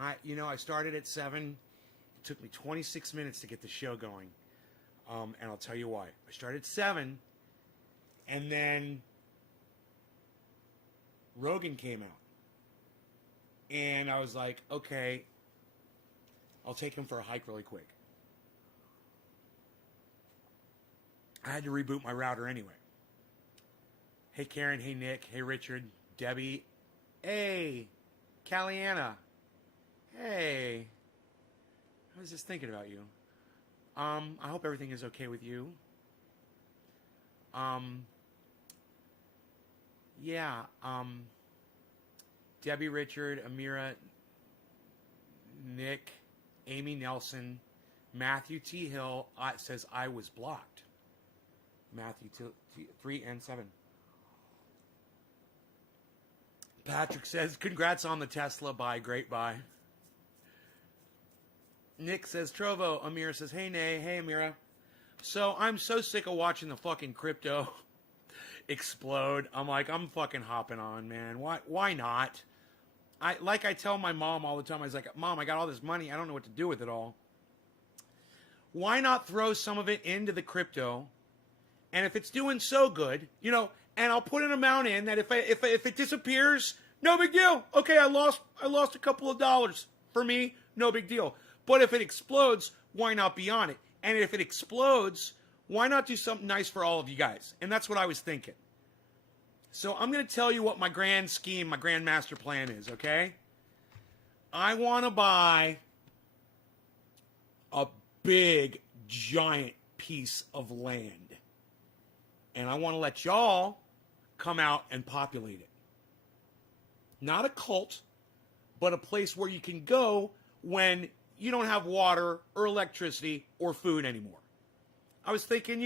I started at 7. It took me 26 minutes to get the show going. And I'll tell you why. I started at 7, and then Rogan came out. And I was like, okay, I'll take him for a hike really quick. I had to reboot my router anyway. Hey, Karen. Hey, Nick. Hey, Richard. Debbie. Hey, Caliana. Hey. I was just thinking about you. I hope everything is okay with you. Yeah. Debbie, Richard, Amira, Nick, Amy Nelson, Matthew T. Hill says I was blocked. Matthew 3 and 7. Patrick says, congrats on the Tesla. Bye. Great buy. Nick says, Trovo. Amira says, hey, Nay. Hey, Amira. So I'm so sick of watching the fucking crypto explode. I'm fucking hopping on, man. Why not? I tell my mom all the time, I was like, Mom, I got all this money. I don't know what to do with it all. Why not throw some of it into the crypto? And if it's doing so good, and I'll put an amount in that if it disappears, no big deal. Okay, I lost a couple of dollars. For me, no big deal. But if it explodes, why not be on it? And if it explodes, why not do something nice for all of you guys? And that's what I was thinking. So I'm going to tell you what my grand scheme, my grand master plan is, okay? I want to buy a big, giant piece of land. And I want to let y'all come out and populate it. Not a cult, but a place where you can go when you don't have water or electricity or food anymore. I was thinking,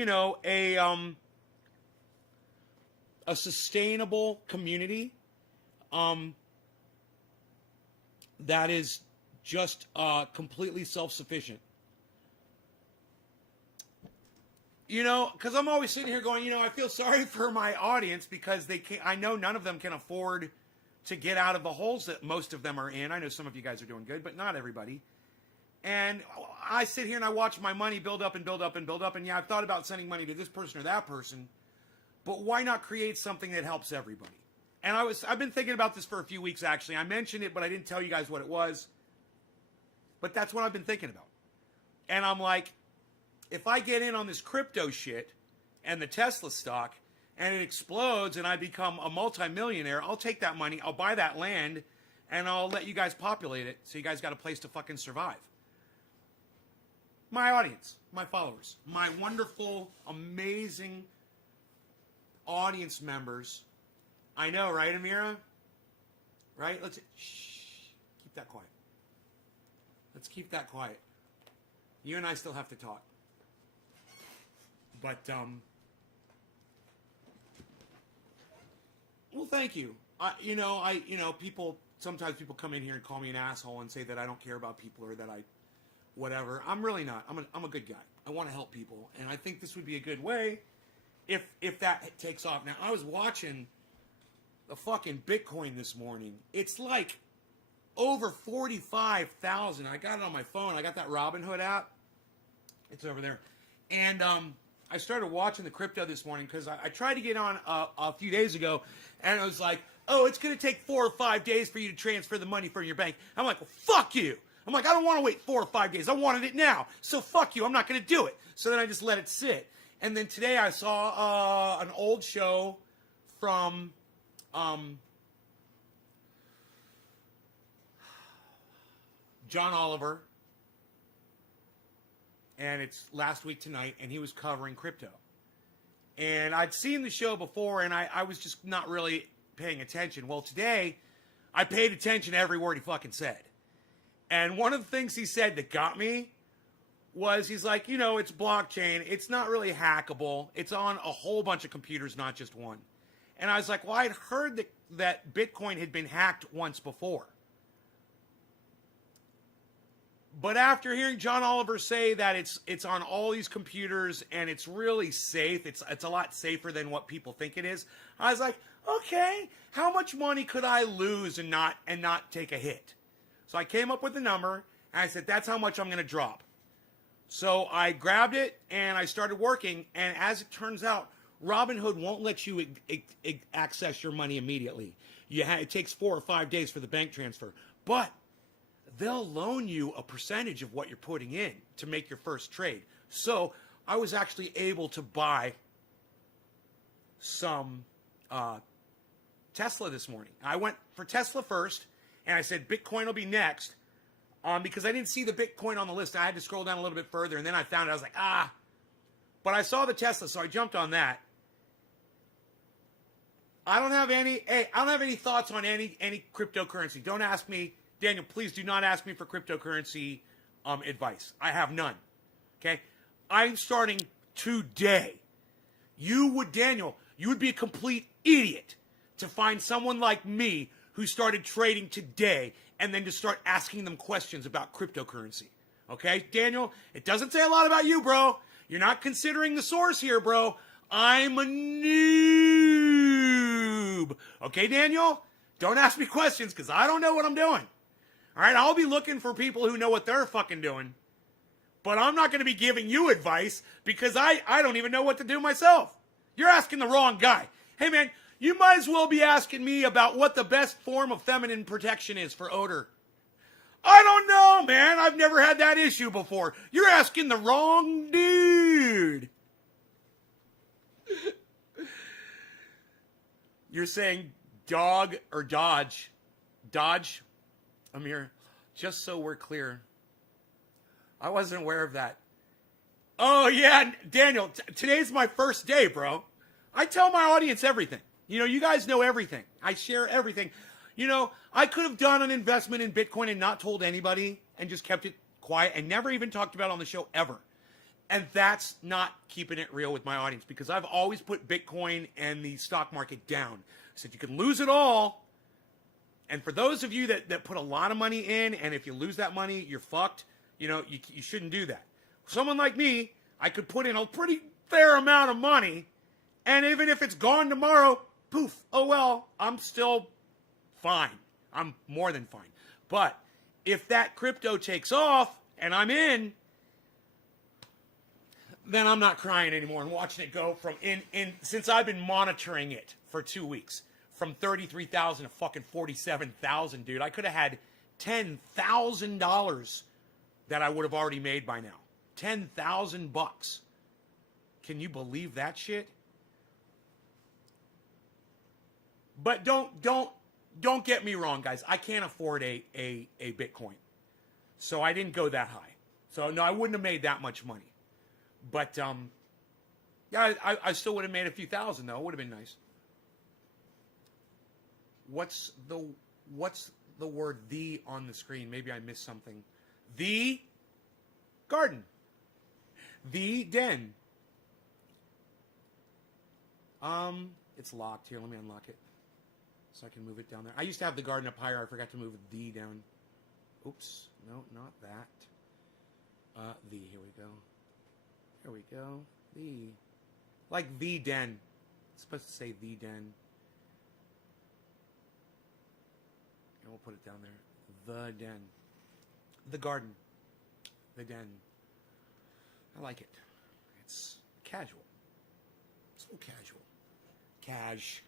a sustainable community that is just completely self-sufficient. Because I'm always sitting here going, I feel sorry for my audience because I know none of them can afford to get out of the holes that most of them are in. I know some of you guys are doing good, but not everybody. And I sit here and I watch my money build up and build up and build up. And yeah, I've thought about sending money to this person or that person, but why not create something that helps everybody? And I've been thinking about this for a few weeks, actually. I mentioned it, but I didn't tell you guys what it was. But that's what I've been thinking about. And I'm like, if I get in on this crypto shit and the Tesla stock and it explodes and I become a multimillionaire, I'll take that money, I'll buy that land, and I'll let you guys populate it so you guys got a place to fucking survive. My audience, my followers, my wonderful, amazing audience members. I know, right, Amira? Right? Keep that quiet. Let's keep that quiet. You and I still have to talk. But, well, thank you. Sometimes people come in here and call me an asshole and say that I don't care about people or that whatever. I'm really not. I'm a good guy. I want to help people. And I think this would be a good way if that takes off. Now, I was watching the fucking Bitcoin this morning. It's like over 45,000. I got it on my phone. I got that Robinhood app. It's over there. And I started watching the crypto this morning because I tried to get on a few days ago, and I was like, oh, it's going to take 4 or 5 days for you to transfer the money from your bank. I'm like, well, fuck you. I'm like, I don't want to wait 4 or 5 days. I wanted it now. So fuck you. I'm not going to do it. So then I just let it sit. And then today I saw an old show from John Oliver. And it's last week tonight, and he was covering crypto. And I'd seen the show before, and I was just not really paying attention. Well, today, I paid attention to every word he fucking said. And one of the things he said that got me was he's like, it's blockchain. It's not really hackable. It's on a whole bunch of computers, not just one. And I was like, well, I'd heard that Bitcoin had been hacked once before. But after hearing John Oliver say that it's on all these computers and it's really safe, it's a lot safer than what people think it is, I was like, okay, how much money could I lose and not take a hit? So I came up with the number, and I said, that's how much I'm going to drop. So I grabbed it, and I started working, and as it turns out, Robinhood won't let you access your money immediately. It takes 4 or 5 days for the bank transfer. But they'll loan you a percentage of what you're putting in to make your first trade. So I was actually able to buy some Tesla this morning. I went for Tesla first, and I said Bitcoin will be next because I didn't see the Bitcoin on the list. I had to scroll down a little bit further, and then I found it. I was like, But I saw the Tesla, so I jumped on that. I don't have any thoughts on any cryptocurrency. Don't ask me, Daniel, please do not ask me for cryptocurrency advice. I have none. Okay? I'm starting today. Daniel, you would be a complete idiot to find someone like me who started trading today and then to start asking them questions about cryptocurrency. Okay, Daniel, it doesn't say a lot about you, bro. You're not considering the source here, bro. I'm a noob. Okay, Daniel? Don't ask me questions because I don't know what I'm doing. All right, I'll be looking for people who know what they're fucking doing. But I'm not going to be giving you advice because I don't even know what to do myself. You're asking the wrong guy. Hey, man, you might as well be asking me about what the best form of feminine protection is for odor. I don't know, man. I've never had that issue before. You're asking the wrong dude. You're saying dog or dodge. Dodge, Amir, just so we're clear. I wasn't aware of that. Oh, yeah, Daniel, today's my first day, bro. I tell my audience everything. You guys know everything. I share everything. I could have done an investment in Bitcoin and not told anybody and just kept it quiet and never even talked about it on the show ever. And that's not keeping it real with my audience because I've always put Bitcoin and the stock market down. I said you can lose it all. And for those of you that put a lot of money in, and if you lose that money, you're fucked, you shouldn't do that. Someone like me, I could put in a pretty fair amount of money, and even if it's gone tomorrow, poof, oh well, I'm still fine. I'm more than fine. But if that crypto takes off and I'm in, then I'm not crying anymore and watching it go from since I've been monitoring it for 2 weeks, from 33,000 to fucking 47,000, dude. I could have had $10,000 that I would have already made by now. $10,000. Can you believe that shit? But don't get me wrong, guys. I can't afford a Bitcoin. So I didn't go that high. So no, I wouldn't have made that much money. But yeah, I still would have made a few thousand though. It would have been nice. What's the word "the" on the screen? Maybe I missed something. The garden. The den. It's locked here. Let me unlock it so I can move it down there. I used to have the garden up higher. I forgot to move the down. Oops. No, not that. The. Here we go. Here we go. The. Like the den. It's supposed to say the den. And we'll put it down there. The den. The garden. The den. I like it. It's casual. So casual. Cash.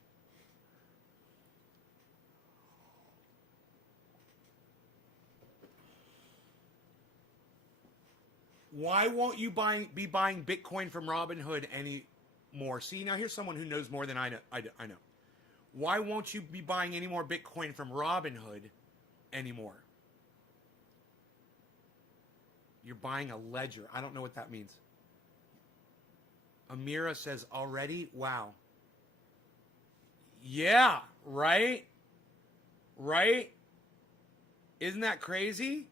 Why won't you be buying Bitcoin from Robinhood anymore? See, now here's someone who knows more than I know. Why won't you be buying any more Bitcoin from Robinhood anymore? You're buying a ledger. I don't know what that means. Amira says, already? Wow. Yeah, right? Right? Isn't that crazy?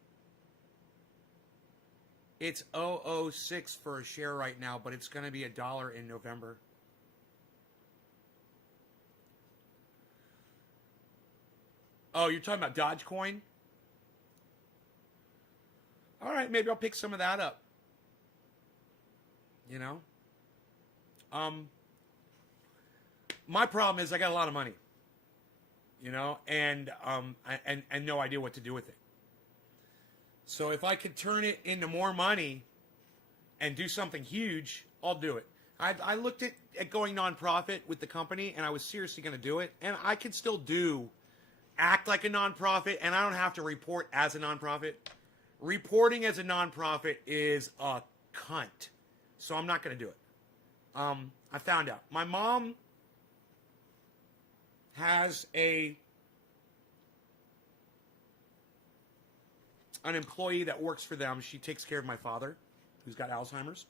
It's 0.006 for a share right now, but it's going to be $1 in November. Oh, you're talking about Dogecoin? All right, maybe I'll pick some of that up. You know? My problem is I got a lot of money. You know, and no idea what to do with it. So if I could turn it into more money and do something huge, I'll do it. I looked at going nonprofit with the company, and I was seriously going to do it. And I can still act like a nonprofit, and I don't have to report as a nonprofit. Reporting as a nonprofit is a cunt. So I'm not going to do it. I found out. My mom has an employee that works for them. She takes care of my father, who's got Alzheimer's.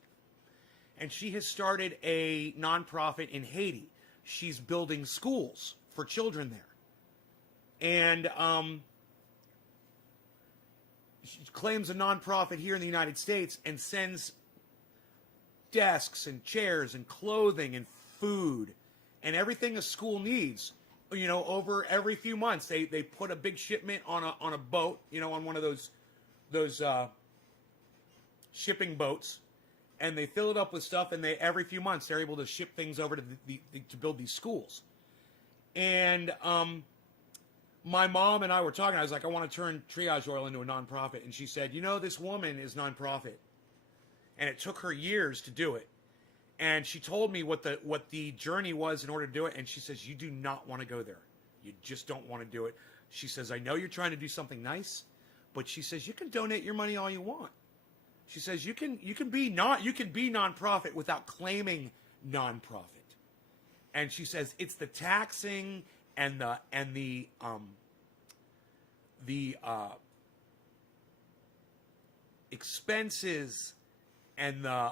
And she has started a nonprofit in Haiti. She's building schools for children there. And she claims a nonprofit here in the United States and sends desks and chairs and clothing and food and everything a school needs, you know, over every few months. They put a big shipment on a boat, you know, on one of those shipping boats, and they fill it up with stuff, and every few months they're able to ship things over to to build these schools. And my mom and I were talking. I was like, I want to turn Triage Oil into a nonprofit, and she said, you know, this woman is nonprofit, and it took her years to do it. And she told me what the journey was in order to do it, and she says, you do not want to go there. You just don't want to do it. She says, I know you're trying to do something nice, but she says you can donate your money all you want. She says you can be nonprofit without claiming nonprofit. And she says it's the taxing and the expenses and the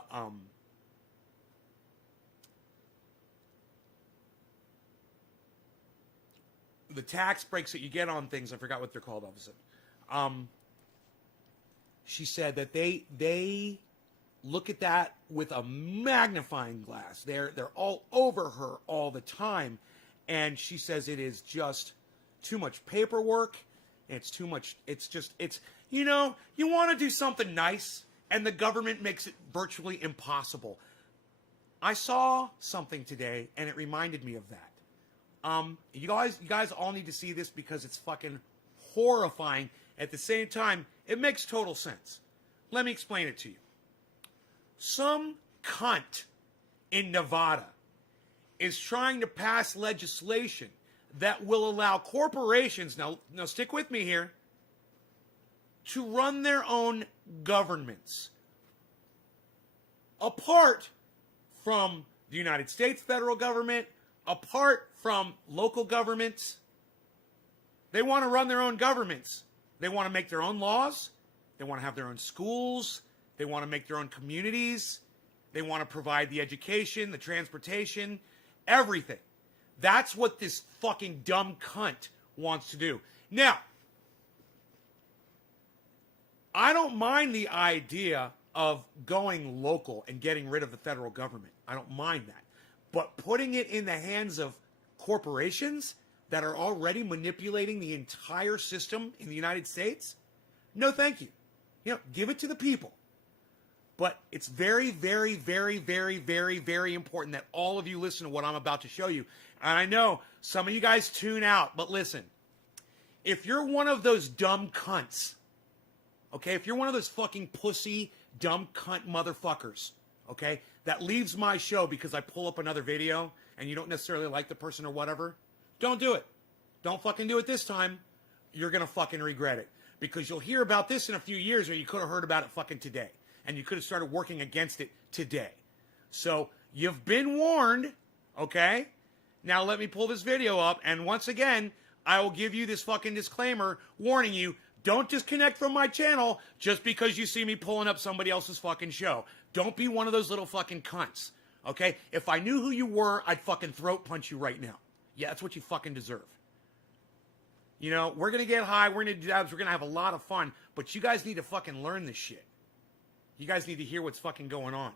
tax breaks that you get on things. I forgot what they're called all of a sudden. She said that they look at that with a magnifying glass. They're all over her all the time. And she says it is just too much paperwork. It's too much. It's you know, you want to do something nice, and the government makes it virtually impossible. I saw something today, and it reminded me of that. You guys all need to see this because it's fucking horrifying. At the same time, it makes total sense. Let me explain it to you. Some cunt in Nevada is trying to pass legislation that will allow corporations, now stick with me here, to run their own governments. Apart from the United States federal government, apart from local governments, they want to run their own governments. They want to make their own laws. They want to have their own schools. They want to make their own communities. They want to provide the education, the transportation, everything. That's what this fucking dumb cunt wants to do. Now, I don't mind the idea of going local and getting rid of the federal government. I don't mind that. But putting it in the hands of corporations that are already manipulating the entire system in the United States? No, thank you. You know, give it to the people. But it's very, very, very, very, very, very important that all of you listen to what I'm about to show you. And I know some of you guys tune out, but listen. If you're one of those dumb cunts, okay, if you're one of those fucking pussy, dumb cunt motherfuckers, okay, that leaves my show because I pull up another video and you don't necessarily like the person or whatever, don't do it. Don't fucking do it this time. You're going to fucking regret it. Because you'll hear about this in a few years, or you could have heard about it fucking today. And you could have started working against it today. So, you've been warned, okay? Now let me pull this video up, and once again, I will give you this fucking disclaimer warning you, don't disconnect from my channel just because you see me pulling up somebody else's fucking show. Don't be one of those little fucking cunts, okay? If I knew who you were, I'd fucking throat punch you right now. Yeah, that's what you fucking deserve. You know, we're going to get high, we're going to do dabs, we're going to have a lot of fun, but you guys need to fucking learn this shit. You guys need to hear what's fucking going on.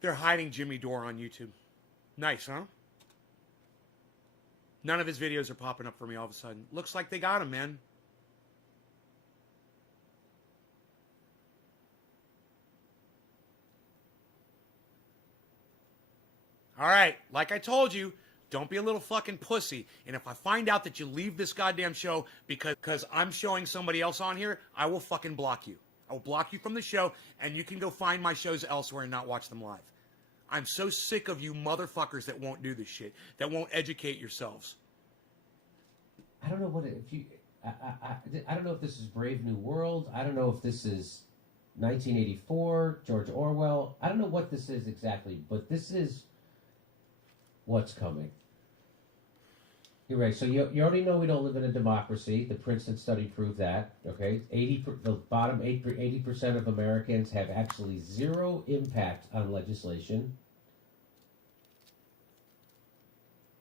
They're hiding Jimmy Dore on YouTube. Nice, huh? None of his videos are popping up for me all of a sudden. Looks like they got him, man. All right, like I told you, don't be a little fucking pussy. And if I find out that you leave this goddamn show because I'm showing somebody else on here, I will fucking block you. I will block you from the show, and you can go find my shows elsewhere and not watch them live. I'm so sick of you motherfuckers that won't do this shit, that won't educate yourselves. I don't know what if you. I don't know if this is Brave New World. I don't know if this is 1984, George Orwell. I don't know what this is exactly, but this is what's coming. You're right. So you already know we don't live in a democracy. The Princeton study proved that. Okay, the bottom 80% of Americans have actually zero impact on legislation.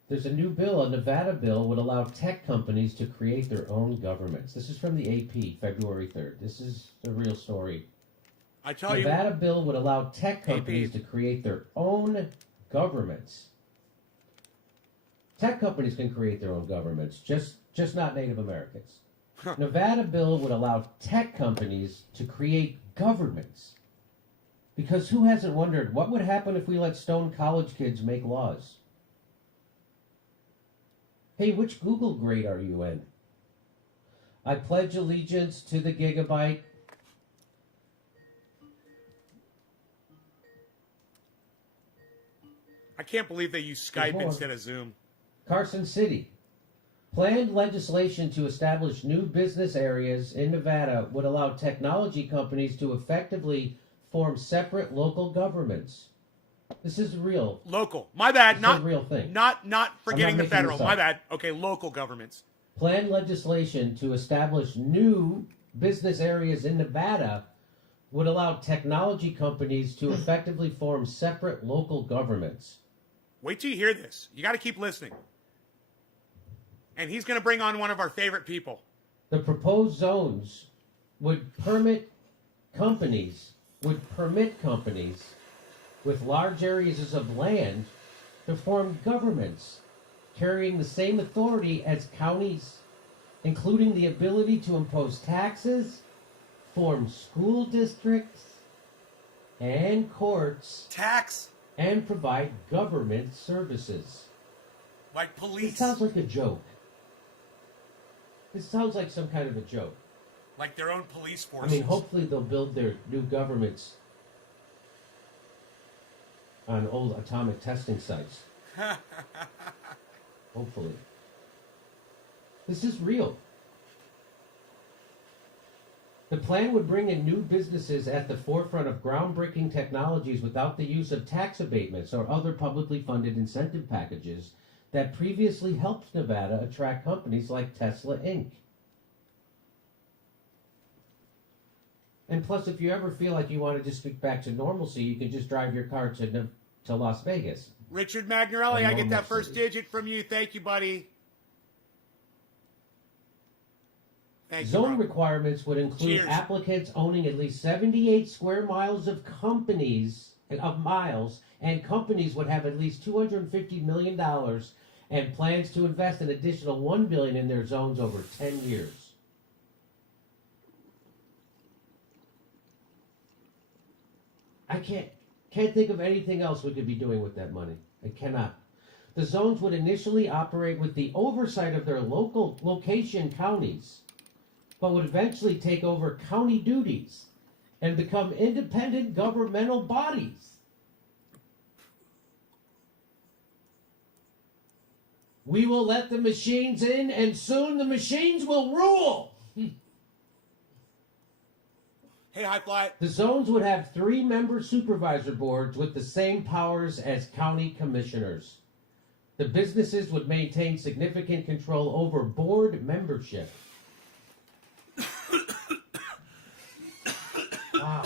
There's a new bill, a Nevada bill, would allow tech companies to create their own governments. This is from the AP, February 3rd. This is the real story. I tell you, Nevada bill would allow tech companies to create their own governments. Tech companies can create their own governments, just not Native Americans. Nevada bill would allow tech companies to create governments. Because who hasn't wondered what would happen if we let stone college kids make laws? Hey, which Google grade are you in? I pledge allegiance to the gigabyte. I can't believe they use Skype instead of Zoom. Carson City. Planned legislation to establish new business areas in Nevada would allow technology companies to effectively form separate local governments. This is real. Local. My bad. Not a real thing. Not forgetting the federal. My bad. Okay, local governments. Planned legislation to establish new business areas in Nevada would allow technology companies to effectively form separate local governments. Wait till you hear this. You got to keep listening. And he's going to bring on one of our favorite people. The proposed zones would permit companies with large areas of land to form governments carrying the same authority as counties, including the ability to impose taxes, form school districts and courts, and provide government services. Like police. It sounds like a joke. This sounds like some kind of a joke. Like their own police forces. I mean, hopefully they'll build their new governments on old atomic testing sites. Hopefully. This is real. The plan would bring in new businesses at the forefront of groundbreaking technologies without the use of tax abatements or other publicly funded incentive packages that previously helped Nevada attract companies like Tesla Inc. And plus, if you ever feel like you want to just get back to normalcy, you can just drive your car to Las Vegas. Richard Magnarelli, I get that first digit from you. Thank you, buddy. Zone requirements would include applicants owning at least 78 square miles of miles, and companies would have at least $250 million and plans to invest an additional $1 billion in their zones over 10 years. I can't think of anything else we could be doing with that money. I cannot. The zones would initially operate with the oversight of their local location counties, but would eventually take over county duties and become independent governmental bodies. We will let the machines in, and soon the machines will rule. Hey, High Fly. The zones would have 3-member supervisor boards with the same powers as county commissioners. The businesses would maintain significant control over board membership. Wow.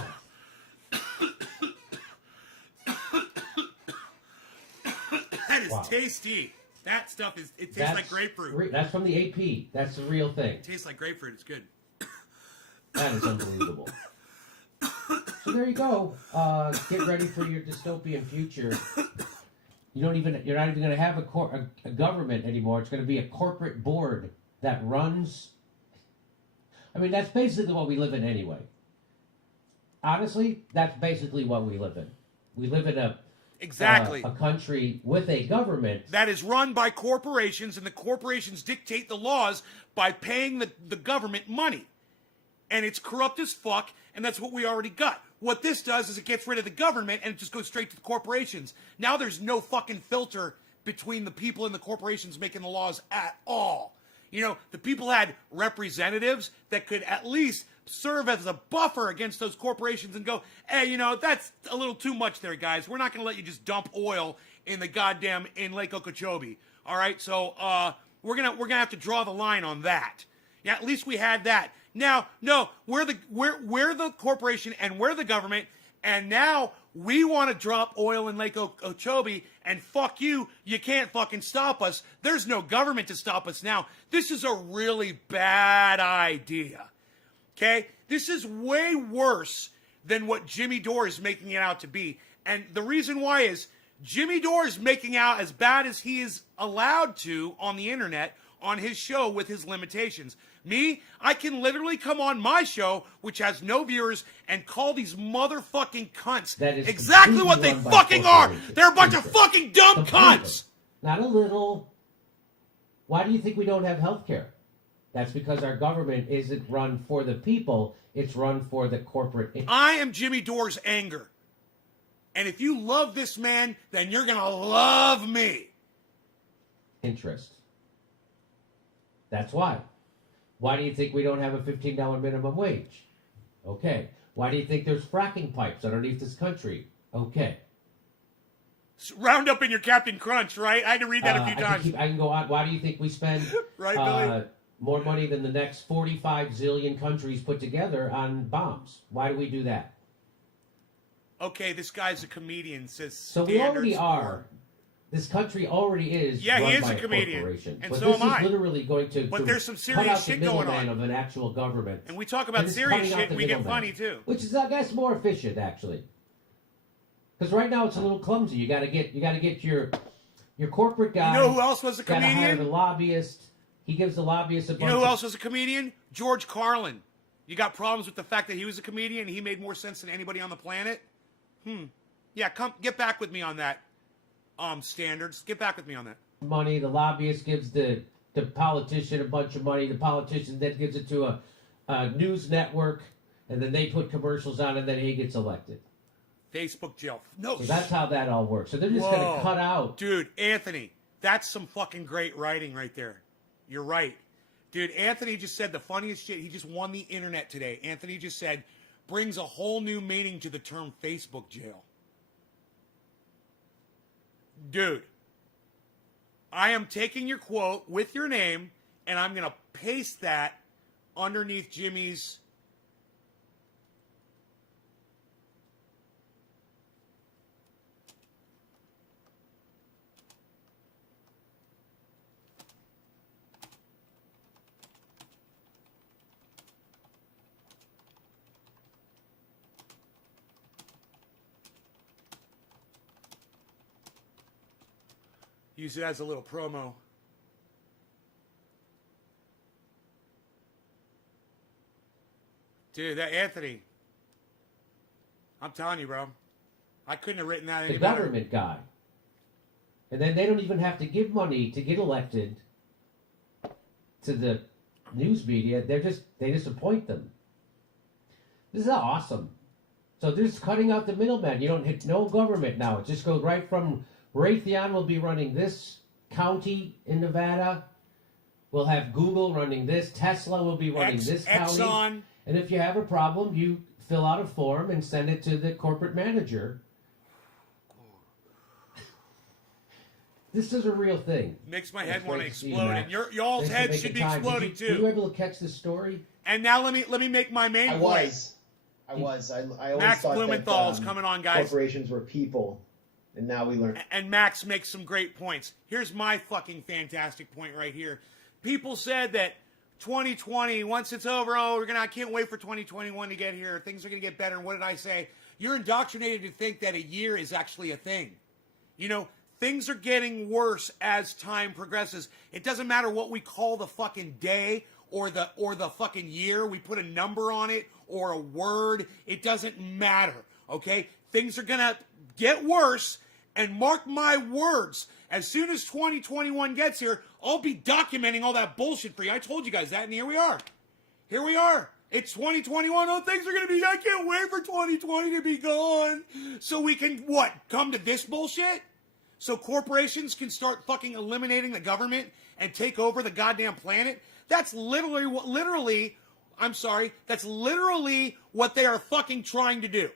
That is tasty. That stuff tastes like grapefruit. That's from the AP. That's the real thing. It tastes like grapefruit. It's good. That is unbelievable. So there you go. Get ready for your dystopian future. You're not even going to have a government anymore. It's going to be a corporate board that runs. I mean, that's basically what we live in anyway. Honestly, that's basically what we live in. We live in exactly a country with a government that is run by corporations, and the corporations dictate the laws by paying the government money. And it's corrupt as fuck, and that's what we already got. What this does is it gets rid of the government, and it just goes straight to the corporations. Now there's no fucking filter between the people and the corporations making the laws at all. You know, the people had representatives that could at least serve as a buffer against those corporations and go, hey, you know, that's a little too much there, guys. We're not going to let you just dump oil in Lake Okeechobee. All right, so we're gonna have to draw the line on that. Yeah, at least we had that. Now, no, we're the corporation and we're the government, and now we want to drop oil in Lake Okeechobee, and fuck you, you can't fucking stop us. There's no government to stop us now. This is a really bad idea. Okay? This is way worse than what Jimmy Dore is making it out to be. And the reason why is Jimmy Dore is making out as bad as he is allowed to on the internet on his show with his limitations. Me, I can literally come on my show, which has no viewers, and call these motherfucking cunts that is exactly what they fucking are. They're a bunch of fucking dumb cunts. Not a little. Why do you think we don't have health care? That's because our government isn't run for the people. It's run for the corporate. I am Jimmy Dore's anger. And if you love this man, then you're going to love me. Interest. That's why. Why do you think we don't have a $15 minimum wage? Okay. Why do you think there's fracking pipes underneath this country? Okay. Round up in your Captain Crunch, right? I had to read that a few times. I can go on. Why do you think we spend right, Billy? More money than the next 45 zillion countries put together on bombs? Why do we do that? Okay, this guy's a comedian, says so we already are. This country already is. Yeah, he is by a comedian, corporation. and but so this am I. Is literally going to. But there's some cut serious out shit the going on. Of an actual government. And we talk about serious shit, and we get funny too. Which is, I guess, more efficient actually. Because right now it's a little clumsy. You got to get your corporate guy. You know who else was a comedian? Got to hire the lobbyist. He gives the lobbyist a bunch. You know who else was a comedian? George Carlin. You got problems with the fact that he was a comedian? He made more sense than anybody on the planet? Yeah, come get back with me on that. Standards. Get back with me on that. Money. The lobbyist gives the politician a bunch of money. The politician then gives it to a news network, and then they put commercials on, and then he gets elected. Facebook jail. No. So that's how that all works. So they're just going to cut out. Dude, Anthony, that's some fucking great writing right there. You're right. Dude, Anthony just said the funniest shit. He just won the internet today. Anthony just said, brings a whole new meaning to the term Facebook jail. Dude, I am taking your quote with your name, and I'm going to paste that underneath Jimmy's. Use it as a little promo. Dude, that Anthony. I'm telling you, bro. I couldn't have written that any better. The government guy. And then they don't even have to give money to get elected to the news media. They just appoint them. This is awesome. So they're just cutting out the middleman. You don't hit no government now. It just goes right from Raytheon will be running this county in Nevada. We'll have Google running this. Tesla will be running this county. Exxon. And if you have a problem, you fill out a form and send it to the corporate manager. This is a real thing. Makes my head want to explode, and y'all's heads should be exploding too. Were you able to catch this story? And now let me make my main point. I always Max thought Blumenthal's that, coming on, guys. Corporations were people. And now we learn. And Max makes some great points. Here's my fucking fantastic point right here. People said that 2020, once it's over, I can't wait for 2021 to get here. Things are going to get better. And what did I say? You're indoctrinated to think that a year is actually a thing. You know, things are getting worse as time progresses. It doesn't matter what we call the fucking day or the fucking year. We put a number on it or a word. It doesn't matter, okay? Things are gonna get worse, and mark my words, as soon as 2021 gets here, I'll be documenting all that bullshit for you. I told you guys that, and here we are. Here we are. It's 2021. Oh, things are going to be, I can't wait for 2020 to be gone. So we can, what, come to this bullshit? So corporations can start fucking eliminating the government and take over the goddamn planet? That's literally what they are fucking trying to do.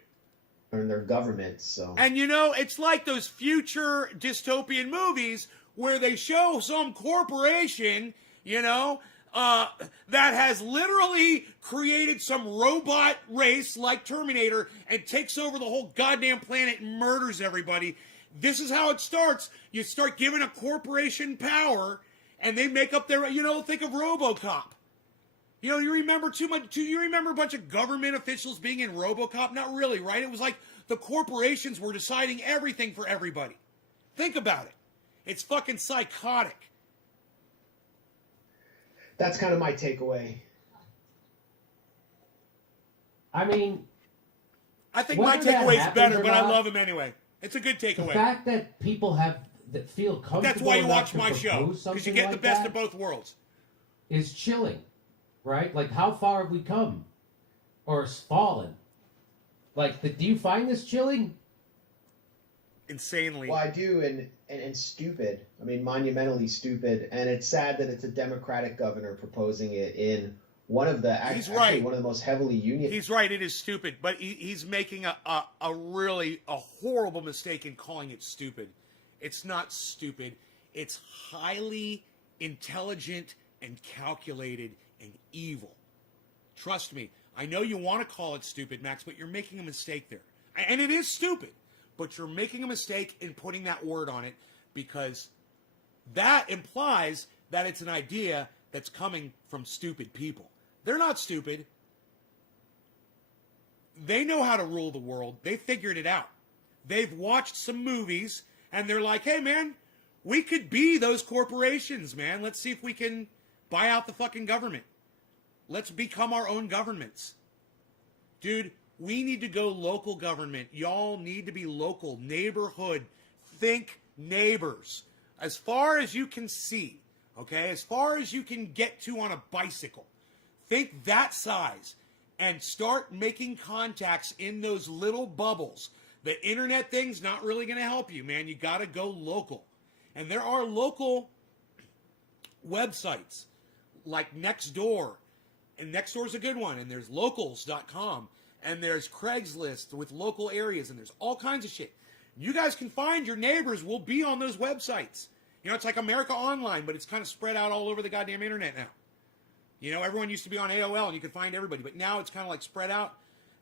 And their government, so. And you know, it's like those future dystopian movies where they show some corporation, you know, that has literally created some robot race like Terminator and takes over the whole goddamn planet and murders everybody. This is how it starts. You start giving a corporation power and they make up their, you know, think of RoboCop. You know, you remember you remember a bunch of government officials being in RoboCop? Not really, right? It was like the corporations were deciding everything for everybody. Think about it. It's fucking psychotic. That's kind of my takeaway. I mean, I think my takeaway is better, but I love him anyway. It's a good takeaway. The fact that people that feel comfortable. That's why you watch to my show, because you get the best of both worlds. Is chilling, right? Like, how far have we come, or fallen? Like, do you find this chilling? Insanely. Well, I do, and stupid. I mean, monumentally stupid. And it's sad that it's a Democratic governor proposing it in one of the actually one of the most heavily union. He's right. It is stupid, but he's making a really horrible mistake in calling it stupid. It's not stupid. It's highly intelligent and calculated and evil. Trust me. I know you want to call it stupid, Max, but you're making a mistake there. And it is stupid. But you're making a mistake in putting that word on it because that implies that it's an idea that's coming from stupid people. They're not stupid. They know how to rule the world. They figured it out. They've watched some movies and they're like, hey, man, we could be those corporations, man. Let's see if we can buy out the fucking government. Let's become our own governments. Dude, we need to go local government. Y'all need to be local, neighborhood. Think neighbors. As far as you can see, okay? As far as you can get to on a bicycle. Think that size and start making contacts in those little bubbles. The internet thing's not really going to help you, man. You got to go local. And there are local websites like Nextdoor. And Nextdoor's a good one. And there's locals.com. And there's Craigslist with local areas, and there's all kinds of shit. You guys can find your neighbors will be on those websites. You know, it's like America Online, but it's kind of spread out all over the goddamn internet now. You know, everyone used to be on AOL, and you could find everybody, but now it's kind of like spread out.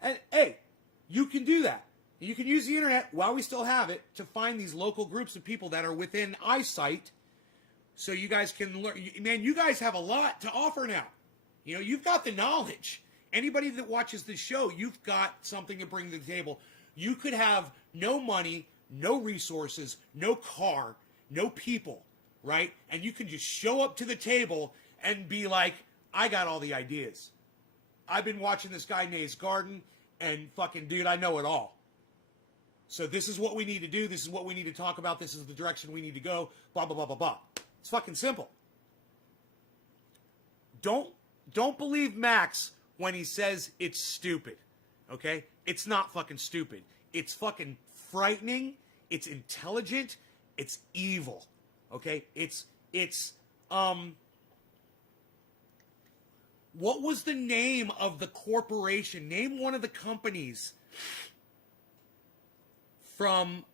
And, hey, you can do that. You can use the internet, while we still have it, to find these local groups of people that are within eyesight, so you guys can learn. Man, you guys have a lot to offer now. You know, you've got the knowledge. Anybody that watches this show, you've got something to bring to the table. You could have no money, no resources, no car, no people, right? And you can just show up to the table and be like, I got all the ideas. I've been watching this guy Nate's Garden, and fucking dude, I know it all. So this is what we need to do. This is what we need to talk about. This is the direction we need to go. Blah, blah, blah, blah, blah. It's fucking simple. Don't believe Max when he says it's stupid, okay? It's not fucking stupid. It's fucking frightening. It's intelligent. It's evil, okay? What was the name of the corporation? Name one of the companies from,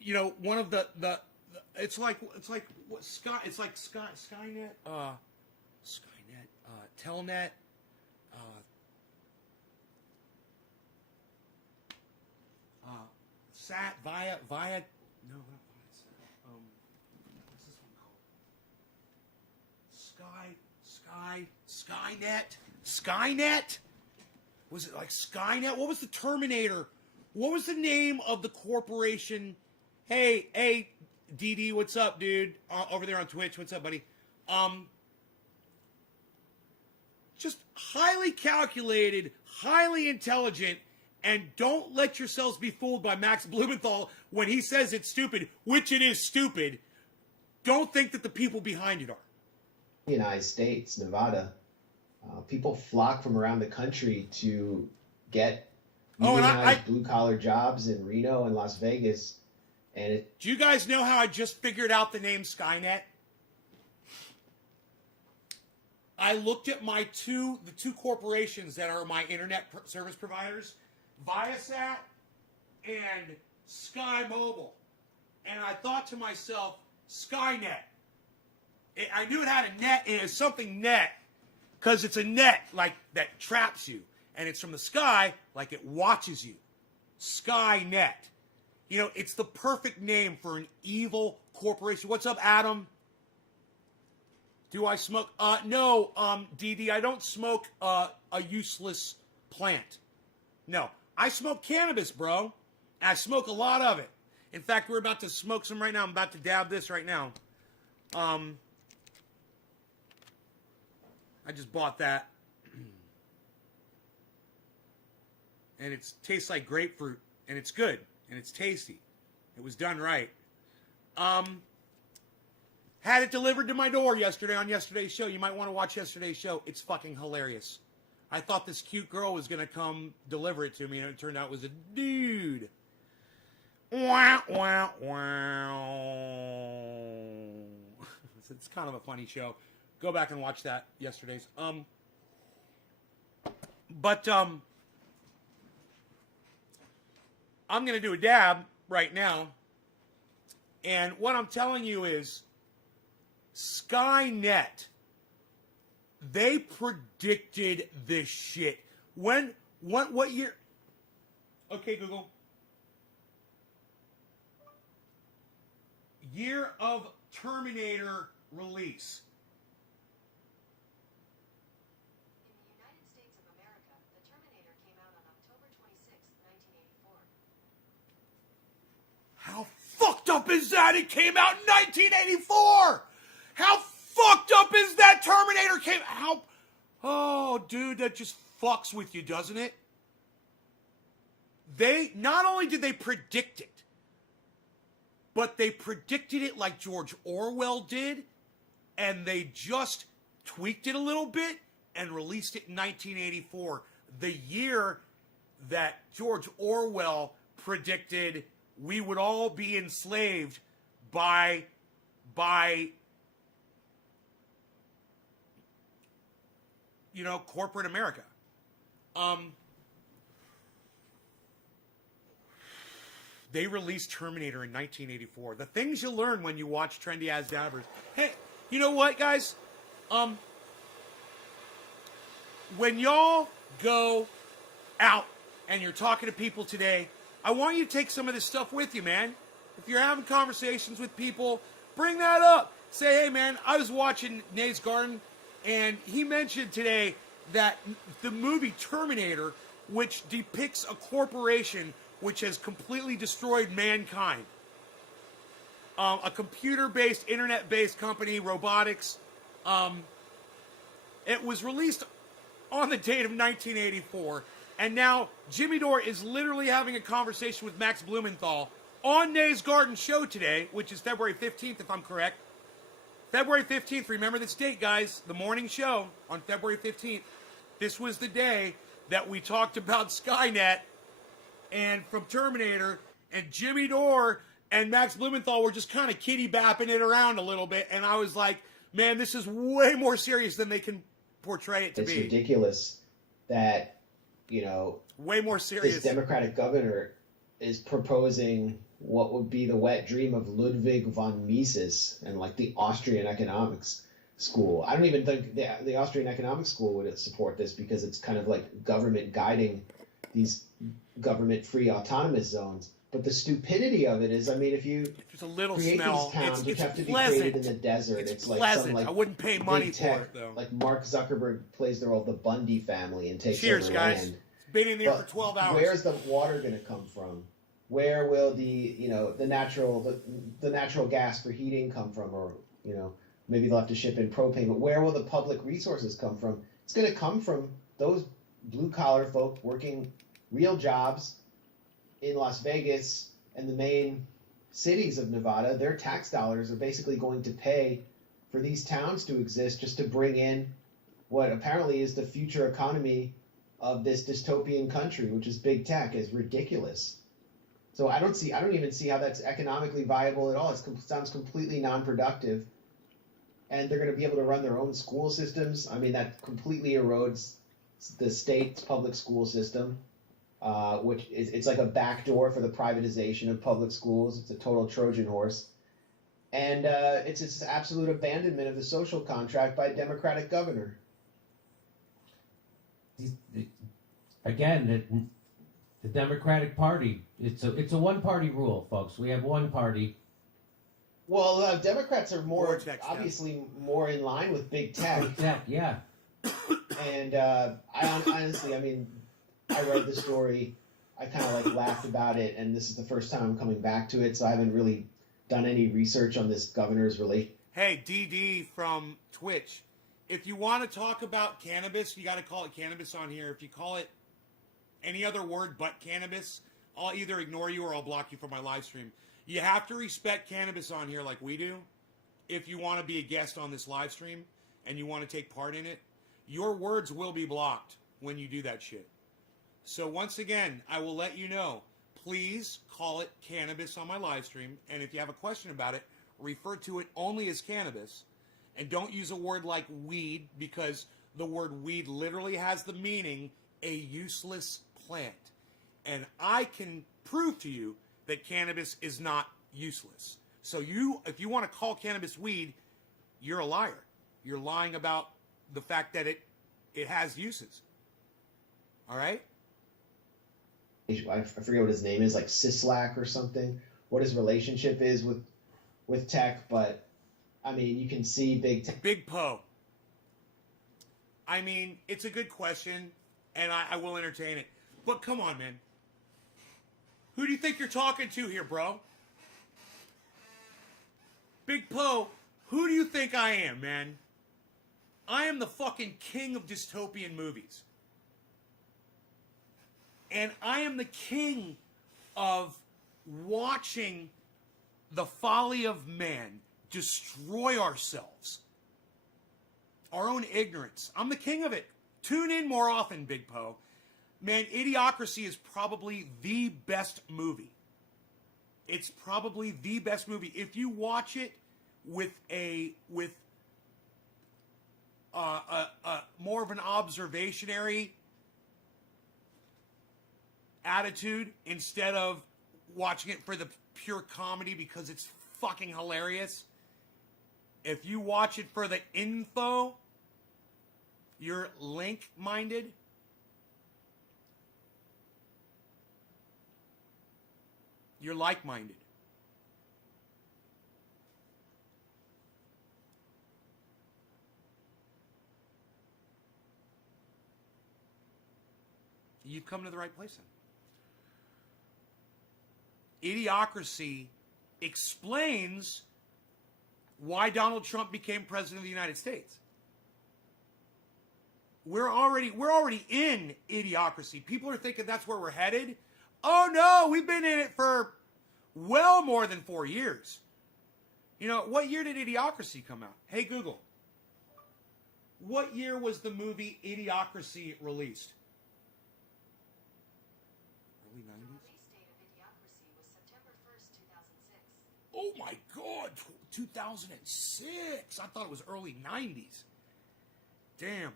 you know, one of the it's like what Skynet, Telnet, Sat, Via, no, not Via, what's this one called? Skynet? Was it like Skynet? What was the Terminator? What was the name of the corporation? Hey, DD, what's up, dude? Over there on Twitch, what's up, buddy? Just highly calculated, highly intelligent, and don't let yourselves be fooled by Max Blumenthal when he says it's stupid, which it is stupid. Don't think that the people behind it are. United States, Nevada, people flock from around the country to get unionized blue-collar jobs in Reno and Las Vegas. And do you guys know how I just figured out the name Skynet? I looked at the two corporations that are my internet service providers, Viasat and Sky Mobile. And I thought to myself, Skynet. I knew it had a net, and it's something net, because it's a net like that traps you. And it's from the sky, like it watches you. Skynet. You know, it's the perfect name for an evil corporation. What's up, Adam? Do I smoke? No, DD, I don't smoke a useless plant. No, I smoke cannabis, bro. And I smoke a lot of it. In fact, we're about to smoke some right now. I'm about to dab this right now. I just bought that. And it tastes like grapefruit. And it's good. And it's tasty. It was done right. Had it delivered to my door yesterday on yesterday's show. You might want to watch yesterday's show. It's fucking hilarious. I thought this cute girl was going to come deliver it to me, and it turned out it was a dude. Wow, wow, wow. It's kind of a funny show. Go back and watch that yesterday's. I'm going to do a dab right now. And what I'm telling you is Skynet, they predicted this shit. What year? Okay, Google. Year of Terminator release. In the United States of America, the Terminator came out on October 26, 1984. How fucked up is that? It came out in 1984! How fucked up is that? Terminator came... Oh, dude, that just fucks with you, doesn't it? Not only did they predict it, but they predicted it like George Orwell did, and they just tweaked it a little bit and released it in 1984, the year that George Orwell predicted we would all be enslaved by corporate America. They released Terminator in 1984. The things you learn when you watch Trendy As Dabbers. Hey, you know what, guys? When y'all go out and you're talking to people today, I want you to take some of this stuff with you, man. If you're having conversations with people, bring that up. Say, hey, man, I was watching Nay's Garden, and he mentioned today that the movie Terminator, which depicts a corporation which has completely destroyed mankind, a computer-based, internet-based company, robotics, it was released on the date of 1984, and now Jimmy Dore is literally having a conversation with Max Blumenthal on Nay's Garden show today, which is February 15th, if I'm correct. February 15th, remember this date, guys, the morning show on February 15th. This was the day that we talked about Skynet and from Terminator, and Jimmy Dore and Max Blumenthal were just kind of kitty-bapping it around a little bit, and I was like, man, this is way more serious than they can portray it to be. It's ridiculous that, way more serious. This Democratic governor is proposing what would be the wet dream of Ludwig von Mises and like the Austrian economics school. I don't even think the Austrian economics school would support this because it's kind of like government guiding these government-free autonomous zones. But the stupidity of it is, I mean, if you there's a little create smell. these towns which have to be pleasant. created in the desert, it's like pleasant. some like I wouldn't pay money big tech, for it though. Like Mark Zuckerberg plays the role of the Bundy family and takes Cheers, over guys. land. It's been in there But for 12 hours. Where's the water going to come from? where will the natural gas for heating come from, or maybe they'll have to ship in propane, but where will the public resources come from? It's going to come from those blue collar folk working real jobs in Las Vegas and the main cities of Nevada. Their tax dollars are basically going to pay for these towns to exist, just to bring in what apparently is the future economy of this dystopian country, which is big tech. Is ridiculous. So I don't even see how that's economically viable at all. It sounds completely non-productive. And they're going to be able to run their own school systems. I mean, that completely erodes the state's public school system, which it's like a backdoor for the privatization of public schools. It's a total Trojan horse. And it's this absolute abandonment of the social contract by a Democratic governor. Again, the Democratic Party, it's a one-party rule, folks. We have one party. Well, Democrats are obviously more in line with big tech. Big tech, yeah. And I honestly, I mean, I read the story. I kind of laughed about it, and this is the first time I'm coming back to it, so I haven't really done any research on this governor's relation. Hey, DD from Twitch, if you want to talk about cannabis, you got to call it cannabis on here. If you call it any other word but cannabis, I'll either ignore you or I'll block you from my live stream. You have to respect cannabis on here like we do. If you want to be a guest on this live stream and you want to take part in it, your words will be blocked when you do that shit. So once again, I will let you know, please call it cannabis on my live stream. And if you have a question about it, refer to it only as cannabis. And don't use a word like weed, because the word weed literally has the meaning a useless plant. And I can prove to you that cannabis is not useless. So if you want to call cannabis weed, you're a liar. You're lying about the fact that it has uses. All right? I forget what his name is, like Sislak or something, what his relationship is with tech, but I mean, you can see Big Tech. Big Poe. I mean, it's a good question, and I will entertain it. But come on, man. Who do you think you're talking to here, bro? Big Poe, who do you think I am, man? I am the fucking king of dystopian movies. And I am the king of watching the folly of man destroy ourselves. Our own ignorance. I'm the king of it. Tune in more often, Big Poe. Man, Idiocracy is probably the best movie. It's probably the best movie. If you watch it with more of an observationary attitude instead of watching it for the pure comedy because it's fucking hilarious. If you watch it for the info, you're link-minded. You're like-minded. You've come to the right place then. Idiocracy explains why Donald Trump became president of the United States. We're already in Idiocracy. People are thinking that's where we're headed. Oh no, we've been in it for well more than 4 years. You know, what year did Idiocracy come out? Hey Google, what year was the movie Idiocracy released? Early 90s? The release date of Idiocracy was September 1st, 2006. Oh my God, 2006. I thought it was early 90s. Damn.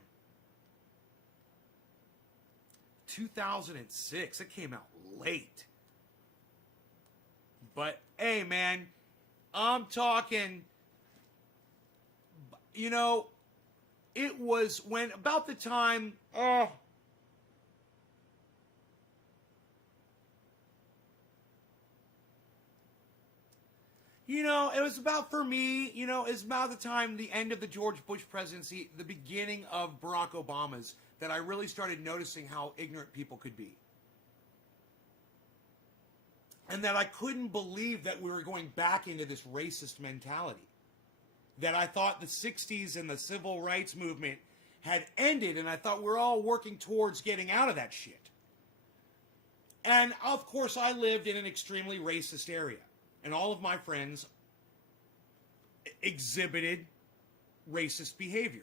2006. It came out late. But, hey, man, I'm talking, you know, it was when, about the time, you know, it was about, for me, you know, it was about the time, the end of the George Bush presidency, the beginning of Barack Obama's, that I really started noticing how ignorant people could be. And that I couldn't believe that we were going back into this racist mentality. That I thought the 60s and the civil rights movement had ended, and I thought we're all working towards getting out of that shit. And, of course, I lived in an extremely racist area. And all of my friends exhibited racist behavior.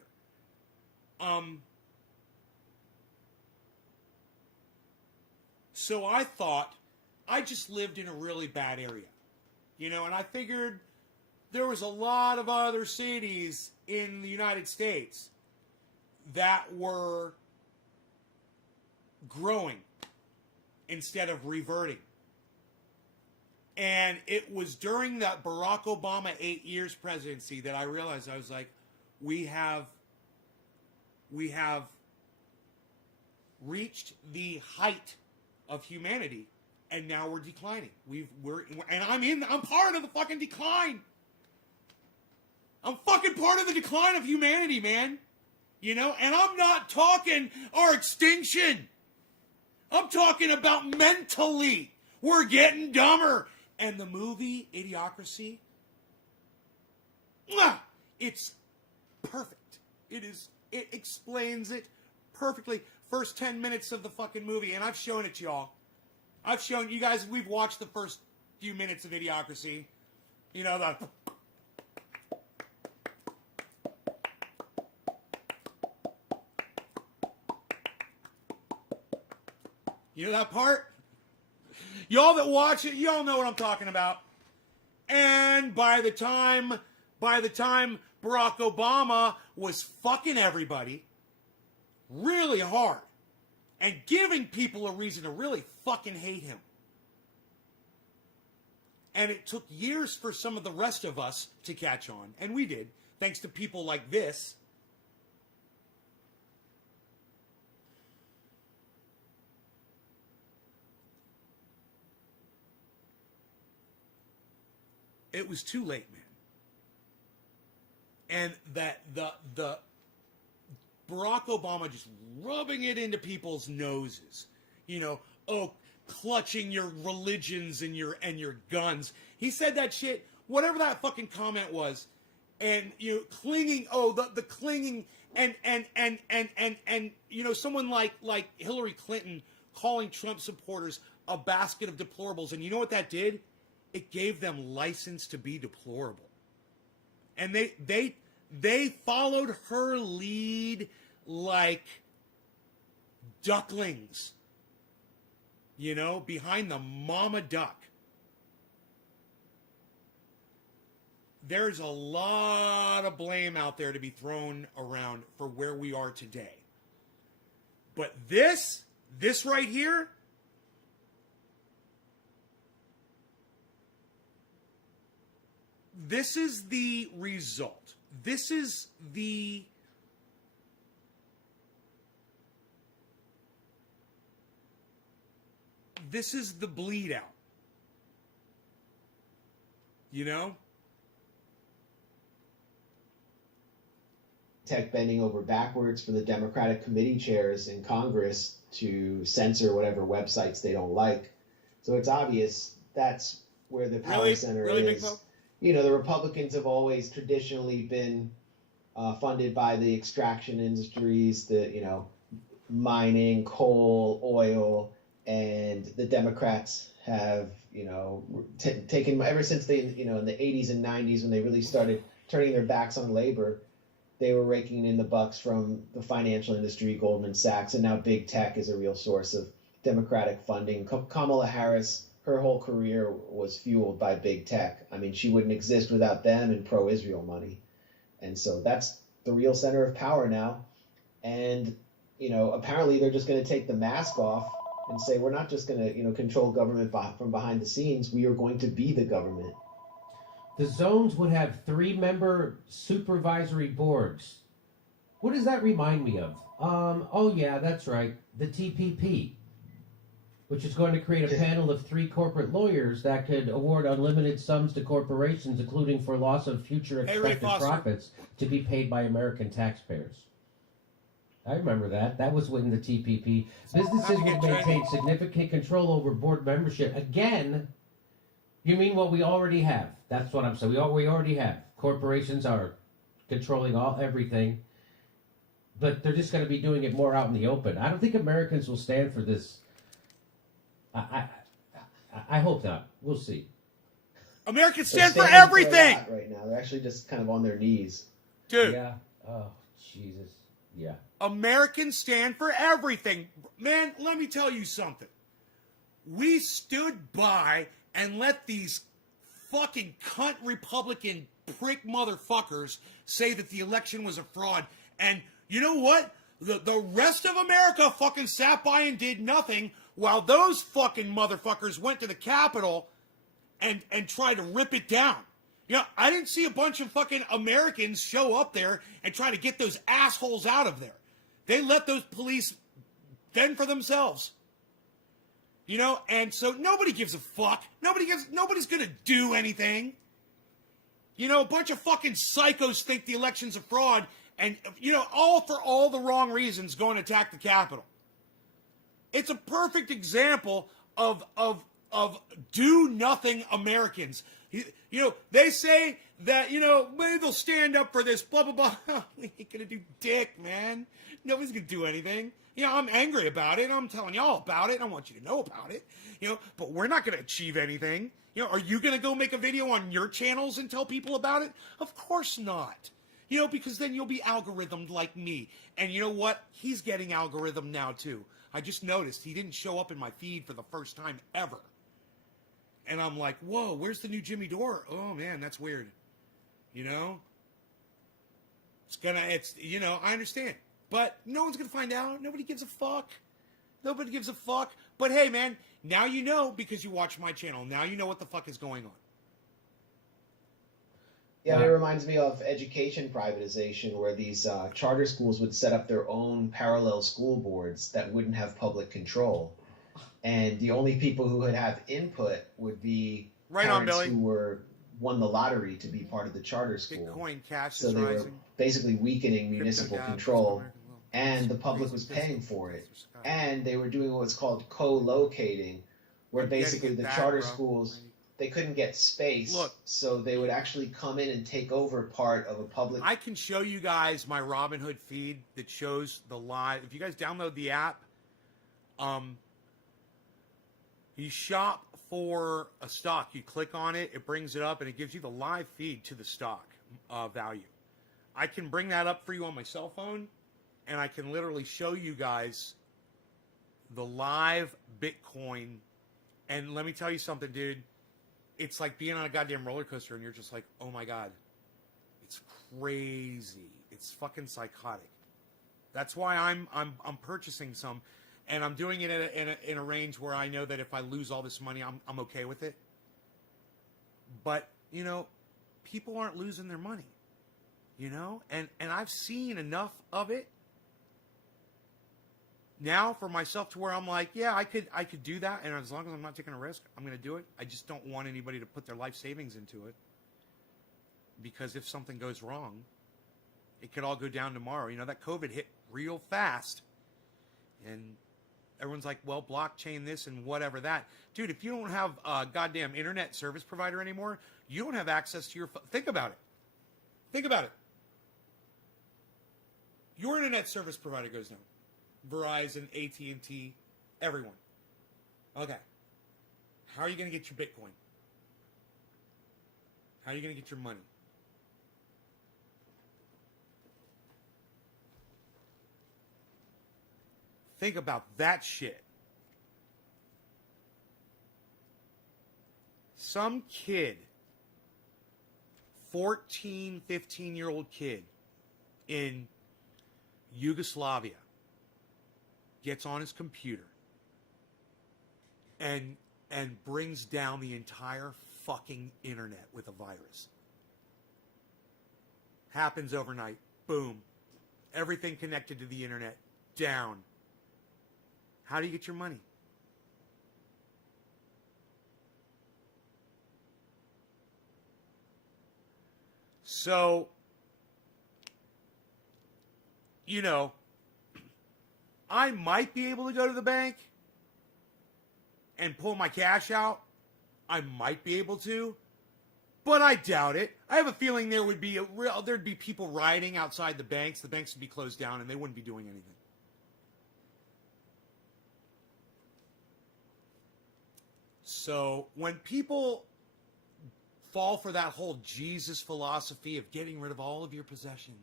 So I thought I just lived in a really bad area. You know, and I figured there was a lot of other cities in the United States that were growing instead of reverting. And it was during that Barack Obama 8 years presidency that I realized, I was like, we have reached the height of humanity, and now we're declining. I'm part of the fucking decline. I'm fucking part of the decline of humanity, man. You know, and I'm not talking our extinction. I'm talking about mentally. We're getting dumber. And the movie Idiocracy, it's perfect. It explains it perfectly. First 10 minutes of the fucking movie, and I've shown it to y'all. I've shown you guys, we've watched the first few minutes of Idiocracy. You know, you know that part? Y'all that watch it, y'all know what I'm talking about. And by the time Barack Obama was fucking everybody really hard and giving people a reason to really fucking hate him. And it took years for some of the rest of us to catch on, and we did, thanks to people like this. It was too late, man. And that the Barack Obama just rubbing it into people's noses, you know, clutching your religions and your guns. He said that shit, whatever that fucking comment was, and you know, clinging. The clinging, and you know, someone like Hillary Clinton calling Trump supporters a basket of deplorables, and you know what that did? It gave them license to be deplorable. And they followed her lead like ducklings, you know, behind the mama duck. There's a lot of blame out there to be thrown around for where we are today. But this right here, this is the result. This is the bleed out. You know? Tech bending over backwards for the Democratic committee chairs in Congress to censor whatever websites they don't like. So it's obvious that's where the power center is. You know, the Republicans have always traditionally been funded by the extraction industries, mining, coal, oil, and the Democrats have, taken, ever since they, in the 80s and 90s when they really started turning their backs on labor, they were raking in the bucks from the financial industry, Goldman Sachs, and now big tech is a real source of Democratic funding. Kamala Harris, her whole career was fueled by big tech. I mean, she wouldn't exist without them and pro-Israel money. And so that's the real center of power now. And, apparently they're just going to take the mask off and say, we're not just going to, control government from behind the scenes. We are going to be the government. The zones would have 3-member supervisory boards. What does that remind me of? Oh, yeah, that's right. The TPP, which is going to create a panel of 3 corporate lawyers that could award unlimited sums to corporations, including for loss of future expected profits, to be paid by American taxpayers. I remember that. That was when the TPP. Businesses would maintain significant control over board membership. Again, You mean what we already have? That's what I'm saying. We already have. Corporations are controlling everything, but they're just going to be doing it more out in the open. I don't think Americans will stand for this. I hope not. We'll see. Americans They're stand for standing everything, a lot right now. They're actually just kind of on their knees. dude. Yeah. Oh, Jesus. Yeah. Americans stand for everything. Man, let me tell you something. We stood by and let these fucking cunt Republican prick motherfuckers say that the election was a fraud. And you know what? The rest of America fucking sat by and did nothing while those fucking motherfuckers went to the Capitol and tried to rip it down. You know, I didn't see a bunch of fucking Americans show up there and try to get those assholes out of there. They let those police fend for themselves. You know, and so nobody gives a fuck. Nobody's gonna do anything. You know, a bunch of fucking psychos think the election's a fraud and, you know, all for all the wrong reasons go and attack the Capitol. It's a perfect example of do nothing Americans. You know, they say that, you know, maybe they'll stand up for this, blah, blah, blah. They ain't gonna do dick, man. Nobody's gonna do anything. You know, I'm angry about it. I'm telling y'all about it. I want you to know about it. You know, but we're not gonna achieve anything. You know, are you gonna go make a video on your channels and tell people about it? Of course not. You know, because then you'll be algorithmed like me. And you know what? He's getting algorithm now too. I just noticed he didn't show up in my feed for the first time ever. And I'm like, whoa, where's the new Jimmy Dore? Oh man, that's weird. You know? You know, I understand. But no one's gonna find out. Nobody gives a fuck. Nobody gives a fuck. But hey man, now you know because you watch my channel. Now you know what the fuck is going on. Yeah, it reminds me of education privatization, where these charter schools would set up their own parallel school boards that wouldn't have public control. And the only people who would have input would be parents who won the lottery to be part of the charter school. Bitcoin Cash so is they rising. were basically weakening municipal DABS, control, and the public was paying for it. And they were doing what's called co-locating, where basically the charter schools, they couldn't get space, so they would actually come in and take over part of a public. I can show you guys my Robinhood feed that shows the live. If you guys download the app, you shop for a stock. You click on it, it brings it up, and it gives you the live feed to the stock value. I can bring that up for you on my cell phone, and I can literally show you guys the live Bitcoin. And let me tell you something, dude. It's like being on a goddamn roller coaster, and you're just like, oh my god, it's crazy. It's fucking psychotic. That's why I'm purchasing some, and I'm doing it in a range where I know that if I lose all this money, I'm okay with it. But you know, people aren't losing their money, you know, and I've seen enough of it now for myself to where I'm like, yeah, I could do that, and as long as I'm not taking a risk, I'm going to do it. I just don't want anybody to put their life savings into it, because if something goes wrong, it could all go down tomorrow. You know, that COVID hit real fast, and everyone's like, well, blockchain this and whatever that. Dude, if you don't have a goddamn internet service provider anymore, you don't have access to your think about it. Think about it. Your internet service provider goes down. Verizon, AT&T, everyone. Okay. How are you going to get your Bitcoin? How are you going to get your money? Think about that shit. Some kid, 14, 15-year-old kid in Yugoslavia gets on his computer and brings down the entire fucking internet with a virus. Happens overnight. Boom. Everything connected to the internet down. How do you get your money? So, you know, I might be able to go to the bank and pull my cash out I might be able to, but I doubt it. I have a feeling there'd be people rioting outside the banks. The banks would be closed down and they wouldn't be doing anything. So when people fall for that whole Jesus philosophy of getting rid of all of your possessions,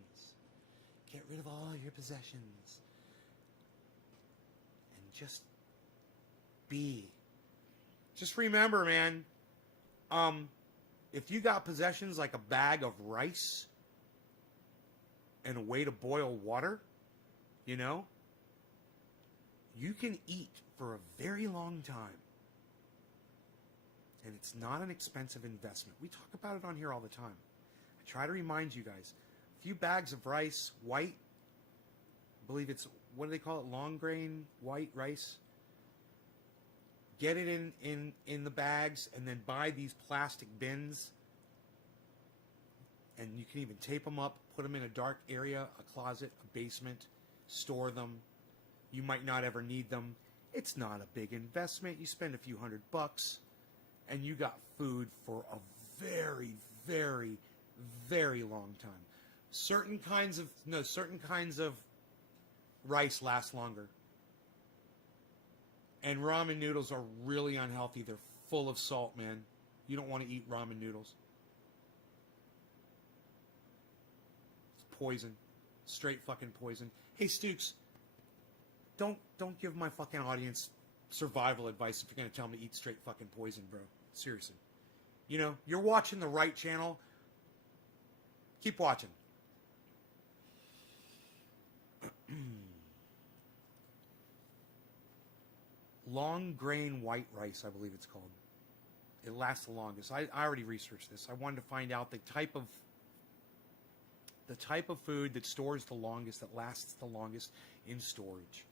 get rid of all your possessions, and just be. Just remember, man, if you got possessions like a bag of rice and a way to boil water, you know, you can eat for a very long time. And it's not an expensive investment. We talk about it on here all the time. I try to remind you guys. A few bags of rice, white, I believe it's, what do they call it? Long grain white rice. Get it in the bags and then buy these plastic bins. And you can even tape them up, put them in a dark area, a closet, a basement, store them. You might not ever need them. It's not a big investment. You spend a few $100 and you got food for a very, very, very long time. Certain kinds of rice last longer. And ramen noodles are really unhealthy. They're full of salt, man. You don't want to eat ramen noodles. It's poison. Straight fucking poison. Hey, Stooks, don't give my fucking audience survival advice if you're going to tell them to eat straight fucking poison, bro. Seriously. You know, you're watching the right channel. Keep watching. Long grain white rice, I believe it's called. It lasts the longest. I already researched this. I wanted to find out the type of food that stores the longest, that lasts the longest in storage.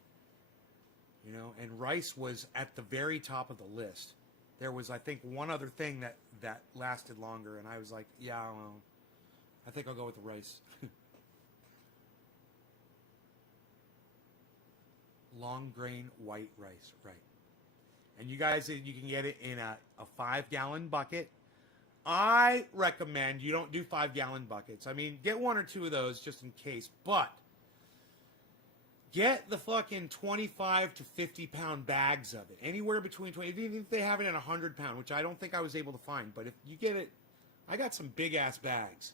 You know, and rice was at the very top of the list. There was, I think, one other thing that lasted longer, and I was like, yeah, well, I think I'll go with the rice. Long grain white rice, right. And you guys, you can get it in a 5-gallon bucket. I recommend you don't do 5-gallon buckets. I mean, get 1 or 2 of those just in case, but get the fucking 25 to 50-pound bags of it. Anywhere between 20, even if they have it in 100-pound, which I don't think I was able to find. But if you get it, I got some big-ass bags.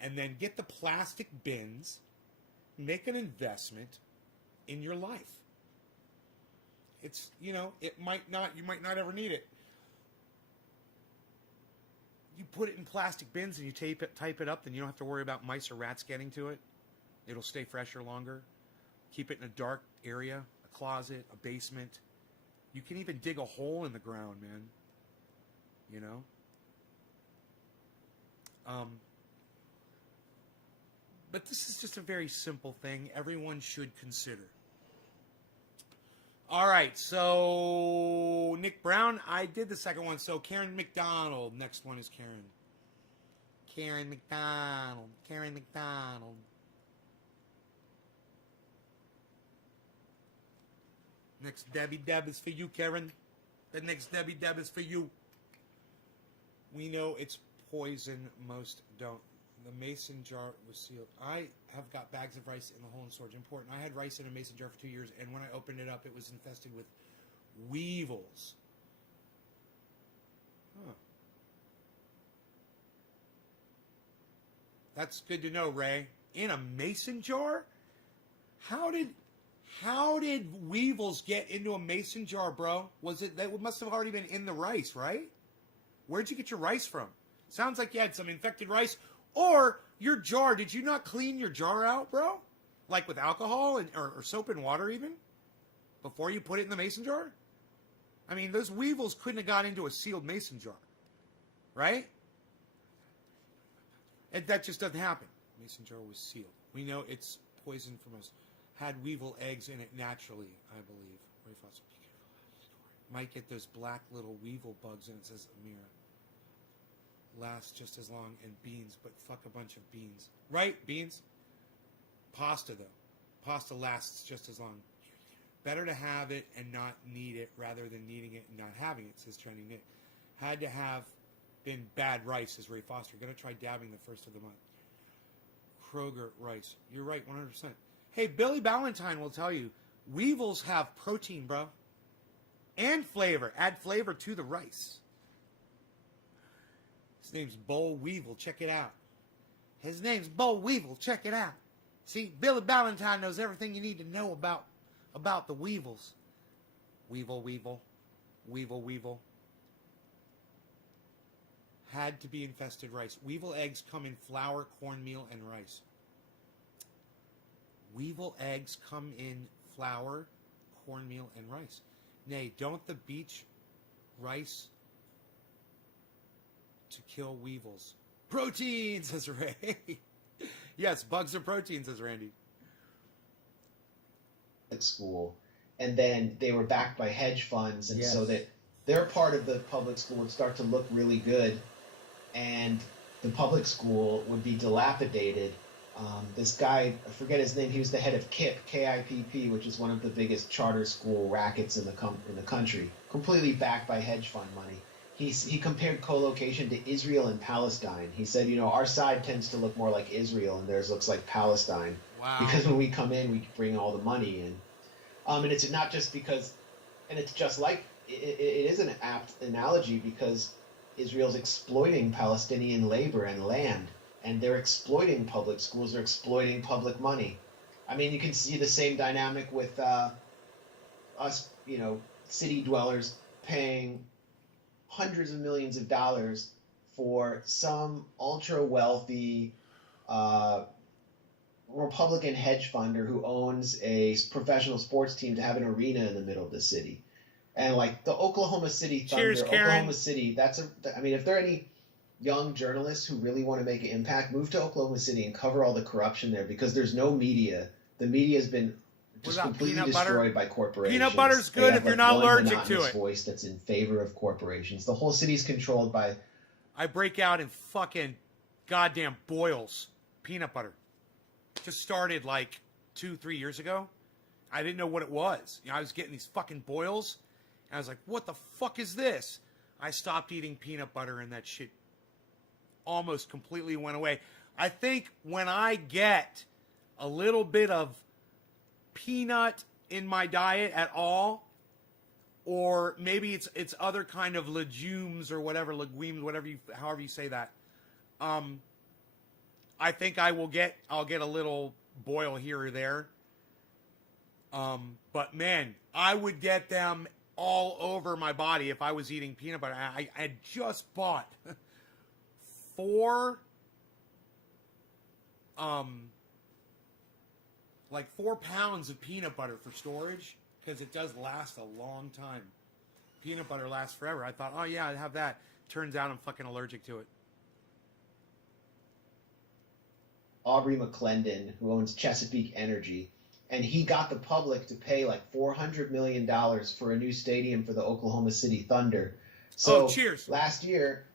And then get the plastic bins. Make an investment in your life. It's, you know, you might not ever need it. You put it in plastic bins and you type it up, then you don't have to worry about mice or rats getting to it. It'll stay fresher longer. Keep it in a dark area, a closet, a basement. You can even dig a hole in the ground, man. You know? But this is just a very simple thing everyone should consider. All right, so Nick Brown, I did the second one. So Karen McDonald, next one is Karen. Karen McDonald. Next Debbie Deb is for you, Karen. The next Debbie Deb is for you. We know it's poison, most don't. The mason jar was sealed. I have got bags of rice in the hole in storage. Important. I had rice in a mason jar for 2 years, and when I opened it up, it was infested with weevils. Huh. That's good to know, Ray. In a mason jar? How did weevils get into a mason jar, bro? That must have already been in the rice, right? Where'd you get your rice from? Sounds like you had some infected rice. Or your jar, did you not clean your jar out, bro? Like with alcohol or soap and water even? Before you put it in the mason jar? I mean, those weevils couldn't have got into a sealed mason jar. Right? And that just doesn't happen. Mason jar was sealed. We know it's poison for most. Had weevil eggs in it naturally, I believe. Might get those black little weevil bugs in it, says Amira. Lasts just as long, and beans, but fuck a bunch of beans. Right, beans? Pasta, though. Pasta lasts just as long. Better to have it and not need it rather than needing it and not having it, says Trending Nick. Had to have been bad rice, says Ray Foster. Gonna try dabbing the first of the month. Kroger rice. You're right, 100%. Hey, Billy Ballantyne will tell you, weevils have protein, bro. And flavor. Add flavor to the rice. His name's Bo Weevil. Check it out. His name's Bo Weevil. Check it out. See, Billy Ballantyne knows everything you need to know about the weevils. Weevil, weevil. Weevil, weevil. Had to be infested rice. Weevil eggs come in flour, cornmeal, and rice. Weevil eggs come in flour, cornmeal, and rice. Nay, don't the beach rice to kill weevils. Protein, says Ray. Yes, bugs are protein, says Randy. At school, and then they were backed by hedge funds, and Yes. so that their part of the public school would start to look really good, and the public school would be dilapidated. This guy, I forget his name, he was the head of KIPP, which is one of the biggest charter school rackets in the country, completely backed by hedge fund money. He compared co-location to Israel and Palestine. He said, our side tends to look more like Israel, and theirs looks like Palestine. Wow. Because when we come in, we bring all the money in. And it's not just because, and it's just like, it is an apt analogy because Israel's exploiting Palestinian labor and land, and they're exploiting public schools, they're exploiting public money. I mean, you can see the same dynamic with us, city dwellers paying hundreds of millions of dollars for some ultra-wealthy Republican hedge funder who owns a professional sports team to have an arena in the middle of the city. And like the Oklahoma City Thunder, Cheers, Karen. Oklahoma City, if there are any young journalists who really want to make an impact, move to Oklahoma City and cover all the corruption there because there's no media. The media has been just completely destroyed by corporations. Peanut butter's good if you're not allergic to it. Voice that's in favor of corporations. The whole city's controlled by. I break out in fucking goddamn boils. Peanut butter. Just started like 2-3 years ago. I didn't know what it was. I was getting these fucking boils. And I was like, what the fuck is this? I stopped eating peanut butter and that shit almost completely went away. I think when I get a little bit of peanut in my diet at all, or maybe it's other kind of legumes or whatever, legumes, however you say that, I think I'll get a little boil here or there. But man, I would get them all over my body if I was eating peanut butter. I had just bought 4 pounds of peanut butter for storage because it does last a long time. Peanut butter lasts forever. I thought, oh yeah, I'd have that. Turns out I'm fucking allergic to it. Aubrey McClendon, who owns Chesapeake Energy, and he got the public to pay like $400 million for a new stadium for the Oklahoma City Thunder. So cheers. Last year,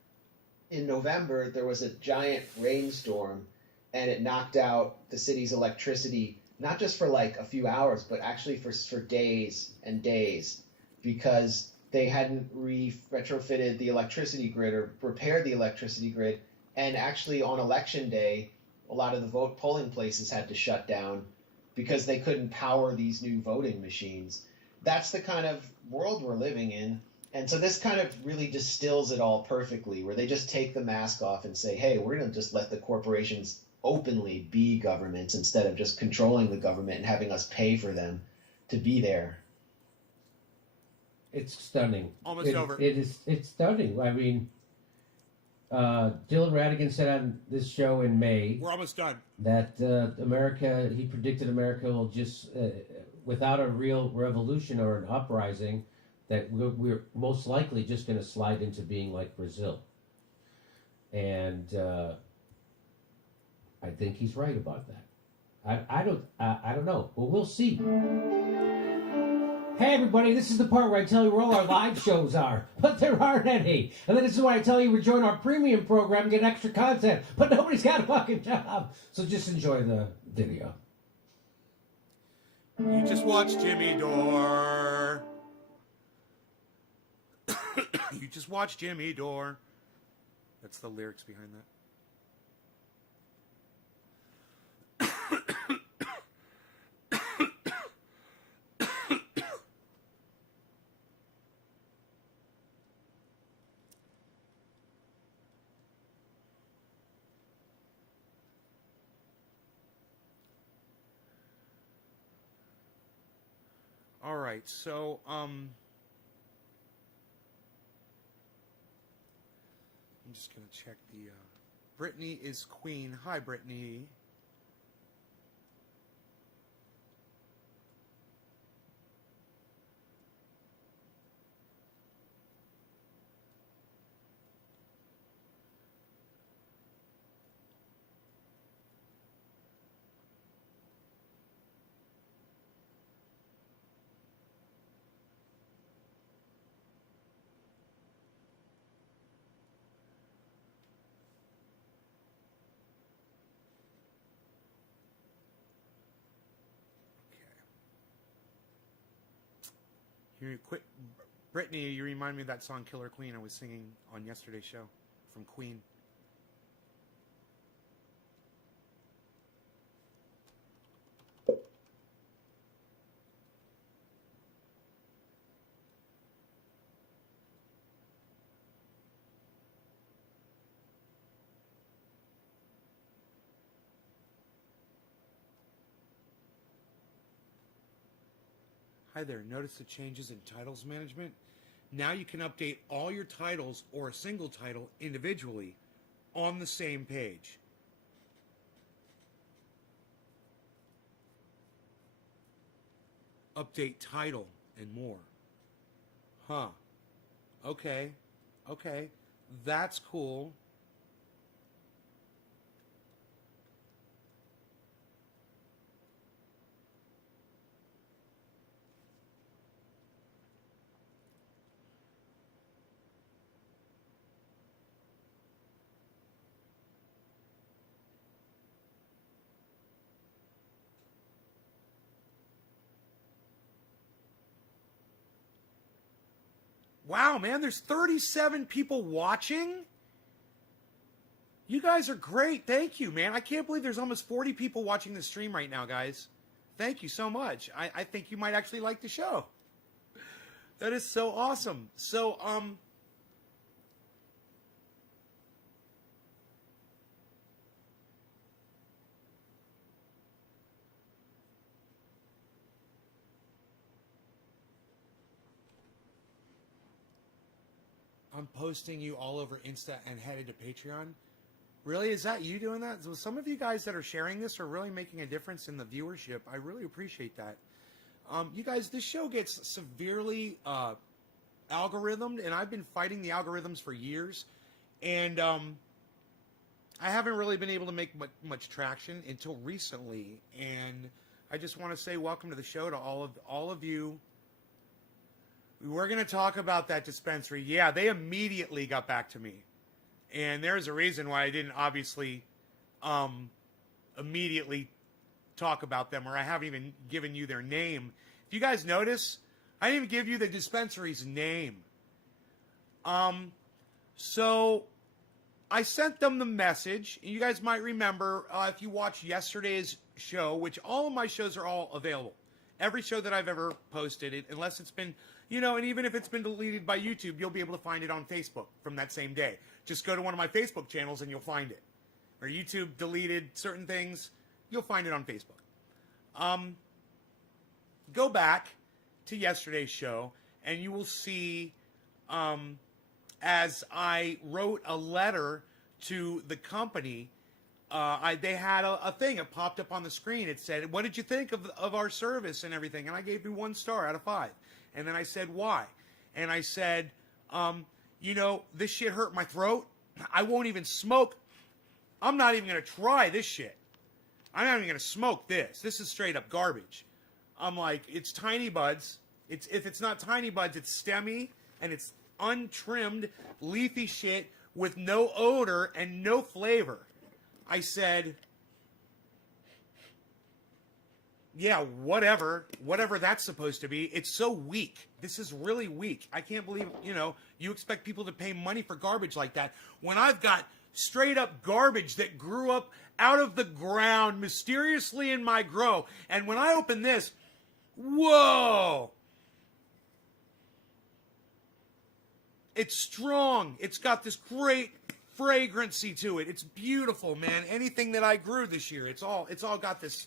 in November, there was a giant rainstorm, and it knocked out the city's electricity, not just for like a few hours, but actually for days and days, because they hadn't retrofitted the electricity grid or repaired the electricity grid. And actually on election day, a lot of the polling places had to shut down because they couldn't power these new voting machines. That's the kind of world we're living in. And so this kind of really distills it all perfectly, where they just take the mask off and say, hey, we're going to just let the corporations openly be governments instead of just controlling the government and having us pay for them to be there. It's stunning. Almost over. It's stunning. I mean, Dylan Radigan said on this show in May, we're almost done, that he predicted America will just, without a real revolution or an uprising, that we're most likely just going to slide into being like Brazil. And I think he's right about that. I don't know. Well, we'll see. Hey everybody, this is the part where I tell you where all our live shows are, but there aren't any. And then this is where I tell you we join our premium program and get extra content, but nobody's got a fucking job. So just enjoy the video. You just watched Jimmy Dore. You just watch Jimmy Dore. That's the lyrics behind that. All right, so I'm just gonna check the. Brittany is queen. Hi, Brittany. You quit, Brittany. You remind me of that song "Killer Queen" I was singing on yesterday's show from Queen. Hi there. Notice the changes in titles management? Now you can update all your titles or a single title individually on the same page. Update title and more. Huh. Okay. Okay. That's cool. Wow, man, there's 37 people watching? You guys are great. Thank you, man. I can't believe there's almost 40 people watching the stream right now, guys. Thank you so much. I think you might actually like the show. That is so awesome. So, I'm posting you all over Insta and headed to Patreon. Really? Is that you doing that? So some of you guys that are sharing this are really making a difference in the viewership. I really appreciate that. You guys, this show gets severely algorithmed, and I've been fighting the algorithms for years. And I haven't really been able to make much traction until recently. And I just want to say welcome to the show to all of you. We're going to talk about that dispensary. Yeah, they immediately got back to me. And there's a reason why I didn't obviously immediately talk about them, or I haven't even given you their name. If you guys notice, I didn't even give you the dispensary's name. So I sent them the message. You guys might remember if you watched yesterday's show, which all of my shows are all available. Every show that I've ever posted, unless it's been, and even if it's been deleted by YouTube, you'll be able to find it on Facebook from that same day. Just go to one of my Facebook channels and you'll find it. Or YouTube deleted certain things, you'll find it on Facebook. Go back to yesterday's show and you will see as I wrote a letter to the company, they had a thing. It popped up on the screen. It said, "What did you think of our service and everything?" And I gave you 1 star out of 5. And then I said, "Why?" And I said, this shit hurt my throat. I won't even smoke. I'm not even going to try this shit. I'm not even going to smoke this. This is straight up garbage. I'm like, it's tiny buds. If it's not tiny buds, it's stemmy, and it's untrimmed, leafy shit with no odor and no flavor. I said, yeah, whatever that's supposed to be. It's so weak. This is really weak. I can't believe, you expect people to pay money for garbage like that when I've got straight up garbage that grew up out of the ground mysteriously in my grow. And when I open this, whoa! It's strong. It's got this great fragrancy to it. It's beautiful, man. Anything that I grew this year, it's all got this.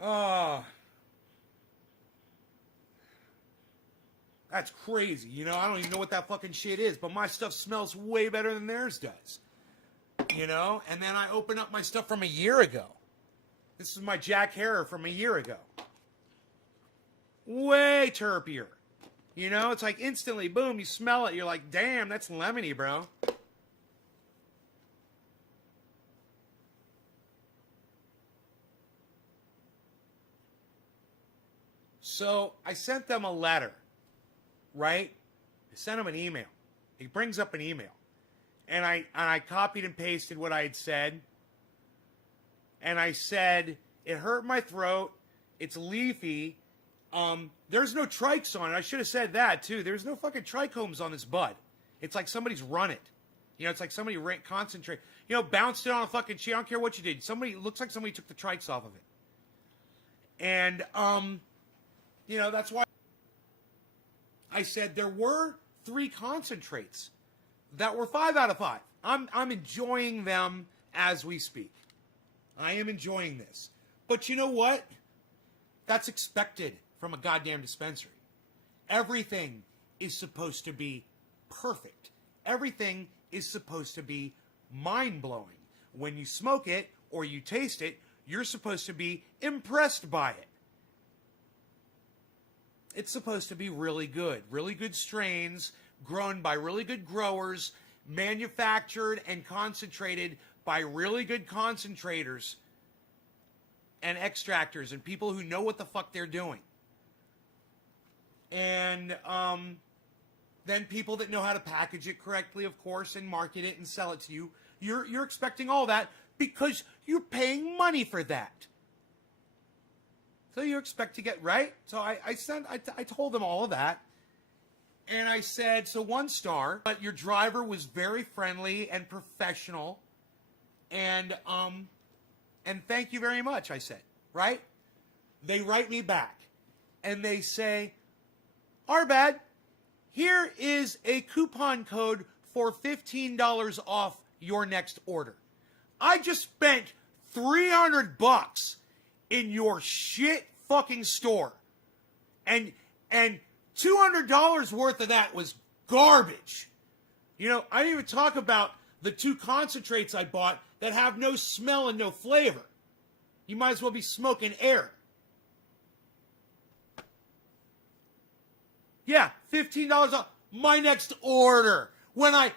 Oh, that's crazy. I don't even know what that fucking shit is, but my stuff smells way better than theirs does. And then I open up my stuff from a year ago. This is my Jack Herer from a year ago. Way terpier. It's like instantly, boom, you smell it. You're like, damn, that's lemony, bro. So I sent them a letter, right? I sent them an email. He brings up an email. And I copied and pasted what I had said. And I said, it hurt my throat. It's leafy. There's no trikes on it. I should have said that, too. There's no fucking trichomes on this bud. It's like somebody's run it. It's like somebody concentrate. Bounced it on a fucking tree. I don't care what you did. It looks like somebody took the trikes off of it. And, that's why I said there were 3 concentrates that were 5 out of 5. I'm enjoying them as we speak. I am enjoying this. But you know what? That's expected from a goddamn dispensary. Everything is supposed to be perfect. Everything is supposed to be mind-blowing. When you smoke it or you taste it, you're supposed to be impressed by it. It's supposed to be really good strains grown by really good growers, manufactured and concentrated by really good concentrators and extractors and people who know what the fuck they're doing. And then people that know how to package it correctly, of course, and market it and sell it to you. You're expecting all that because you're paying money for that. So you expect to get, right? So I told them all of that. And I said, so 1 star, but your driver was very friendly and professional. And thank you very much, I said, right? They write me back. And they say, our bad. Here is a coupon code for $15 off your next order. I just spent $300 in your shit fucking store. And $200 worth of that was garbage. I didn't even talk about the 2 concentrates I bought that have no smell and no flavor. You might as well be smoking air. Yeah, $15 off my next order. When I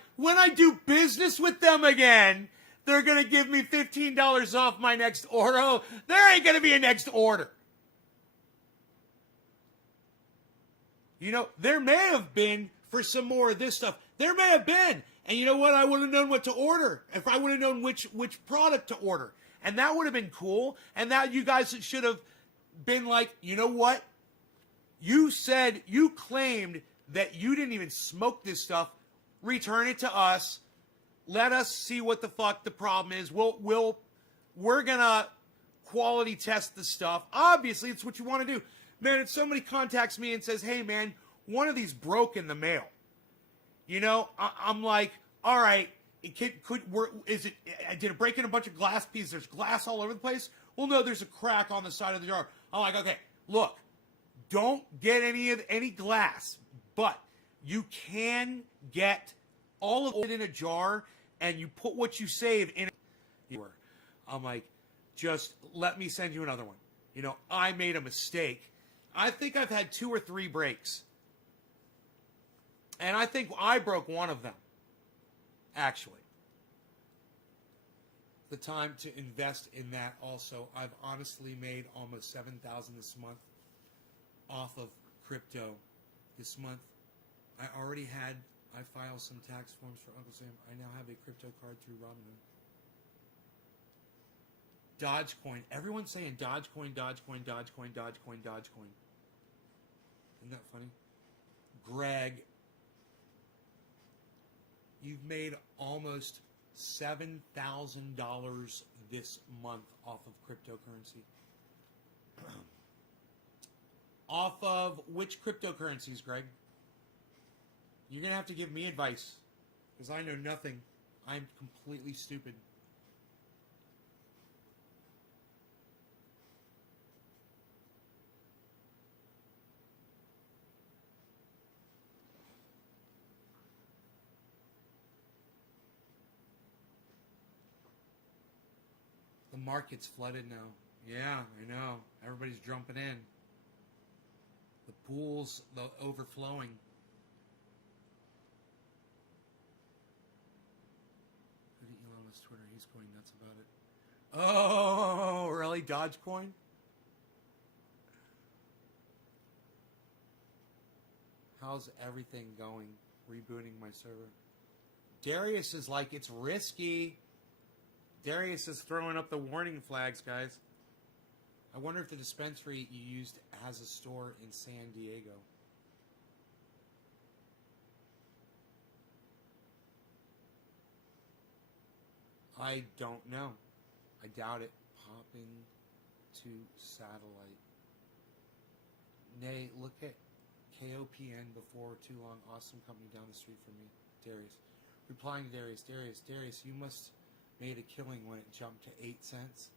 do business with them again, they're going to give me $15 off my next order. Oh, there ain't going to be a next order. There may have been for some more of this stuff. There may have been. And you know what? I would have known what to order. If I would have known which product to order. And that would have been cool. And that you guys should have been like, you know what? You claimed that you didn't even smoke this stuff. Return it to us. Let us see what the fuck the problem is. We're gonna quality test the stuff. Obviously, it's what you want to do. Man, if somebody contacts me and says, hey man, one of these broke in the mail. I'm like, all right, did it break in a bunch of glass pieces? There's glass all over the place? Well, no, there's a crack on the side of the jar. I'm like, okay, look, don't get any glass, but you can get all of it in a jar and you put what you save in it. I'm like, just let me send you another one. I made a mistake. I think I've had 2 or 3 breaks. And I think I broke one of them, actually. The time to invest in that also. I've honestly made almost $7,000 this month off of crypto this month. I already had I filed some tax forms for Uncle Sam. I now have a crypto card through Robinhood. Dogecoin. Everyone's saying Dogecoin, Dogecoin, Dogecoin, Dogecoin, Dogecoin. Isn't that funny? Greg, you've made almost $7,000 this month off of cryptocurrency. Off of which cryptocurrencies, Greg? You're going to have to give me advice because I know nothing. I'm completely stupid. The market's flooded now. Yeah, I know. Everybody's jumping in. The pool's overflowing. Go to Elon Musk's Twitter. He's going nuts about it. Oh, really? Dogecoin? How's everything going? Rebooting my server. Darius is like, it's risky. Darius is throwing up the warning flags, guys. I wonder if the dispensary you used has a store in San Diego. I don't know. I doubt it. Popping to satellite. Nay, look at KOPN before too long. Awesome company down the street from me. Darius. Replying to Darius. Darius, you must made a killing when it jumped to 8 cents.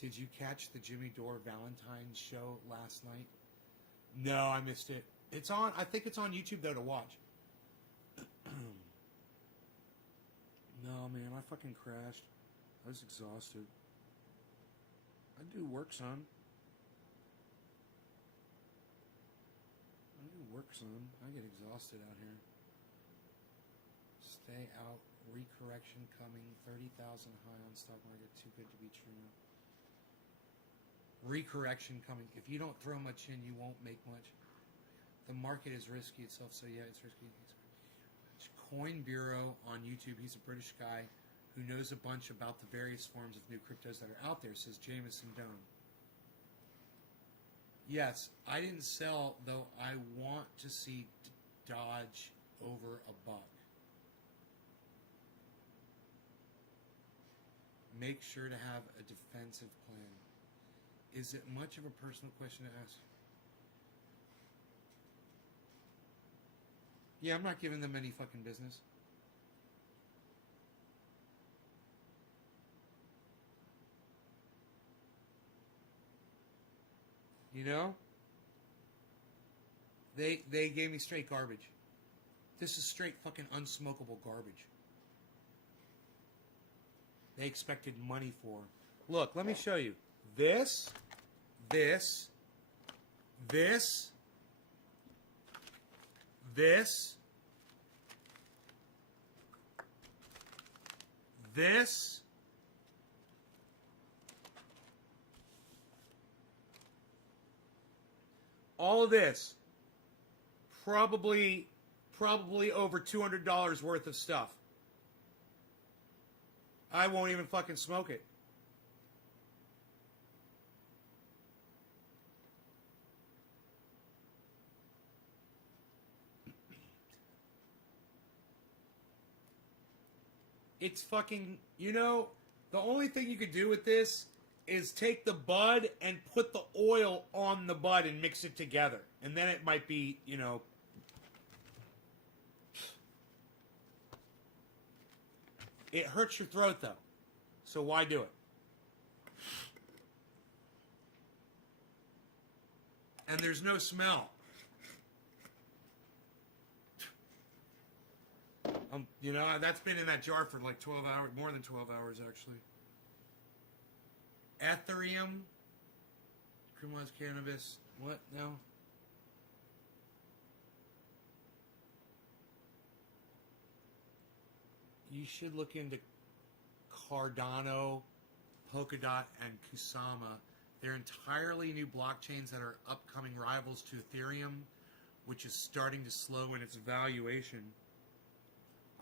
Did you catch the Jimmy Dore Valentine's show last night? No, I missed it. It's on. I think it's on YouTube though to watch. No, man, I fucking crashed. I was exhausted. I do work, son. I get exhausted out here. Stay out. Recorrection coming. 30,000 high on stock market. Too good to be true. Recorrection coming. If you don't throw much in, you won't make much. The market is risky itself, so yeah, it's risky. Coin Bureau on YouTube. He's a British guy who knows a bunch about the various forms of new cryptos that are out there, says Jameson Doan. Yes, I didn't sell, though I want to see Dodge over $1. Make sure to have a defensive plan. Is it much of a personal question to ask? Yeah, I'm not giving them any fucking business. You know? They gave me straight garbage. This is straight fucking unsmokable garbage. They expected money for. Look, let me show you. This, this, this, this, this, all of this, probably over $200 worth of stuff. I won't even fucking smoke it. It's fucking, you know, the only thing you could do with this is take the bud and put the oil on the bud and mix it together. And then it might be, you know, it hurts your throat though. So why do it? And there's no smell. You know, that's been in that jar for like 12 hours, more than 12 hours actually. Ethereum, criminalized cannabis, what now? You should look into Cardano, Polkadot, and Kusama. They're entirely new blockchains that are upcoming rivals to Ethereum, which is starting to slow in its valuation.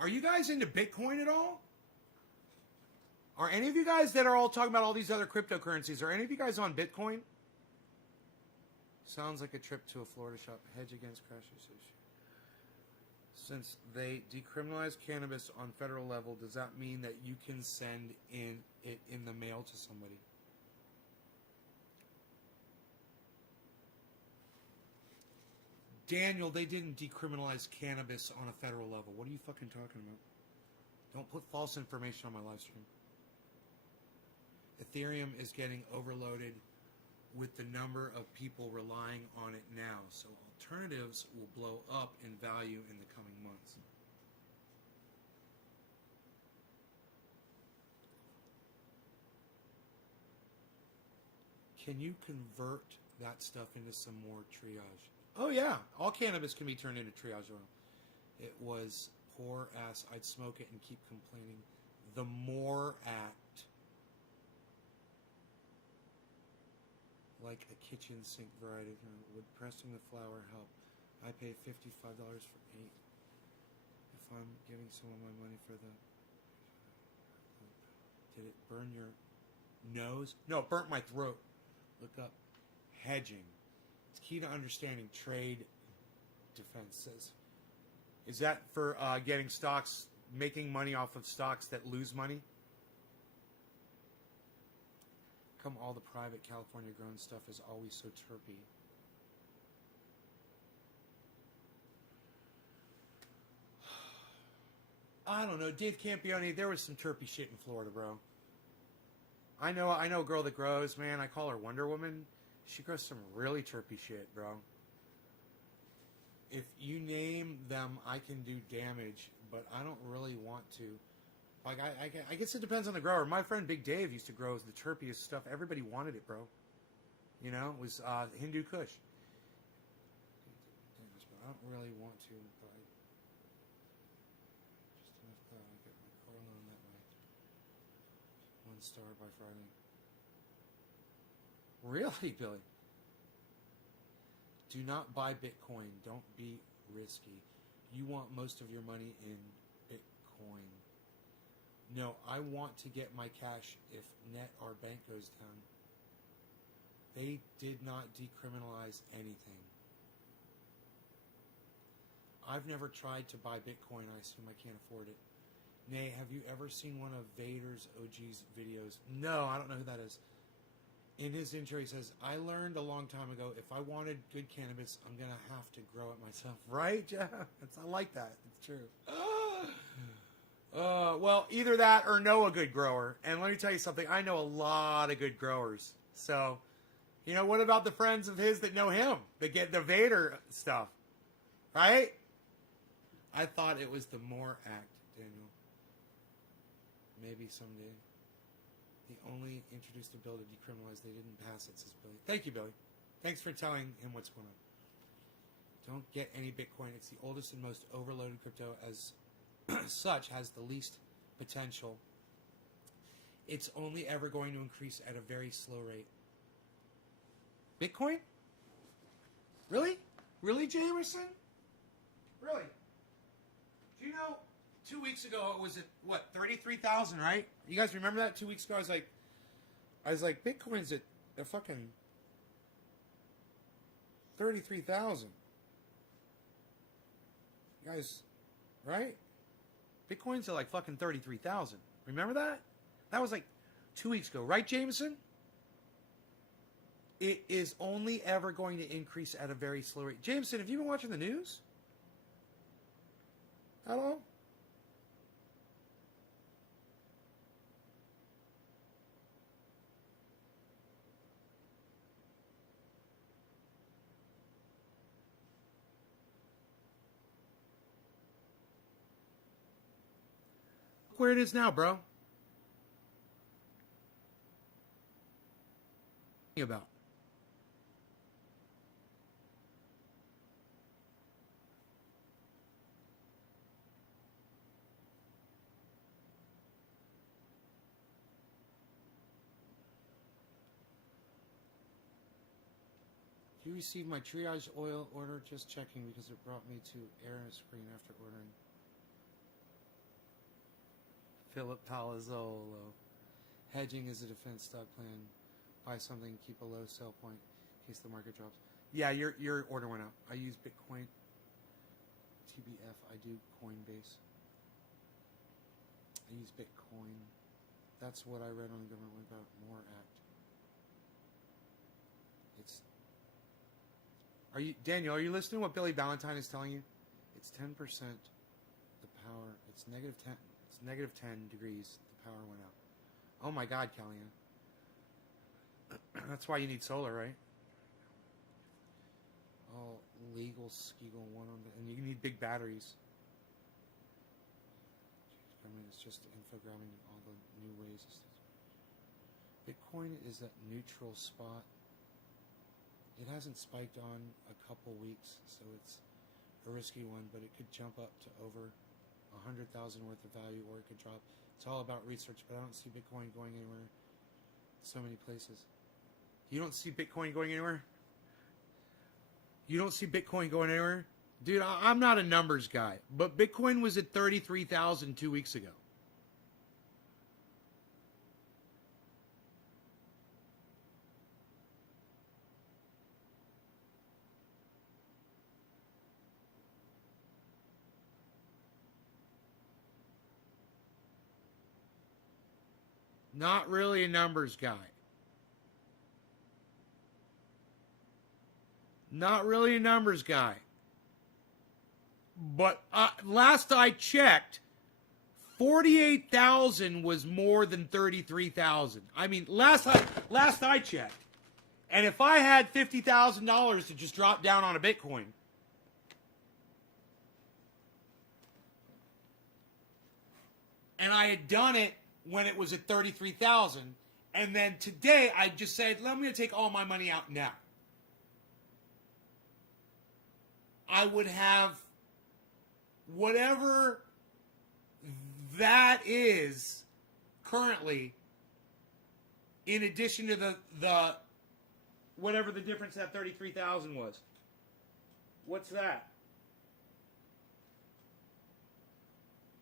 Are you guys into Bitcoin at all? Are any of you guys that are all talking about all these other cryptocurrencies, are any of you guys on Bitcoin? Sounds like a trip to a Florida shop. Hedge against crash association. Since they decriminalized cannabis on federal level, does that mean that you can send it in the mail to somebody? Daniel, they didn't decriminalize cannabis on a federal level. What are you fucking talking about? Don't put false information on my live stream. Ethereum is getting overloaded with the number of people relying on it now, so alternatives will blow up in value in the coming months. Can you convert that stuff into some more triage? Oh yeah, all cannabis can be turned into triage oil. It was poor ass. I'd smoke it and keep complaining. The MORE Act, like a kitchen sink variety, would pressing the flour help? I pay $55 for 8. If I'm giving someone my money for the, did it burn your nose? No, it burnt my throat. Look up hedging. It's key to understanding trade defenses. Is that for getting stocks, making money off of stocks that lose money? Come all the private California grown stuff is always so terpy. I don't know, Dave Campione, there was some terpy shit in Florida, bro. I know a girl that grows, man. I call her Wonder Woman. She grows some really terpy shit, bro. If you name them, I can do damage, but I don't really want to. Like, I guess it depends on the grower. My friend Big Dave used to grow the terpiest stuff. Everybody wanted it, bro. You know, it was Hindu Kush. I don't really want to, but just enough. I get my car loan that way. 1 star by Friday. Really, Billy? Do not buy Bitcoin. Don't be risky. You want most of your money in Bitcoin. No, I want to get my cash if net or bank goes down. They did not decriminalize anything. I've never tried to buy Bitcoin. I assume I can't afford it. Nay, have you ever seen one of Vader's OG's videos? No, I don't know who that is. In his intro, he says, I learned a long time ago, if I wanted good cannabis, I'm going to have to grow it myself. Right, Jeff? I like that. It's true. Well, either that or know a good grower. And let me tell you something. I know a lot of good growers. So, you know, what about the friends of his that know him? That get the Vader stuff. Right? I thought it was the MORE Act, Daniel. Maybe someday. They only introduced a bill to decriminalize. They didn't pass it, says Billy. Thank you, Billy. Thanks for telling him what's going on. Don't get any Bitcoin. It's the oldest and most overloaded crypto. As such, has the least potential. It's only ever going to increase at a very slow rate. Bitcoin? Really? Really, Jamerson? Really? Do you know, 2 weeks ago it was at, what, 33,000, right? You guys remember that? 2 weeks ago I was like, Bitcoin's at a fucking 33,000. You guys, right? Bitcoin's at like fucking 33,000. Remember that? That was like 2 weeks ago, right, Jameson? It is only ever going to increase at a very slow rate. Jameson, have you been watching the news? At all? Look where it is now, bro. About. You received my triage oil order, just checking because it brought me to error screen after ordering. Philip Palazzolo. Hedging is a defense stock plan. Buy something, keep a low sell point in case the market drops. Yeah, your order went out. I use Bitcoin. TBF, I do Coinbase. I use Bitcoin. That's what I read on the Government About More Act. It's. Daniel? Are you listening to what Billy Ballantyne is telling you? It's 10% the power. It's negative 10. It's negative 10 degrees. The power went out. Oh my God, Kellyanne. That's why you need solar, right? Oh, legal Skegel one on the, and you need big batteries. I mean, it's just infogramming all the new ways. Bitcoin is at neutral spot. It hasn't spiked on a couple weeks, so it's a risky one, but it could jump up to over 100,000 worth of value, or it could drop. It's all about research, but I don't see Bitcoin going anywhere. So many places. You don't see Bitcoin going anywhere? You don't see Bitcoin going anywhere? Dude, I'm not a numbers guy, but Bitcoin was at 33,000 2 weeks ago. Not really a numbers guy. Not really a numbers guy. But last I checked, 48,000 was more than 33,000. I mean, last I checked. And if I had $50,000 to just drop down on a Bitcoin, and I had done it when it was at 33,000, and then today I just said, I'm going to take all my money out now. I would have whatever that is currently, in addition to the whatever the difference at 33,000 was. What's that?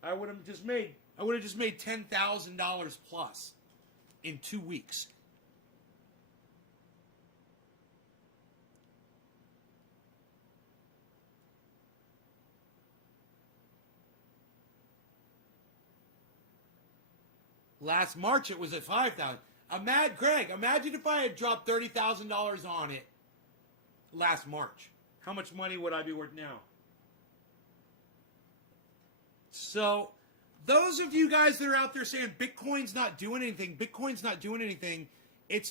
I would have just made $10,000 plus in 2 weeks. Last March it was at 5,000. Greg, imagine if I had dropped $30,000 on it last March. How much money would I be worth now? So, those of you guys that are out there saying Bitcoin's not doing anything, it's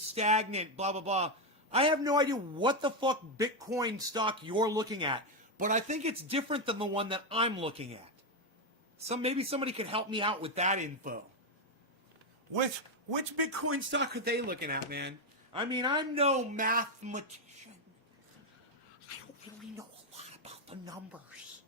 stagnant, blah, blah, blah. I have no idea what the fuck Bitcoin stock you're looking at, but I think it's different than the one that I'm looking at. Maybe somebody could help me out with that info. Which Bitcoin stock are they looking at, man? I mean, I'm no mathematician. I don't really know a lot about the numbers.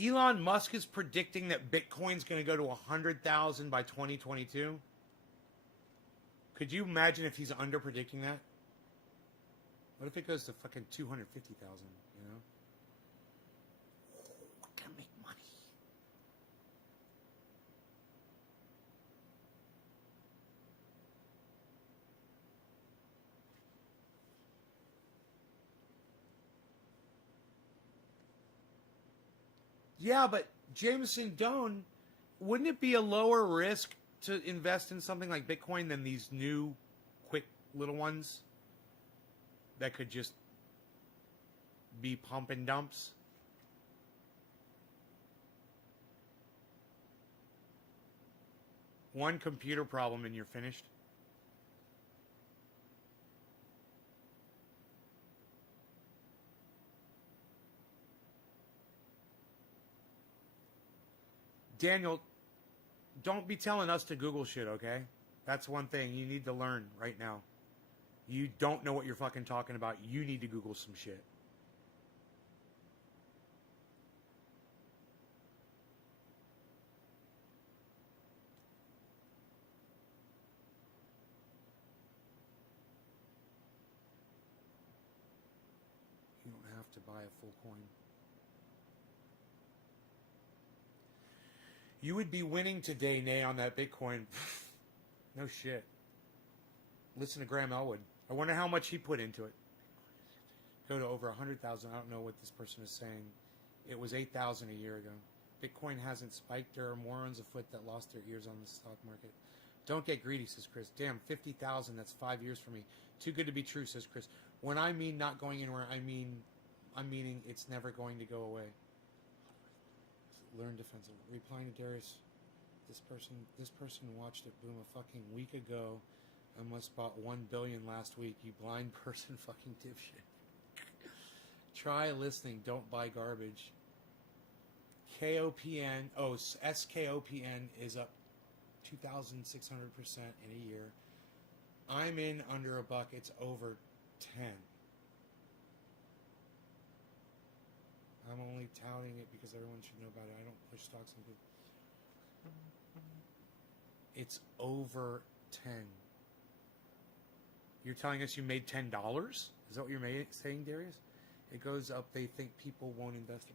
Elon Musk is predicting that Bitcoin's going to go to 100,000 by 2022. Could you imagine if he's under predicting that? What if it goes to fucking 250,000, you know? We're going to make money. Yeah, but Jameson Doan, wouldn't it be a lower risk to invest in something like Bitcoin than these new, quick little ones that could just be pump and dumps? One computer problem and you're finished. Daniel, don't be telling us to Google shit, okay? That's one thing you need to learn right now. You don't know what you're fucking talking about. You need to Google some shit. You don't have to buy a full coin. You would be winning today, Nay, on that Bitcoin. No shit. Listen to Graham Elwood. I wonder how much he put into it. Go to over 100,000. I don't know what this person is saying. It was 8,000 a year ago. Bitcoin hasn't spiked. There are morons afoot that lost their ears on the stock market. Don't get greedy, says Chris. Damn, 50,000. That's 5 years for me. Too good to be true, says Chris. When I mean not going anywhere, I'm meaning it's never going to go away. Learn defensive. Replying to Darius, this person watched it boom a fucking week ago and must bought 1 billion last week. You blind person, fucking dipshit. Try listening. Don't buy garbage. KOPN. Oh, SKOPN is up 2,600% in a year. I'm in under $1. It's over 10. I'm only touting it because everyone should know about it. I don't push stocks into. It's over 10. You're telling us you made $10? Is that what you're saying, Darius? It goes up. They think people won't invest it.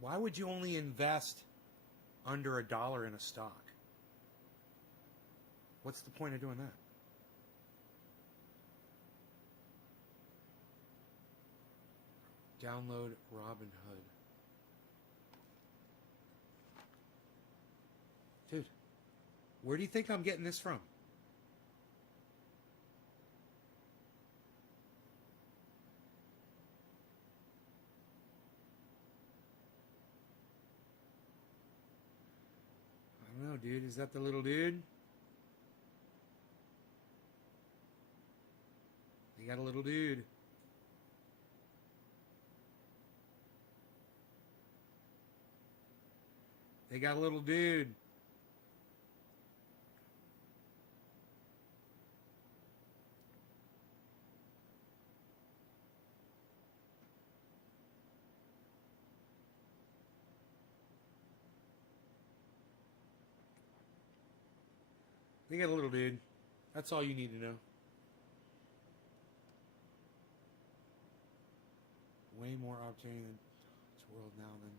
Why would you only invest under $1 in a stock? What's the point of doing that? Download Robinhood. Dude, where do you think I'm getting this from? I don't know, dude. Is that the little dude? You got a little dude. They got a little dude. They got a little dude. That's all you need to know. Way more opportunity in this world now than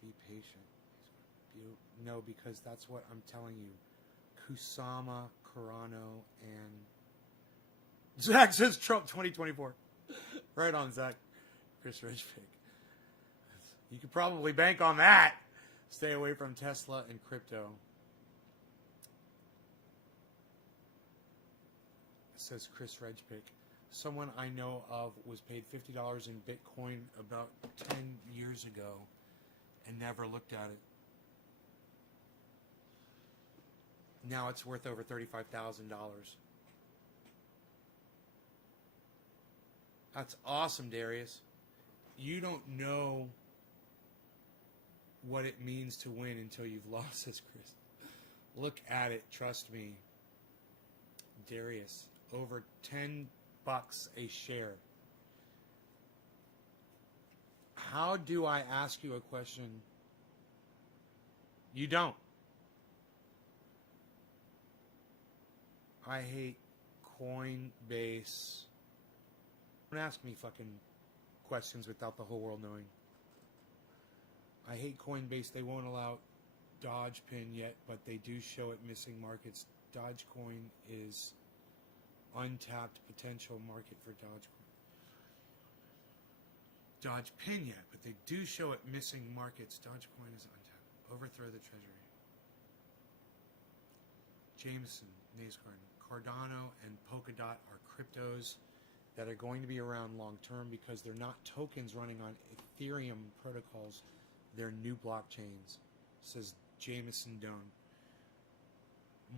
be patient. No, because that's what I'm telling you. Kusama, Carano, and Zach says Trump 2024. Right on, Zach. Chris Ridgepick. You could probably bank on that. Stay away from Tesla and crypto. Says Chris Ridgepick. Someone I know of was paid $50 in Bitcoin about 10 years ago and never looked at it. Now it's worth over $35,000. That's awesome, Darius. You don't know what it means to win until you've lost, says Chris. Look at it, trust me. Darius, over $10 a share. How do I ask you a question? You don't. I hate Coinbase. Don't ask me fucking questions without the whole world knowing. I hate Coinbase. They won't allow Dogecoin yet, but they do show it missing markets. Dogecoin is untapped potential market for Dogecoin. Dogecoin yet, but they do show it missing markets. Dogecoin is untapped. Overthrow the treasury. Jameson, Nays Garden. Cardano and Polkadot are cryptos that are going to be around long term because they're not tokens running on Ethereum protocols. They're new blockchains, says Jameson Doan.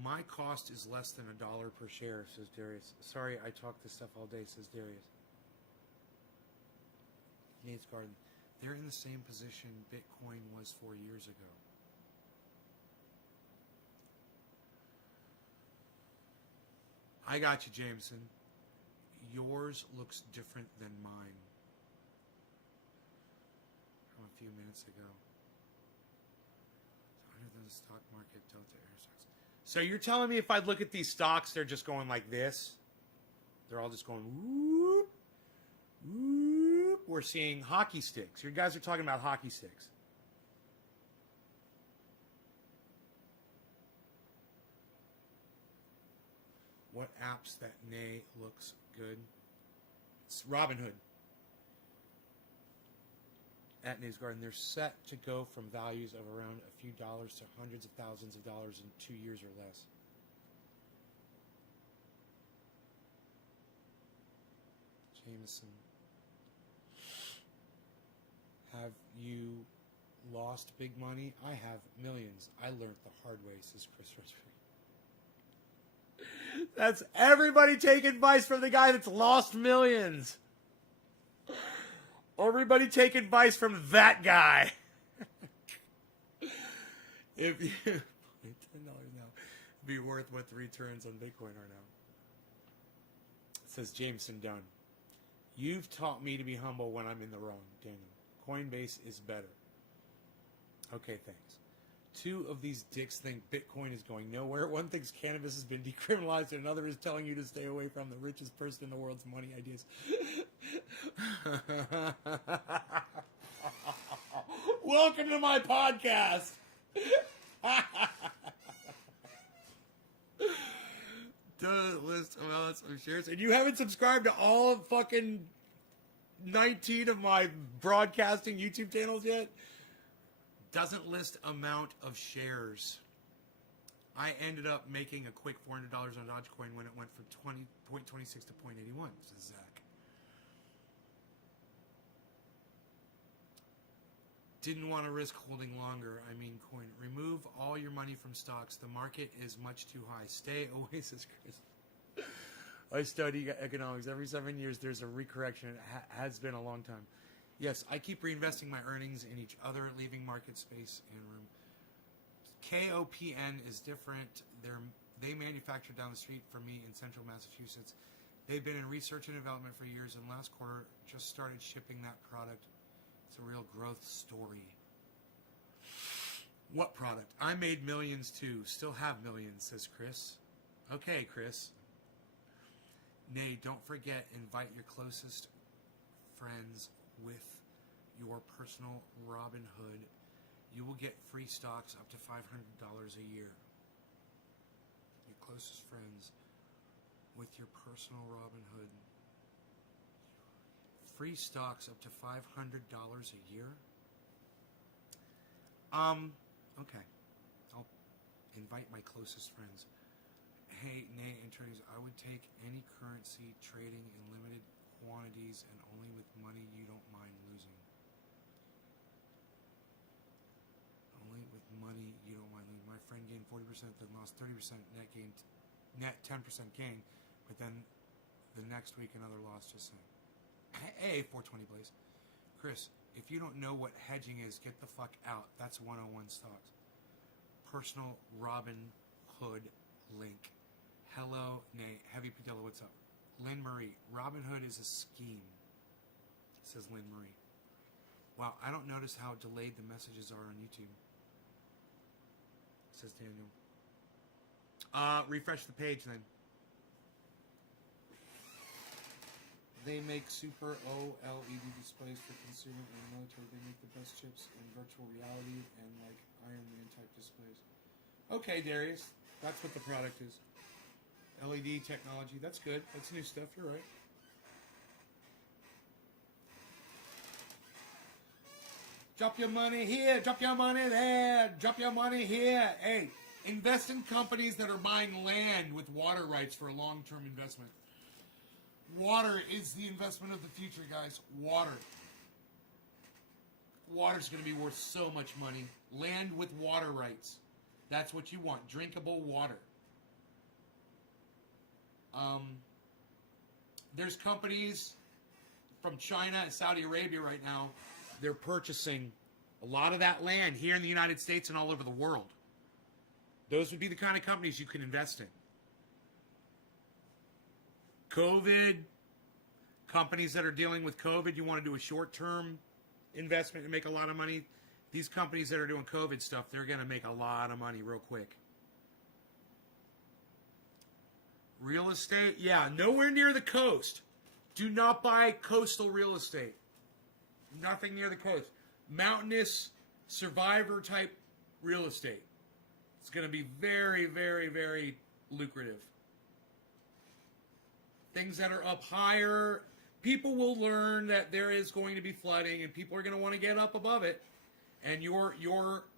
My cost is less than $1 per share, says Darius. Sorry, I talk this stuff all day, says Darius. Nate's Garden. They're in the same position Bitcoin was 4 years ago. I got you, Jameson. Yours looks different than mine. From a few minutes ago. Under the stock market, Delta Air stocks. So you're telling me if I look at these stocks, they're just going like this? They're all just going whoop, whoop. We're seeing hockey sticks. You guys are talking about hockey sticks. What apps that nay looks good? It's Robinhood. At Nay's Garden, they're set to go from values of around a few dollars to hundreds of thousands of dollars in 2 years or less. Jameson. Have you lost big money? I have millions. I learned the hard way, says Chris Rosberg. That's everybody take advice from the guy that's lost millions. Everybody take advice from that guy. If you $10 now, be worth what the returns on Bitcoin are now. Says Jameson Dunn. You've taught me to be humble when I'm in the wrong, Daniel. Coinbase is better. Okay, thanks. Two of these dicks think Bitcoin is going nowhere. One thinks cannabis has been decriminalized, and another is telling you to stay away from the richest person in the world's money ideas. Welcome to my podcast. Does list amounts of shares, and you haven't subscribed to all of fucking 19 of my broadcasting YouTube channels yet? Doesn't list amount of shares. I ended up making a quick $400 on Dogecoin when it went from 0.26 to 0.81, says Zach. Didn't want to risk holding longer. I mean, coin. Remove all your money from stocks. The market is much too high. Stay away, says Chris. I study economics. Every 7 years, there's a recorrection. It has been a long time. Yes, I keep reinvesting my earnings in each other, leaving market space and room. KOPN is different. They manufacture down the street from me in central Massachusetts. They've been in research and development for years, and last quarter just started shipping that product. It's a real growth story. What product? I made millions too. Still have millions, says Chris. Okay, Chris. Nay, don't forget, invite your closest friends with your personal Robinhood. You will get free stocks up to $500 a year. Your closest friends with your personal Robinhood. Free stocks up to $500 a year? Okay. I'll invite my closest friends. Hey, nay, attorneys, I would take any currency trading in limited quantities and only with money you don't mind losing. Only with money you don't mind losing. My friend gained 40%, then lost 30%, net 10% gain, but then the next week another loss, just saying. Hey, 420 Blaze. Chris, if you don't know what hedging is, get the fuck out. That's 101 stocks. Personal Robinhood link. Hello, nay, Heavy Padilla, what's up? Lynn Marie, Robinhood is a scheme, says Lynn Marie. Wow, I don't notice how delayed the messages are on YouTube, says Daniel. Refresh the page then. They make super OLED displays for consumer and military. They make the best chips in virtual reality and like Iron Man type displays. Okay, Darius, that's what the product is. LED technology. That's good. That's new stuff. You're right. Drop your money here. Drop your money there. Drop your money here. Hey, invest in companies that are buying land with water rights for a long-term investment. Water is the investment of the future, guys. Water. Water's going to be worth so much money. Land with water rights. That's what you want. Drinkable water. There's companies from China and Saudi Arabia right now. They're purchasing a lot of that land here in the United States and all over the world. Those would be the kind of companies you can invest in. COVID, companies that are dealing with COVID, you want to do a short-term investment and make a lot of money. These companies that are doing COVID stuff, they're going to make a lot of money real quick. Real estate, yeah, nowhere near the coast. Do not buy coastal real estate. Nothing near the coast. Mountainous, survivor type real estate. It's going to be very, very, very lucrative. Things that are up higher, people will learn that there is going to be flooding and people are going to want to get up above it. And your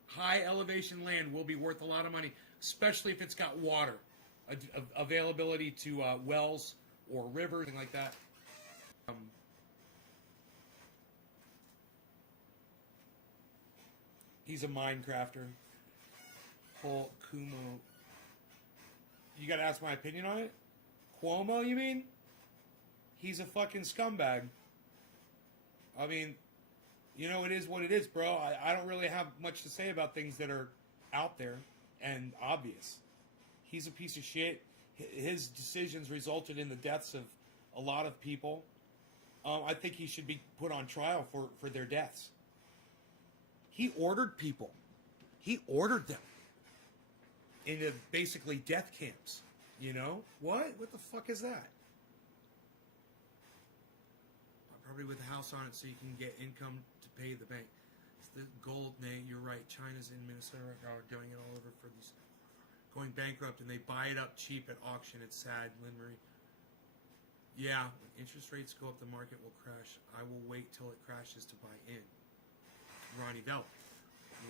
high elevation land will be worth a lot of money, especially if it's got water, availability to wells or rivers, things like that. He's a Minecrafter. Paul Kumo. You got to ask my opinion on it? Cuomo, you mean? He's a fucking scumbag. I mean, you know, it is what it is, bro. I don't really have much to say about things that are out there and obvious. He's a piece of shit. His decisions resulted in the deaths of a lot of people. I think he should be put on trial for their deaths. He ordered people. He ordered them into basically death camps. You know? What? What the fuck is that? Probably with a house on it so you can get income to pay the bank. It's the gold, Nate. You're right. China's in Minnesota right now doing it all over for these. Going bankrupt and they buy it up cheap at auction. It's sad, Lynn Marie. Yeah, when interest rates go up, the market will crash. I will wait till it crashes to buy in. Ronnie Bell.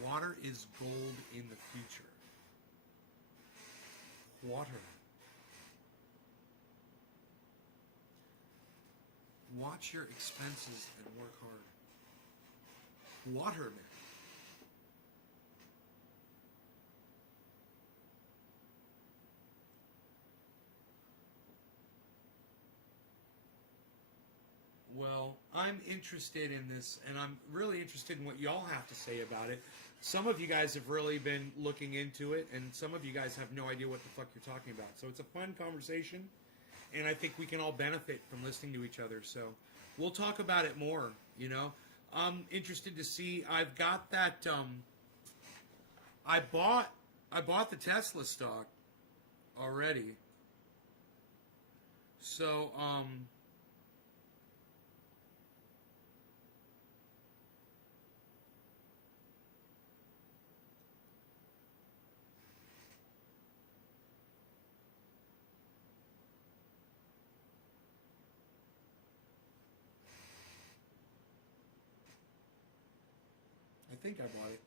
Water is gold in the future. Water. Watch your expenses and work hard. Water, man. Well, I'm interested in this, and I'm really interested in what y'all have to say about it. Some of you guys have really been looking into it, and some of you guys have no idea what the fuck you're talking about. So it's a fun conversation, and I think we can all benefit from listening to each other. So we'll talk about it more, you know. I'm interested to see. I've got that. I bought the Tesla stock already. So I think I bought it.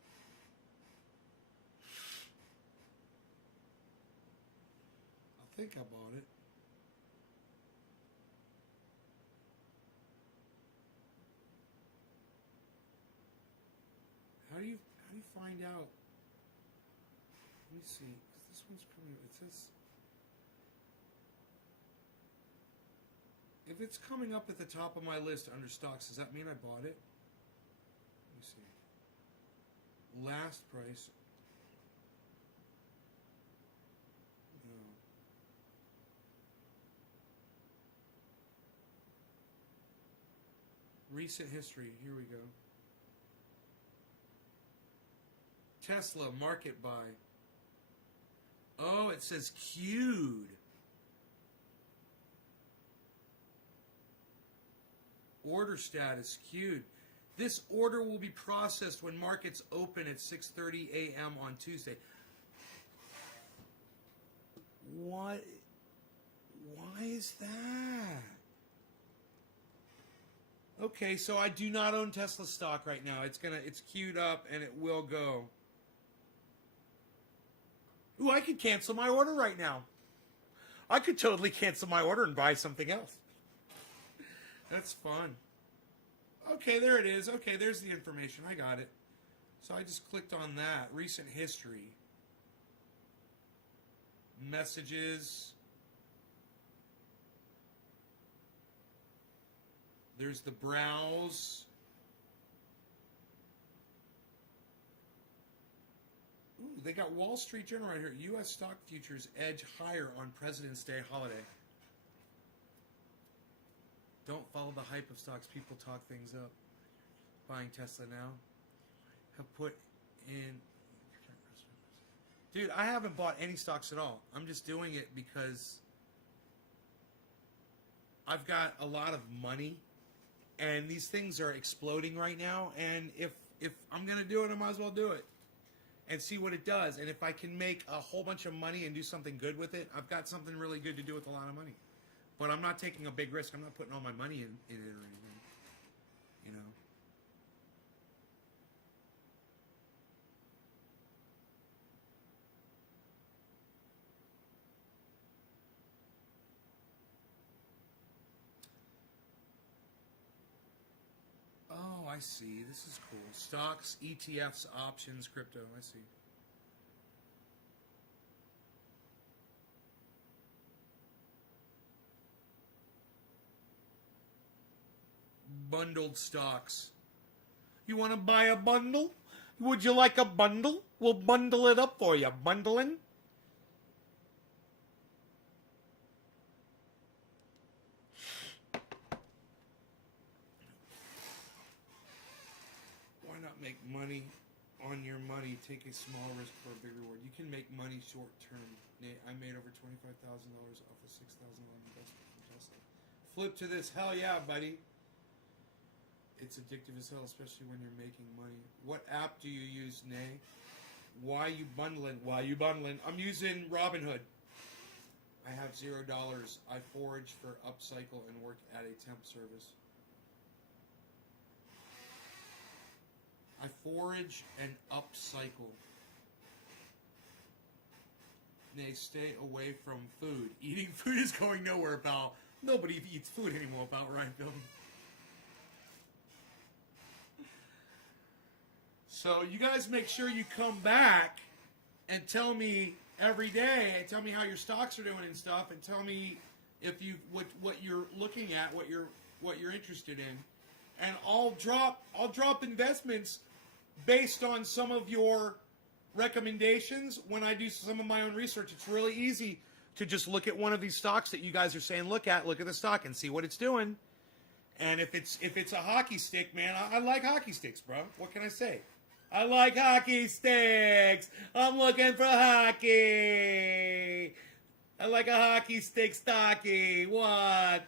I think I bought it. How do you find out? Let me see. 'Cause this one's coming. It says if it's coming up at the top of my list under stocks, does that mean I bought it? Let me see. Last price. No. Recent history. Here we go. Tesla market buy. Oh, it says queued. Order status queued. This order will be processed when markets open at 6:30 a.m. on Tuesday. What? Why is that? Okay, so I do not own Tesla stock right now. It's queued up and it will go. Ooh, I could cancel my order right now. I could totally cancel my order and buy something else. That's fun. Okay, there it is. Okay, there's the information. I got it. So I just clicked on that. Recent history. Messages. There's the browse. Ooh, they got Wall Street Journal right here. U.S. stock futures edge higher on President's Day holiday. Don't follow the hype of stocks. People talk things up. Buying Tesla now. Have put in... Dude, I haven't bought any stocks at all. I'm just doing it because I've got a lot of money. And these things are exploding right now. And if I'm going to do it, I might as well do it. And see what it does. And if I can make a whole bunch of money and do something good with it, I've got something really good to do with a lot of money. But I'm not taking a big risk. I'm not putting all my money in it or anything. You know. Oh, I see. This is cool. Stocks, ETFs, options, crypto. I see. Bundled stocks. You want to buy a bundle? Would you like a bundle? We'll bundle it up for you. Bundling? Why not make money on your money? Take a small risk for a big reward. You can make money short term. I made over $25,000 off a $6,000 investment from Tesla. Flip to this. Hell yeah, buddy. It's addictive as hell, especially when you're making money. What app do you use, Nay? Why you bundling? Why you bundling? I'm using Robinhood. I have $0. I forage for upcycle and work at a temp service. I forage and upcycle. Nay, stay away from food. Eating food is going nowhere, pal. Nobody eats food anymore, pal, right, Bill? So you guys make sure you come back and tell me every day, and tell me how your stocks are doing and stuff, and tell me if you what you're looking at, what you're interested in, and I'll drop investments based on some of your recommendations when I do some of my own research. It's really easy to just look at one of these stocks that you guys are saying look at the stock and see what it's doing. And if it's a hockey stick, man, I like hockey sticks, bro. What can I say? I like hockey sticks. I'm looking for hockey. I like a hockey stick stocky. What?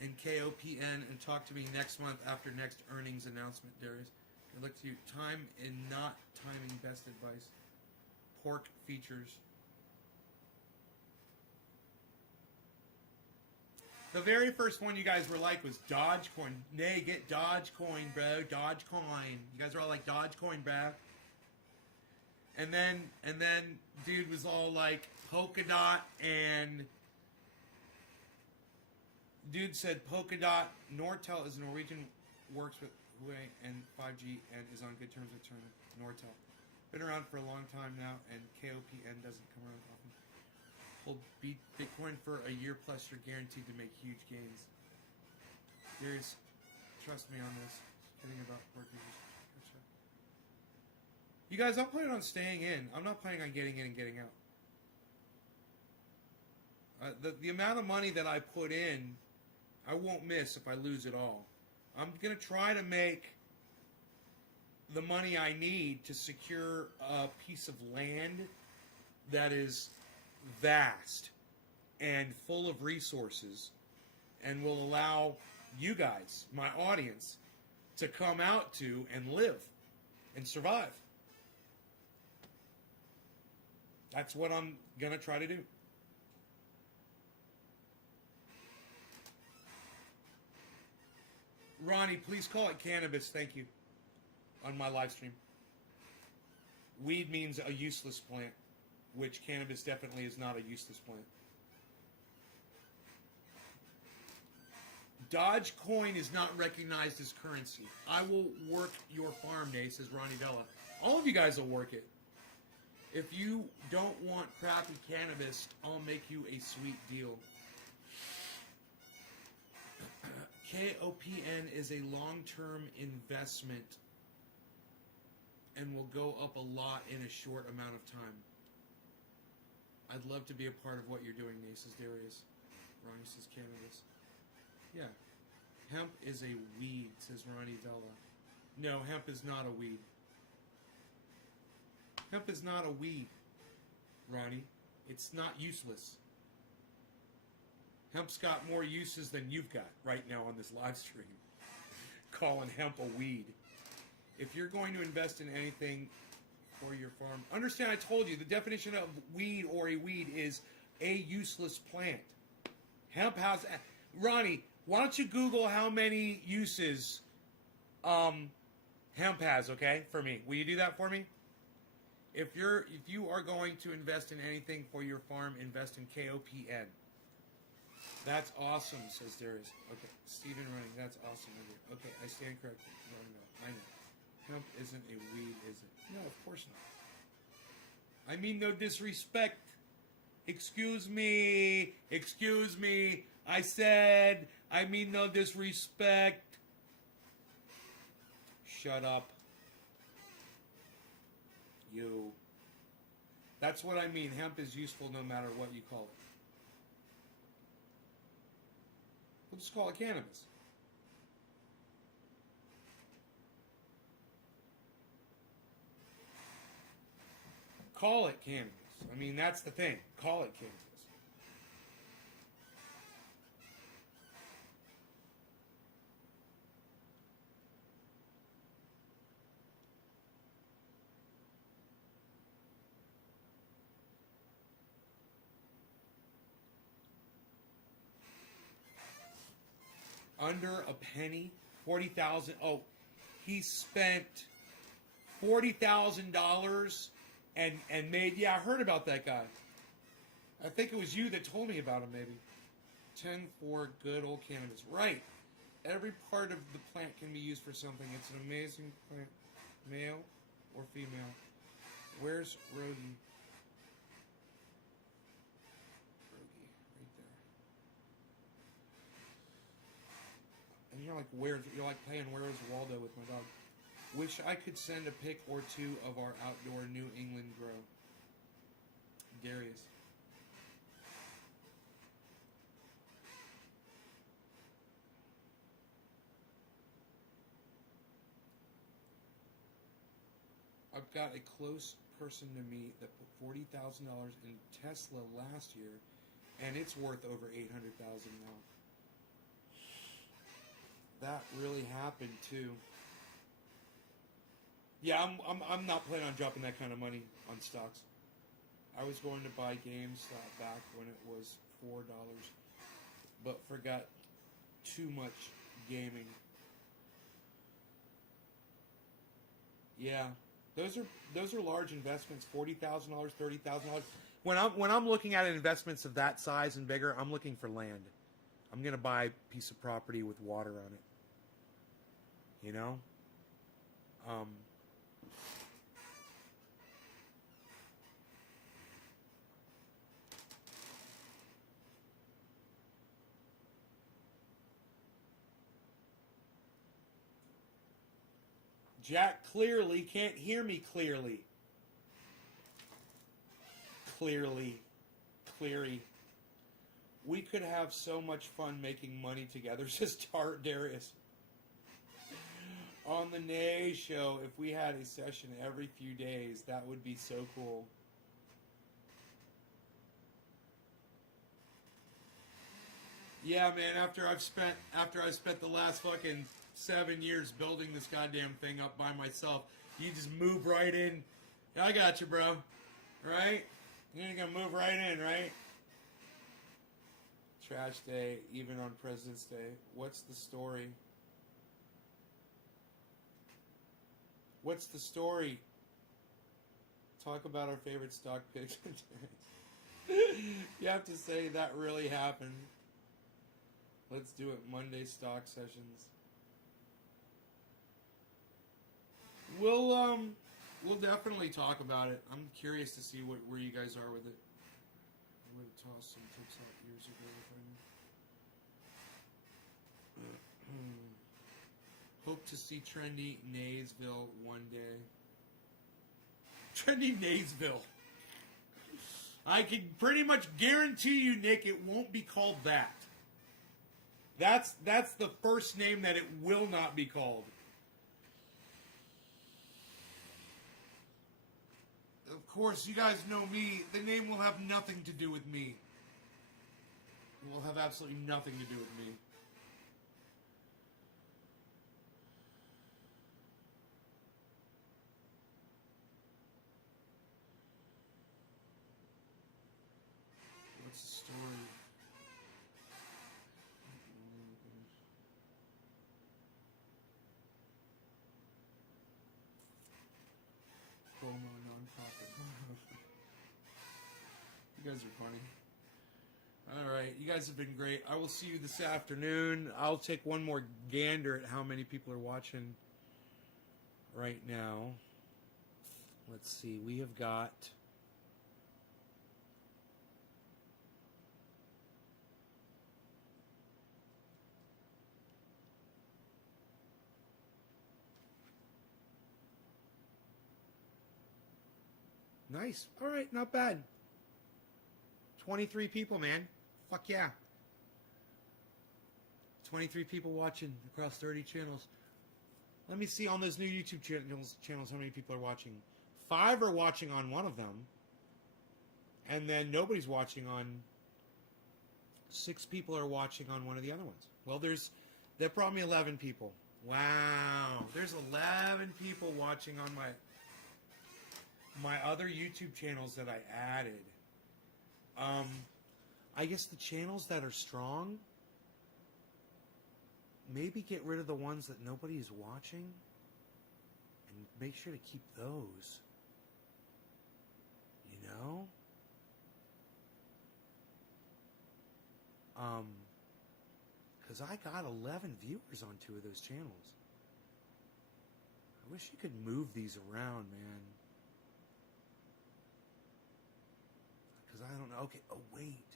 And KOPN and talk to me next month after next earnings announcement, Darius. I look to you. Time and not timing best advice. Pork features. The very first one you guys were like was Dogecoin. Nay, get Dogecoin, bro. Dogecoin. You guys are all like Dogecoin, bro. And then dude was all like Polkadot, and dude said Polkadot. Nortel is Norwegian, works with Huawei and 5G and is on good terms with China. Nortel. Been around for a long time now, and KOPN doesn't come around often. Hold Bitcoin for a year plus, you're guaranteed to make huge gains. Darius, trust me on this. Kidding about pork users. Gotcha. You guys, I'm planning on staying in. I'm not planning on getting in and getting out. The amount of money that I put in, I won't miss if I lose it all. I'm going to try to make the money I need to secure a piece of land that is vast and full of resources and will allow you guys, my audience, to come out to and live and survive. That's what I'm going to try to do. Ronnie, please call it cannabis, thank you, on my live stream. Weed means a useless plant, which cannabis definitely is not a useless plant. Dogecoin is not recognized as currency. I will work your farm day, says Ronnie Della. All of you guys will work it. If you don't want crappy cannabis, I'll make you a sweet deal. KOPN is a long-term investment and will go up a lot in a short amount of time. I'd love to be a part of what you're doing, Nate, says Darius. Ronnie says cannabis. Yeah. Hemp is a weed, says Ronnie Della. No, hemp is not a weed. Hemp is not a weed, Ronnie. It's not useless. Hemp's got more uses than you've got right now on this live stream. Calling hemp a weed. If you're going to invest in anything for your farm, understand I told you the definition of weed or a weed is a useless plant. Hemp has... Ronnie, why don't you Google how many uses hemp has, okay, for me? Will you do that for me? If you are going to invest in anything for your farm, invest in KOPN. That's awesome, says Darius. Okay, Stephen running. That's awesome. Okay, I stand corrected. No, I know. Hemp isn't a weed, is it? No, of course not. I mean no disrespect. Excuse me. Excuse me. I said I mean no disrespect. Shut up. You. That's what I mean. Hemp is useful no matter what you call it. We'll just call it cannabis. Call it cannabis. I mean, that's the thing. Call it cannabis. Under a penny, 40,000. Oh, he spent $40,000 and made. Yeah, I heard about that guy. I think it was you that told me about him. Maybe 10 for good old cannabis. Right. Every part of the plant can be used for something. It's an amazing plant, male or female. Where's Rogie? And you're like playing Where's Waldo with my dog. Wish I could send a pic or two of our outdoor New England grow. Darius. I've got a close person to me that put $40,000 in Tesla last year, and it's worth over $800,000 now. That really happened too. Yeah, I'm not planning on dropping that kind of money on stocks. I was going to buy GameStop back when it was $4, but forgot too much gaming. Yeah, those are large investments. $40,000, $30,000. When I'm looking at investments of that size and bigger, I'm looking for land. I'm gonna buy a piece of property with water on it. You know? Jack clearly can't hear me clearly. Cleary. We could have so much fun making money together, says Darius. On the Nay Show, if we had a session every few days, that would be so cool. Yeah, man, after I spent the last fucking 7 years building this goddamn thing up by myself, you just move right in. I got you, bro. Right? You're gonna move right in, right? Trash day, even on President's Day. What's the story? What's the story? Talk about our favorite stock picks. You have to say that really happened. Let's do it. Monday stock sessions. We'll definitely talk about it. I'm curious to see where you guys are with it. I would have tossed some tips out years ago if I knew. Hope to see trendy Naysville one day. Trendy Naysville. I can pretty much guarantee you, Nick, it won't be called that. That's the first name that it will not be called. Of course, you guys know me. The name will have nothing to do with me. It will have absolutely nothing to do with me. What's the story? Promo nonprofit. You guys are funny. All right, you guys have been great. I will see you this afternoon. I'll take one more gander at how many people are watching right now. Let's see. We have got... Nice. All right, not bad. 23 people, man. Fuck yeah. 23 people watching across 30 channels. Let me see on those new YouTube channels how many people are watching. 5 are watching on one of them. And then nobody's watching on... 6 people are watching on one of the other ones. Well, that brought me 11 people. Wow. There's 11 people watching on my other YouTube channels that I added. I guess the channels that are strong, maybe get rid of the ones that nobody is watching and make sure to keep those. You know? Because I got 11 viewers on 2 of those channels. I wish you could move these around, man. I don't know. Okay. Oh, wait.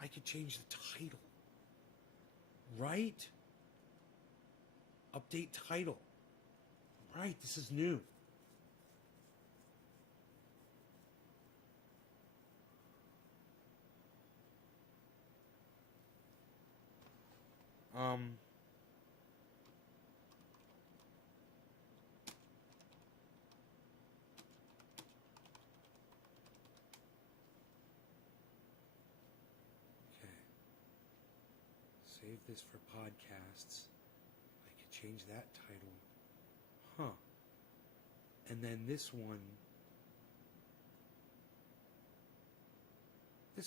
I could change the title. Right? Update title. Right. This is new. Save this for podcasts. I could change that title. Huh. And then this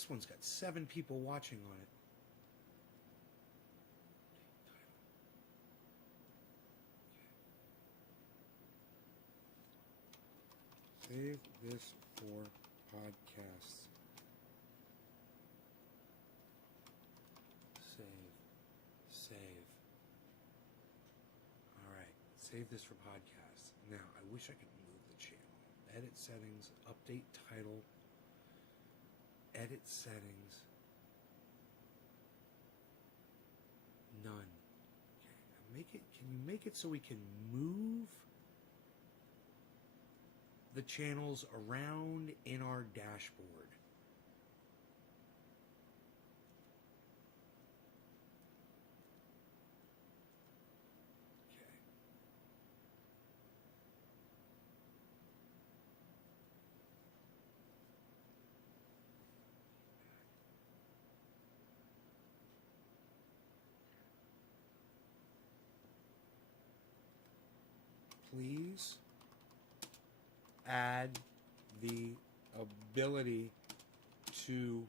one's got 7 people watching on it. Save this for podcasts. Save. Alright, save this for podcasts. Now, I wish I could move the channel. Edit settings, update title, edit settings. None. Okay, can you make it so we can move the channels around in our dashboard? Please add the ability to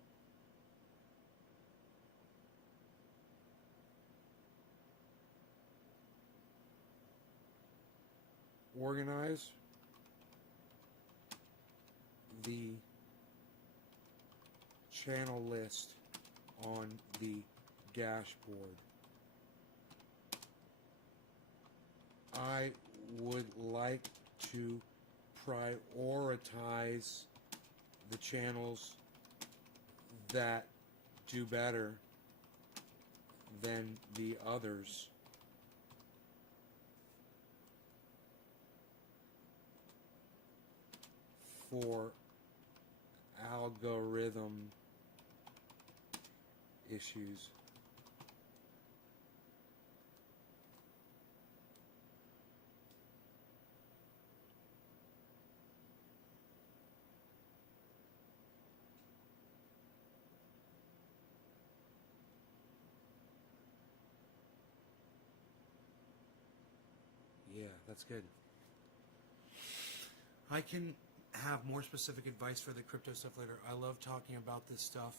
organize the channel list on the dashboard. I would like to prioritize the channels that do better than the others. For algorithm issues. Yeah, that's good. I can have more specific advice for the crypto stuff later. I love talking about this stuff.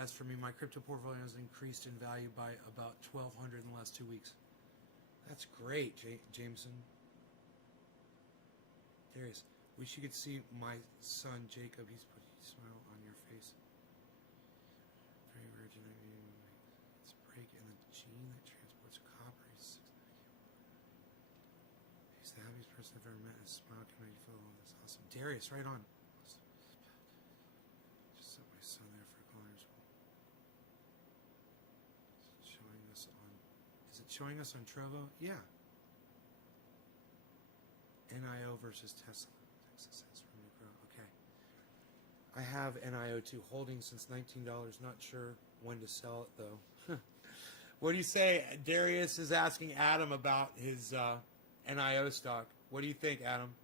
As for me, my crypto portfolio has increased in value by about 1,200 in the last 2 weeks. That's great, Jameson. Darius, wish you could see my son Jacob. He's put a smile on your face. Very virgin. I mean, it's break in the gene that transports copper. He's the happiest person I've ever met. His smile can make you feel all this awesome. Darius, right on. Just set my son there for culinary school. Is it showing us on Trovo? Yeah. NIO versus Tesla. Texas has room to grow. Okay. I have NIO2 holding since $19. Not sure when to sell it though. What do you say? Darius is asking Adam about his NIO stock. What do you think, Adam?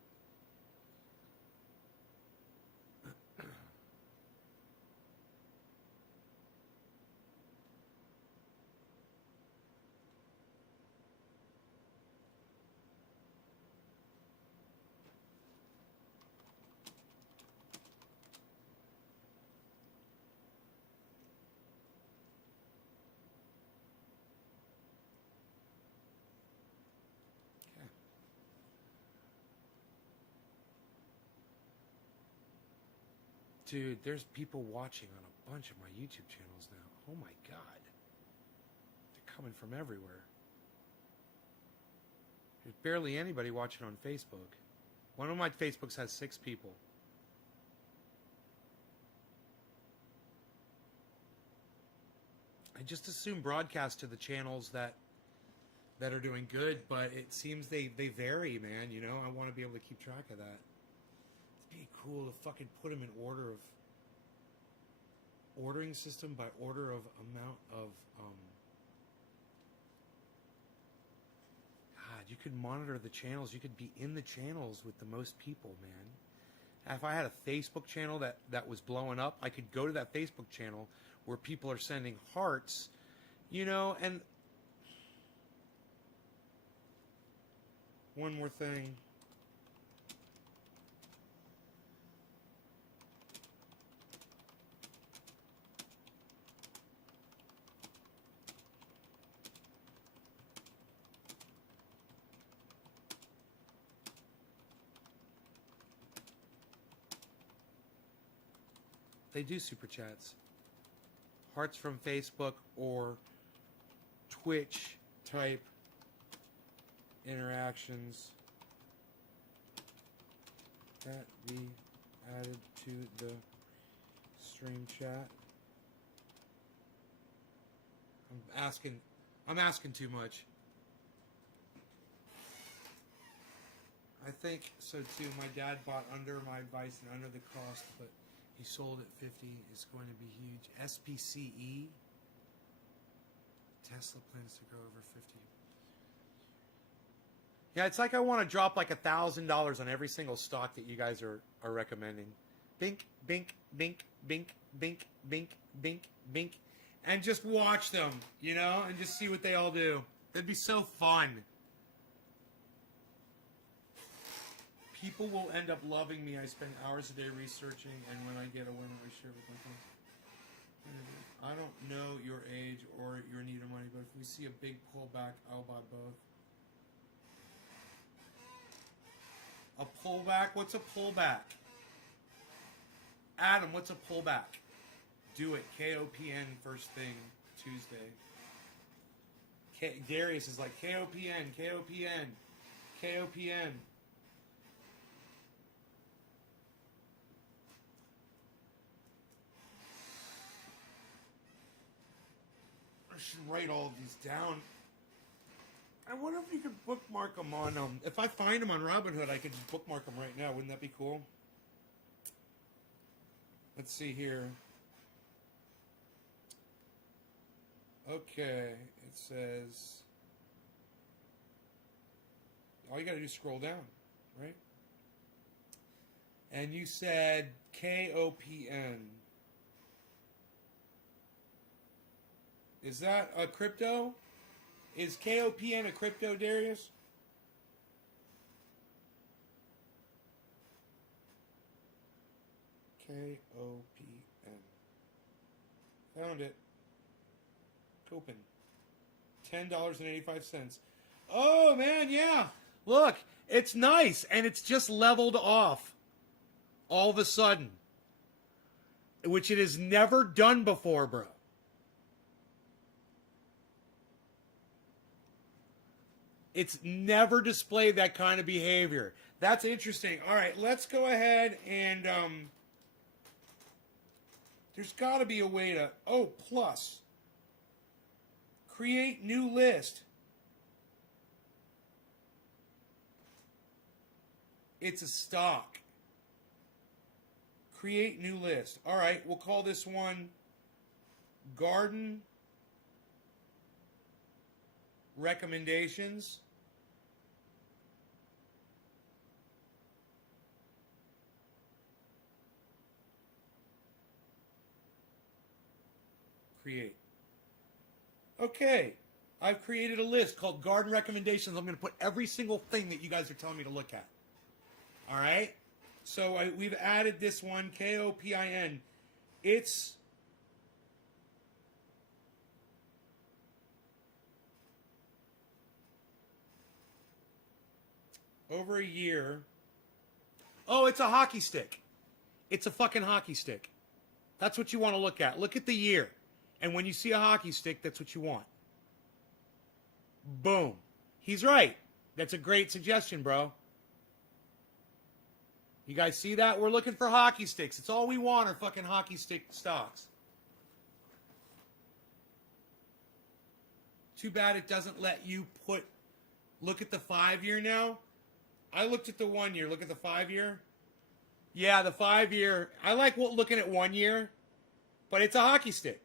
Dude, there's people watching on a bunch of my YouTube channels now. Oh my God. They're coming from everywhere. There's barely anybody watching on Facebook. One of my Facebooks has 6 people. I just assume broadcast to the channels that are doing good, but it seems they vary, man. You know, I want to be able to keep track of that. Be cool to fucking put them in order of ordering system by order of amount of God, you could monitor the channels. You could be in the channels with the most people, man. If I had a Facebook channel that was blowing up, I could go to that Facebook channel where people are sending hearts, you know. And one more thing. They do super chats. Hearts from Facebook or Twitch type interactions that be added to the stream chat. I'm asking too much. I think so too. My dad bought under my advice and under the cost, but he sold at 50. It's going to be huge. SPCE. Tesla plans to grow over 50. Yeah, it's like I want to drop like $1,000 on every single stock that you guys are recommending. Bink, bink, bink, bink, bink, bink, bink, bink. And just watch them, you know, and just see what they all do. That'd be so fun. People will end up loving me. I spend hours a day researching, and when I get a winner, I share with my friends. I don't know your age or your need of money, but if we see a big pullback, I'll buy both. A pullback? What's a pullback? Adam, what's a pullback? Do it. KOPN first thing Tuesday. Darius is like KOPN, KOPN, KOPN. I should write all of these down. I wonder if you could bookmark them on. If I find them on Robinhood, I could just bookmark them right now. Wouldn't that be cool? Let's see here. Okay, it says. All you gotta do is scroll down, right? And you said KOPN. Is that a crypto? Is KOPN a crypto, Darius? KOPN. Found it. Copen. $10.85. Oh, man, yeah. Look, it's nice, and it's just leveled off all of a sudden, which it has never done before, bro. It's never displayed that kind of behavior. That's interesting. All right, let's go ahead and there's got to be a way to plus create new list. It's a stock. Create new list. All right, we'll call this one Garden Recommendations. Create. Okay, I've created a list called Garden Recommendations. I'm going to put every single thing that you guys are telling me to look at. All right? So we've added this one, KOPIN. It's over a year. Oh, it's a hockey stick. It's a fucking hockey stick. That's what you want to look at. Look at the year. And when you see a hockey stick, that's what you want. Boom. He's right. That's a great suggestion, bro. You guys see that? We're looking for hockey sticks. It's all we want are fucking hockey stick stocks. Too bad it doesn't let you look at the 5-year now. I looked at the 1 year. Look at the 5-year. Yeah, the 5-year. I like looking at 1 year, but it's a hockey stick.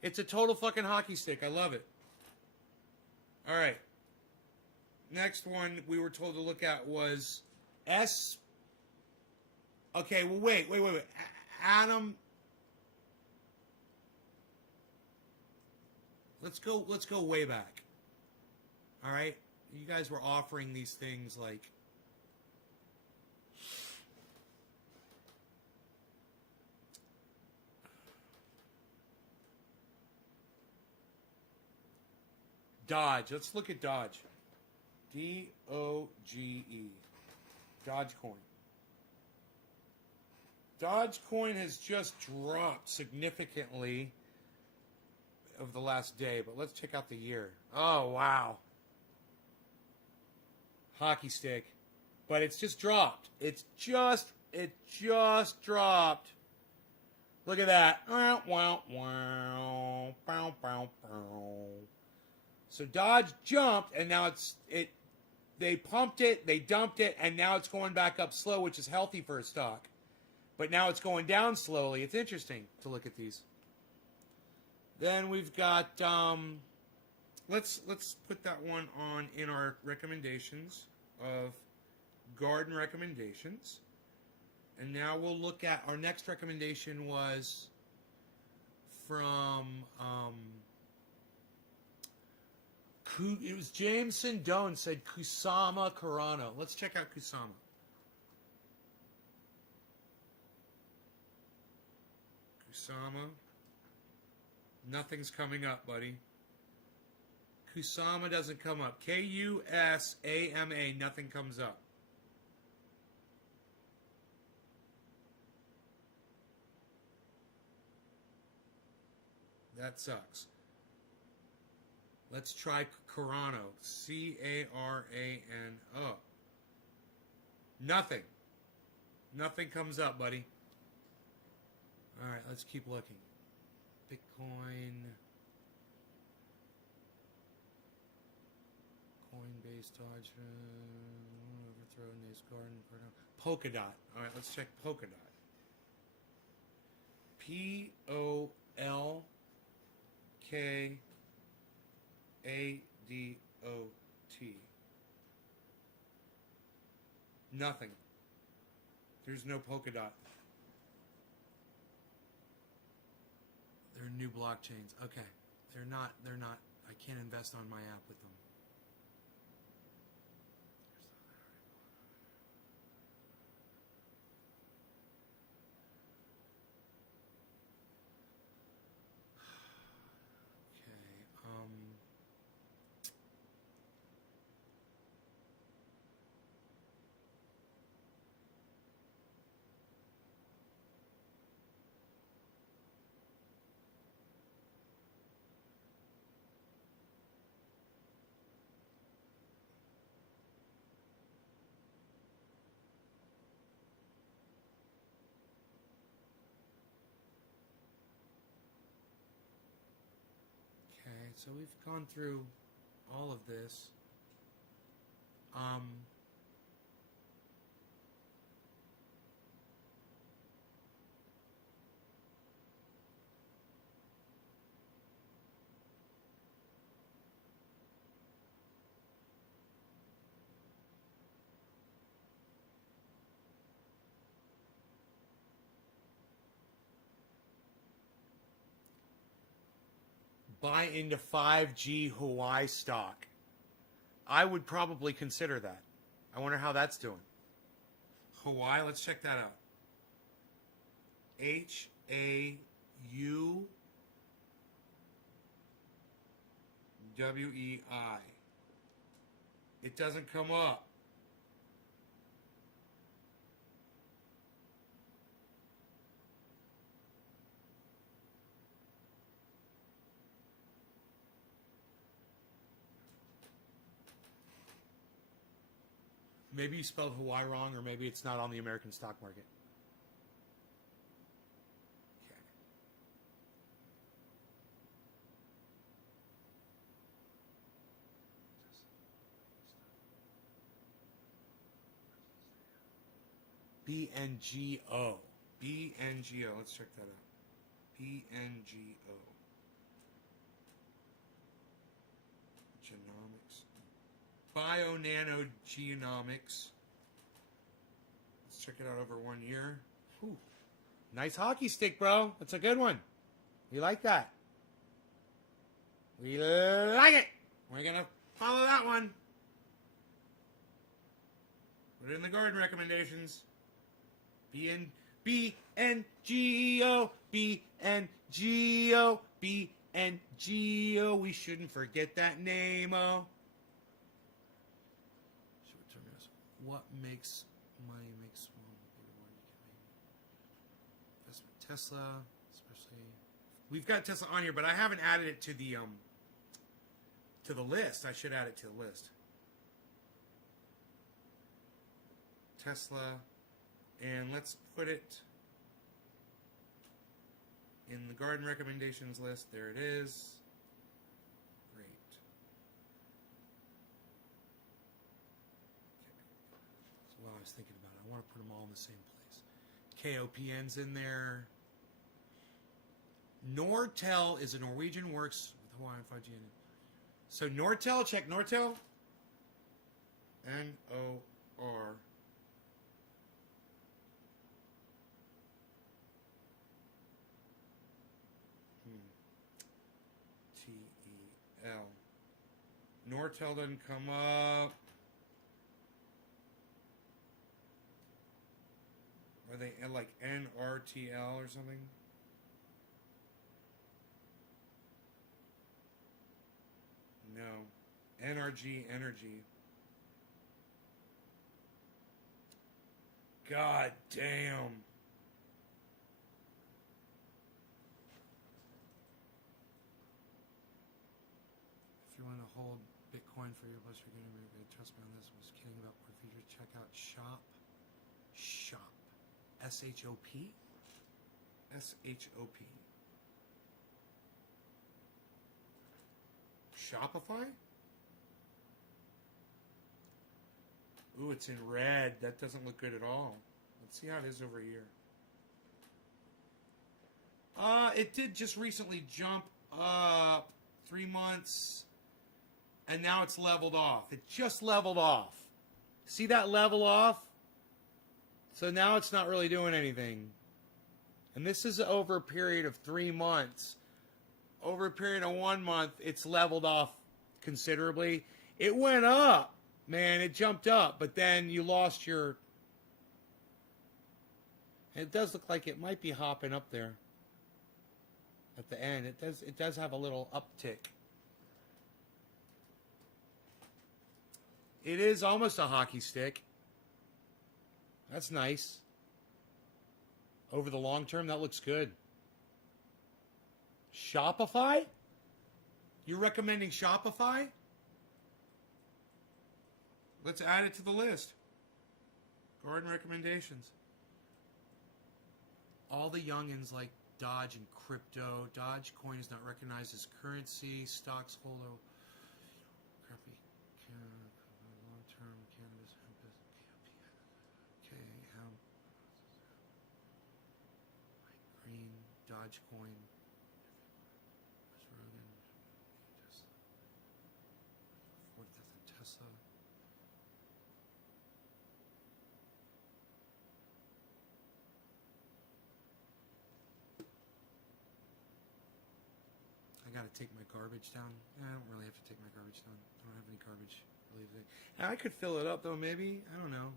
It's a total fucking hockey stick. I love it. All right. Next one we were told to look at was S. Okay, well, wait. Adam. Let's go way back. All right? You guys were offering these things like Dodge. Let's look at Dodge. DOGE. Dogecoin. Dogecoin has just dropped significantly of the last day, but let's check out the year. Oh, wow. Hockey stick. But it's just dropped. It just dropped. Look at that. So Dodge jumped, and now they pumped it, they dumped it, and now it's going back up slow, which is healthy for a stock. But now it's going down slowly. It's interesting to look at these. Then we've got let's put that one on in our recommendations of garden recommendations. And now we'll look at our next recommendation was from it was Jameson Doan said Kusama Carano. Let's check out Kusama. Kusama. Nothing's coming up, buddy. Kusama doesn't come up. Kusama, nothing comes up. That sucks. Let's try Carano. Carano. Nothing. Nothing comes up, buddy. All right, let's keep looking. Bitcoin. Coinbase, Dodge, Overthrow, Nace Garden, Polkadot. All right, let's check Polkadot. Polkadot. Nothing. There's no Polkadot. They're new blockchains. Okay. They're not. I can't invest on my app with them. Okay, so we've gone through all of this. Buy into 5G Hawaii stock. I would probably consider that. I wonder how that's doing. Hawaii, let's check that out. HAUWEI. It doesn't come up. Maybe you spelled Hawaii wrong, or maybe it's not on the American stock market. Okay. BNGO. BNGO. Let's check that out. BNGO. Genomics. Bio-nanogenomics. Let's check it out over 1 year. Whew. Nice hockey stick, bro. That's a good one. We like that. We like it. We're going to follow that one. Put it in the garden recommendations. BNGO. BNGO. BNGO. We shouldn't forget that name-o. What makes money makes small investment? Tesla, especially. We've got Tesla on here, but I haven't added it to the list. I should add it to the list. Tesla, and let's put it in the garden recommendations list. There it is. Well, I was thinking about it. I want to put them all in the same place. KOPN's in there. Nortel is a Norwegian works with Hawaiian 5G in it. So Nortel, check Nortel. N-O-R. T-E-L. Nortel doesn't come up. Are they like NRTL or something? No. NRG Energy. God damn. hold Bitcoin for your plus you're getting very good. Trust me on this. I was kidding about more features. Check out Shop. S-H-O-P? S-H-O-P. Shopify? Ooh, it's in red. That doesn't look good at all. Let's see how it is over here. It did just recently jump up 3 months, and now it's leveled off. It just leveled off. See that level off? So now it's not really doing anything. And this is over a period of 3 months. Over a period of 1 month, it's leveled off considerably. It went up, man. It jumped up, but then you lost your... It does look like it might be hopping up there at the end. It does have a little uptick. It is almost a hockey stick. That's nice. Over the long term, that looks good. Shopify? You're recommending Shopify? Let's add it to the list. Garden recommendations. All the youngins like Dodge and crypto. Dogecoin is not recognized as currency. Stocks hold a crappy long-term cannabis hemp. Okay, green Dogecoin. Tesla. I gotta take my garbage down. I don't really have to take my garbage down. I don't have any garbage really today. I could fill it up though, maybe. I don't know.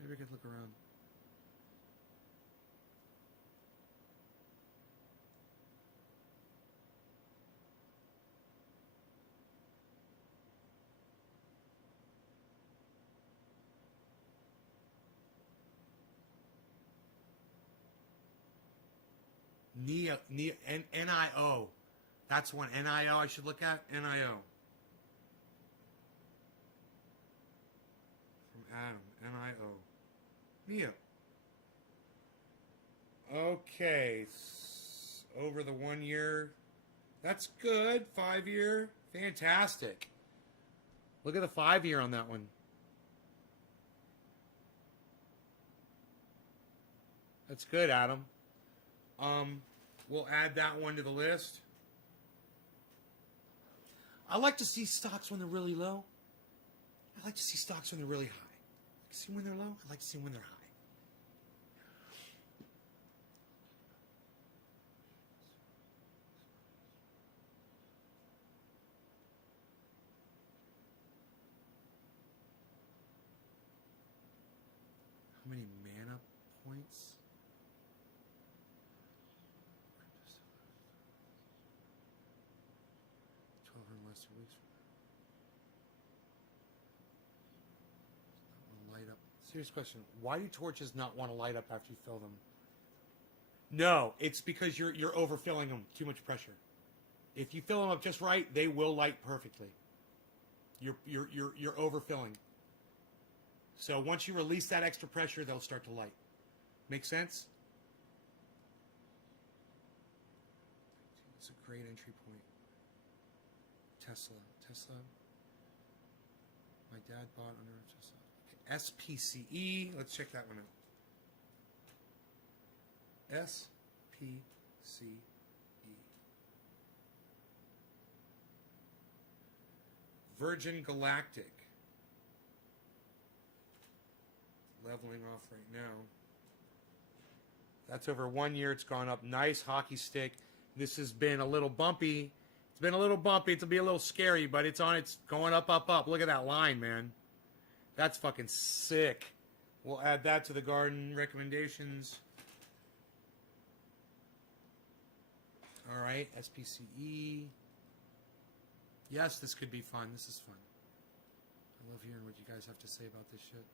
Maybe I could look around. NIO. That's one. NIO I should look at. NIO. From Adam. NIO. NIO. Okay. Over the 1 year. That's good. 5 year. Fantastic. Look at the 5 year on that one. That's good, Adam. We'll add that one to the list. I like to see stocks when they're really low. I like to see stocks when they're really high. I like to see when they're low. I like to see when they're high. How many mana points? 12 less 2 weeks. Not want to light up. Serious question. Why do torches not want to light up after you fill them? No, it's because you're overfilling them. Too much pressure. If you fill them up just right, they will light perfectly. You're overfilling. So once you release that extra pressure, they'll start to light. Make sense? It's a great entry point. Tesla. My dad bought under Tesla. Okay. SPCE. Let's check that one out. SPCE. Virgin Galactic. Leveling off right now. That's over 1 year. It's gone up. Nice hockey stick. This has been a little bumpy. It's been a little bumpy. It'll be a little scary, but it's going up, up, up. Look at that line, man. That's fucking sick. We'll add that to the garden recommendations. All right, SPCE. Yes, this could be fun. This is fun. I love hearing what you guys have to say about this shit.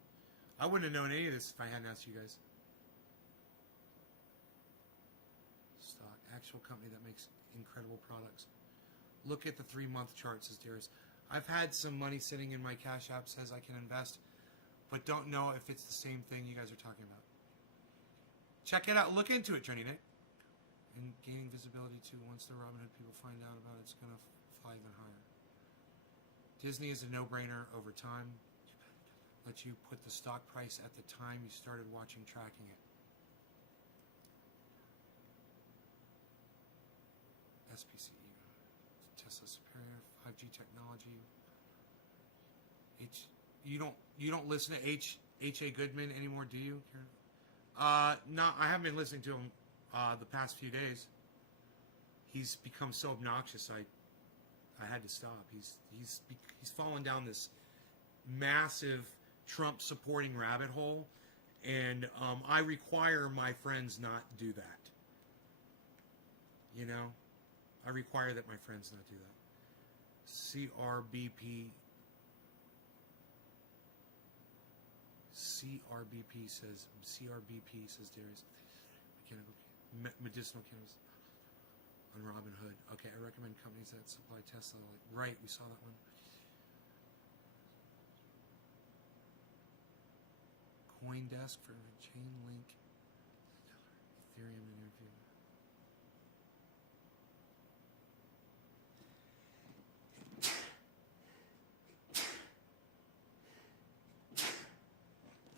I wouldn't have known any of this if I hadn't asked you guys. Stock. Actual company that makes incredible products. Look at the 3-month chart, says Darius. I've had some money sitting in my Cash App, says I can invest, but don't know if it's the same thing you guys are talking about. Check it out. Look into it, Journey Nick. And gaining visibility too. Once the Robinhood people find out about it, it's going to fly even higher. Disney is a no-brainer over time. Let you put the stock price at the time you started watching, tracking it. SPCE. Tesla superior 5G technology. You don't listen to H.A. Goodman anymore, do you? No, I haven't been listening to him the past few days. He's become so obnoxious. I had to stop. He's fallen down this massive Trump supporting rabbit hole, and I require my friends not do that. You know, I require that my friends not do that. CRBP says Darius. Medicinal cannabis on Robinhood. Okay, I recommend companies that supply Tesla. Right, we saw that one. CoinDesk for Chainlink Ethereum interview.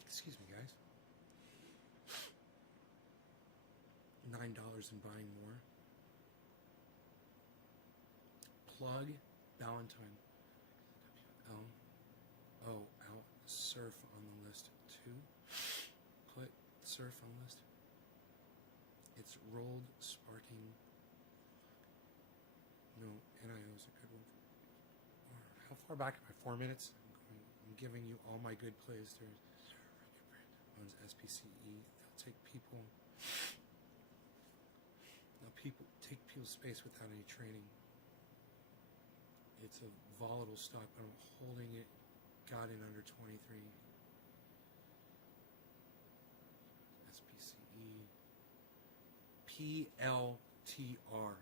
Excuse me, guys. $9 and buying more. Plug Valentine. Out surf on the list too. Put surf on list. It's rolled sparking. No, NIO is a good one. How far back am I? 4 minutes? I'm giving you all my good plays. There's one's SPCE. They'll take people. Take people's space without any training. It's a volatile stock, but I'm holding it. Got in under 23. SPCE. PLTR.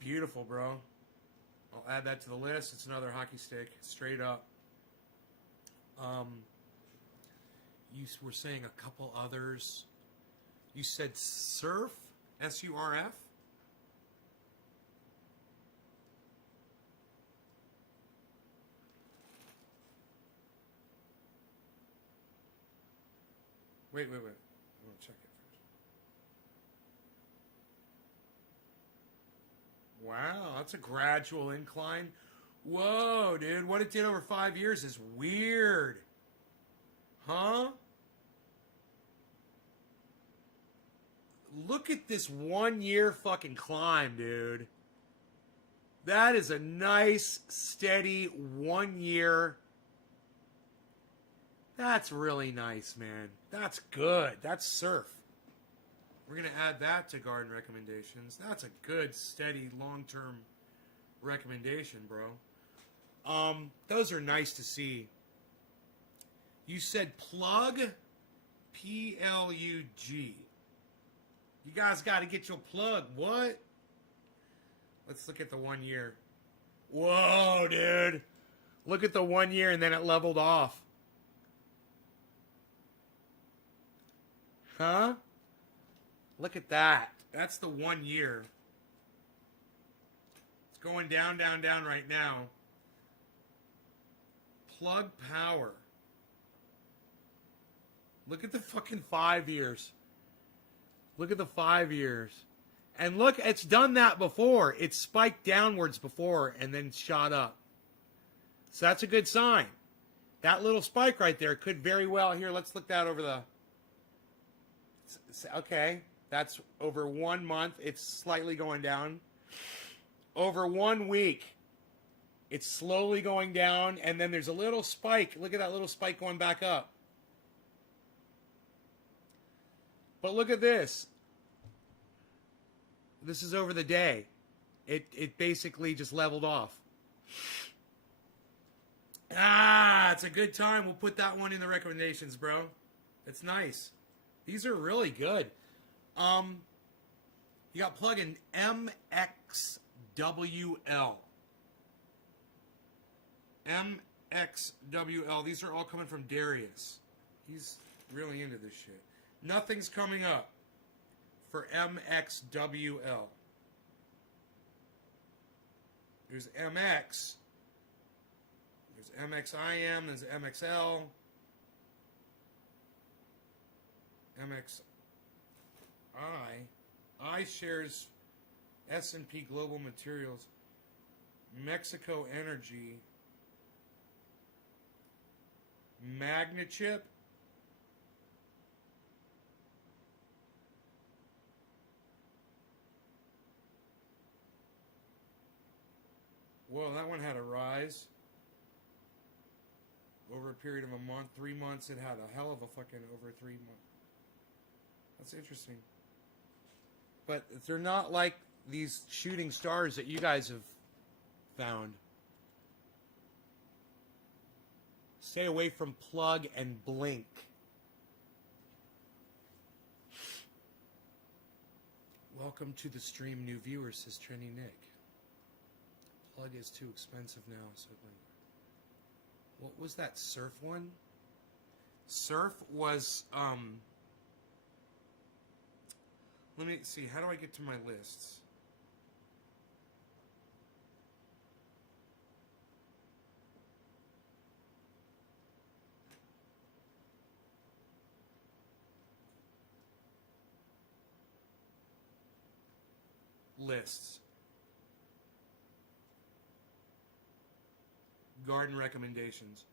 Beautiful, bro. I'll add that to the list. It's another hockey stick, straight up. You were saying a couple others. You said surf, SURF. Wait. I'm gonna check it first. Wow, that's a gradual incline. Whoa, dude, what it did over 5 years is weird. Huh? Look at this 1 year fucking climb, dude. That is a nice, steady 1 year. That's really nice, man. That's good. That's surf. We're going to add that to garden recommendations. That's a good, steady, long-term recommendation, bro. Those are nice to see. You said plug, P-L-U-G. You guys got to get your plug. What? Let's look at the 1 year. Whoa, dude. Look at the 1 year and then it leveled off. Huh? Look at that. That's the 1 year. It's going down, down, down right now. Plug power. Look at the fucking 5 years. Look at the 5 years. And look, it's done that before. It's spiked downwards before and then shot up. So that's a good sign. That little spike right there could very well... Here, let's look that over the... Okay, that's over 1 month. It's slightly going down. Over 1 week, it's slowly going down, and then there's a little spike. Look at that little spike going back up. But look at this. This is over the day. It basically just leveled off. Ah, it's a good time. We'll put that one in the recommendations, bro. It's nice. These are really good. You got plugin MXWL. MXWL. These are all coming from Darius. He's really into this shit. Nothing's coming up for MXWL. There's MX. There's MXIM. There's MXL. MXI. I shares S&P Global Materials. Mexico Energy. Magnachip. Whoa, that one had a rise. Over a period of a month, 3 months, it had a hell of a fucking over 3 months. That's interesting. But they're not like these shooting stars that you guys have found. Stay away from plug and blink. Welcome to the stream, new viewers, says Trendy Nick. Plug is too expensive now. So what was that surf one? Surf was let me see, how do I get to my lists? Lists. Garden recommendations.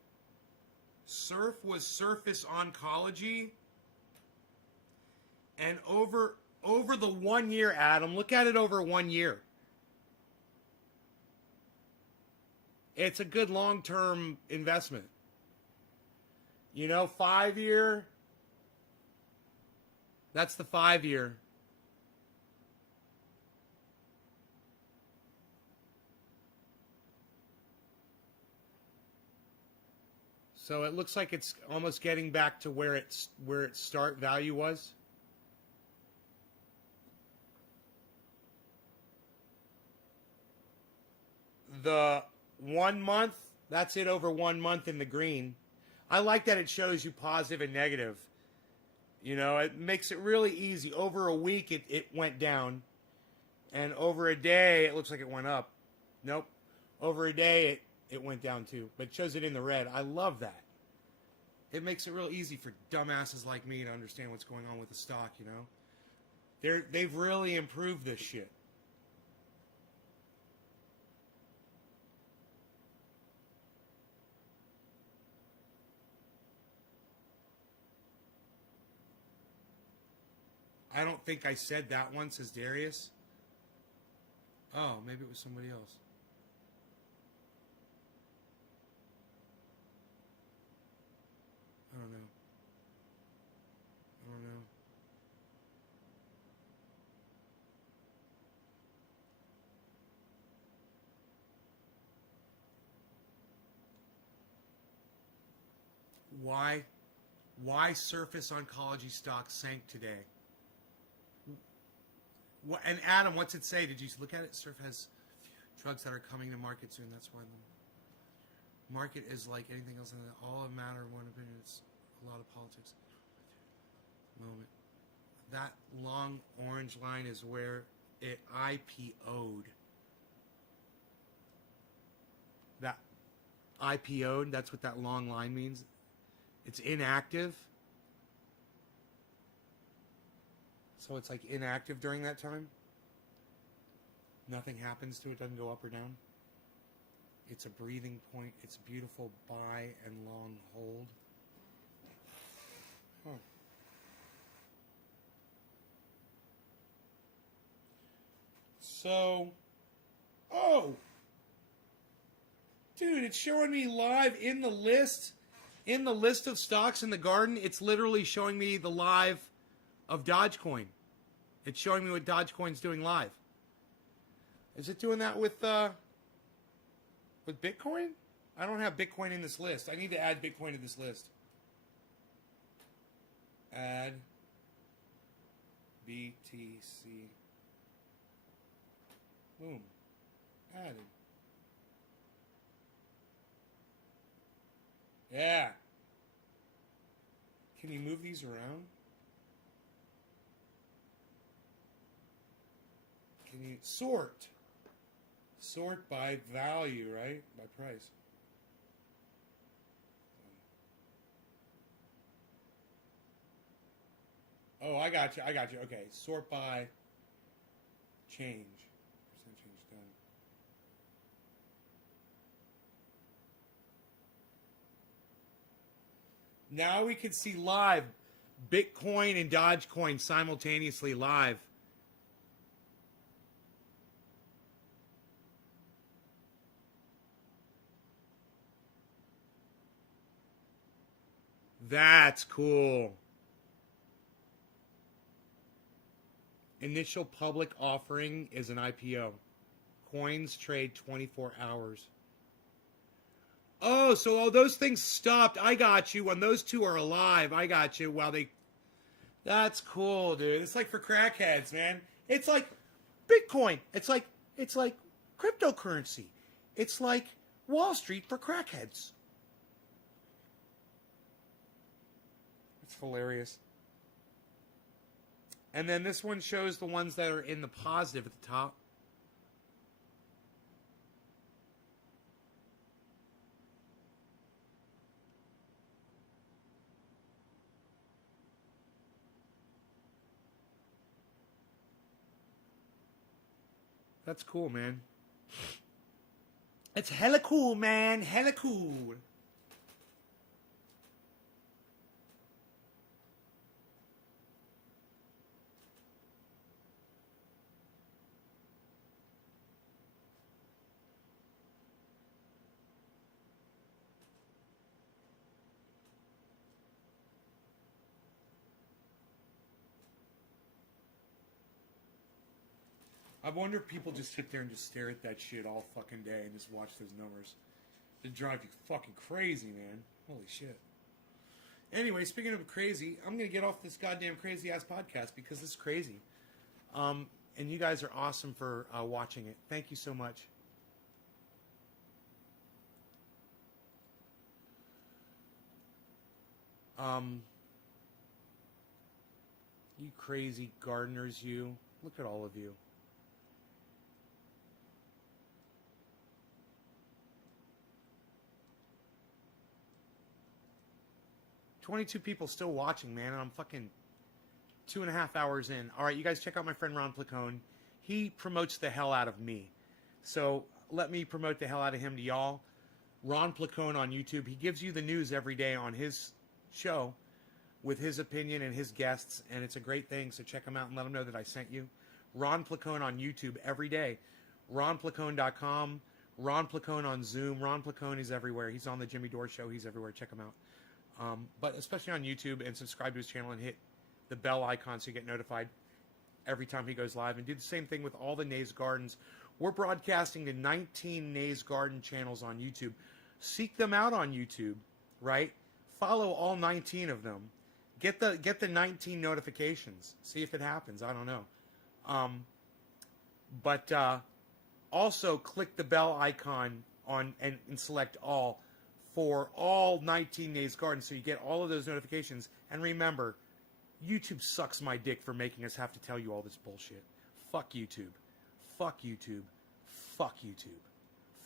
Surf was Surface Oncology. And over the 1 year, Adam, look at it over 1 year. It's a good long-term investment. 5 year. That's the 5 year. So it looks like it's almost getting back to where its start value was. The 1 month, that's it over 1 month in the green. I like that it shows you positive and negative. It makes it really easy. Over a week, it went down. And over a day, it looks like it went up. Nope. Over a day, it went down too. But it shows it in the red. I love that. It makes it real easy for dumbasses like me to understand what's going on with the stock, They've really improved this shit. I don't think I said that one, says Darius. Oh, maybe it was somebody else. I don't know. Why Surface Oncology stock sank today? And Adam, what's it say? Did you look at it? Surf has drugs that are coming to market soon. That's why the market is like anything else. All a matter of one opinion. It's a lot of politics. Moment. That long orange line is where it IPO'd. That IPO'd, that's what that long line means. It's inactive. So it's like inactive during that time. Nothing happens to it, doesn't go up or down. It's a breathing point. It's a beautiful buy and long hold. Huh. So, dude, it's showing me live in the list of stocks in the garden. It's literally showing me the live of Dogecoin. It's showing me what Dogecoin's doing live. Is it doing that with Bitcoin? I don't have Bitcoin in this list. I need to add Bitcoin to this list. Add BTC. Boom. Added. Yeah. Can you move these around? Can you sort? Sort by value, right? By price. Oh, I got you. Okay. Sort by change. Percent change done. Now we can see live Bitcoin and Dogecoin simultaneously live. That's cool. Initial public offering is an IPO. Coins trade 24 hours. Oh, so all those things stopped. I got you. When those two are alive, I got you. While they... That's cool, dude. It's like for crackheads, man. It's like Bitcoin. It's like cryptocurrency. It's like Wall Street for crackheads. It's hilarious. And then this one shows the ones that are in the positive at the top. That's cool, man. It's hella cool, man. Hella cool. I wonder if people just sit there and just stare at that shit all fucking day and just watch those numbers. It'd drive you fucking crazy, man. Holy shit. Anyway, speaking of crazy, I'm going to get off this goddamn crazy-ass podcast because it's crazy. And you guys are awesome for watching it. Thank you so much. You crazy gardeners, you. Look at all of you. $22 people still watching, man, and I'm fucking 2.5 hours in. All right, you guys check out my friend Ron Placone. He promotes the hell out of me. So let me promote the hell out of him to y'all. Ron Placone on YouTube. He gives you the news every day on his show with his opinion and his guests, and it's a great thing, so check him out and let him know that I sent you. Ron Placone on YouTube every day. RonPlacone.com. Ron Placone on Zoom. Ron Placone is everywhere. He's on the Jimmy Dore Show. He's everywhere. Check him out. But especially on YouTube, and subscribe to his channel and hit the bell icon so you get notified every time he goes live. And do the same thing with all the Nays Gardens. We're broadcasting to 19 Nays Garden channels on YouTube. Seek them out on YouTube, right? Follow all 19 of them. Get the 19 notifications. See if it happens. I don't know. But also click the bell icon on and select all for all 19 Nays Gardens so you get all of those notifications. And remember, YouTube sucks my dick for making us have to tell you all this bullshit. Fuck YouTube. Fuck YouTube. Fuck YouTube.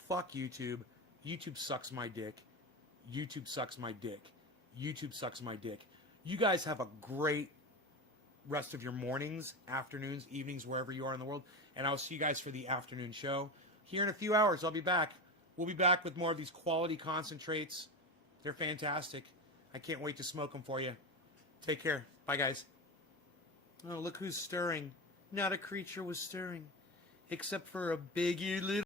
Fuck YouTube. YouTube sucks my dick. YouTube sucks my dick. YouTube sucks my dick. You guys have a great rest of your mornings, afternoons, evenings, wherever you are in the world. And I'll see you guys for the afternoon show. Here in a few hours, I'll be back. We'll be back with more of these quality concentrates. They're fantastic. I can't wait to smoke them for you. Take care. Bye, guys. Oh, look who's stirring. Not a creature was stirring, except for a big-eared little...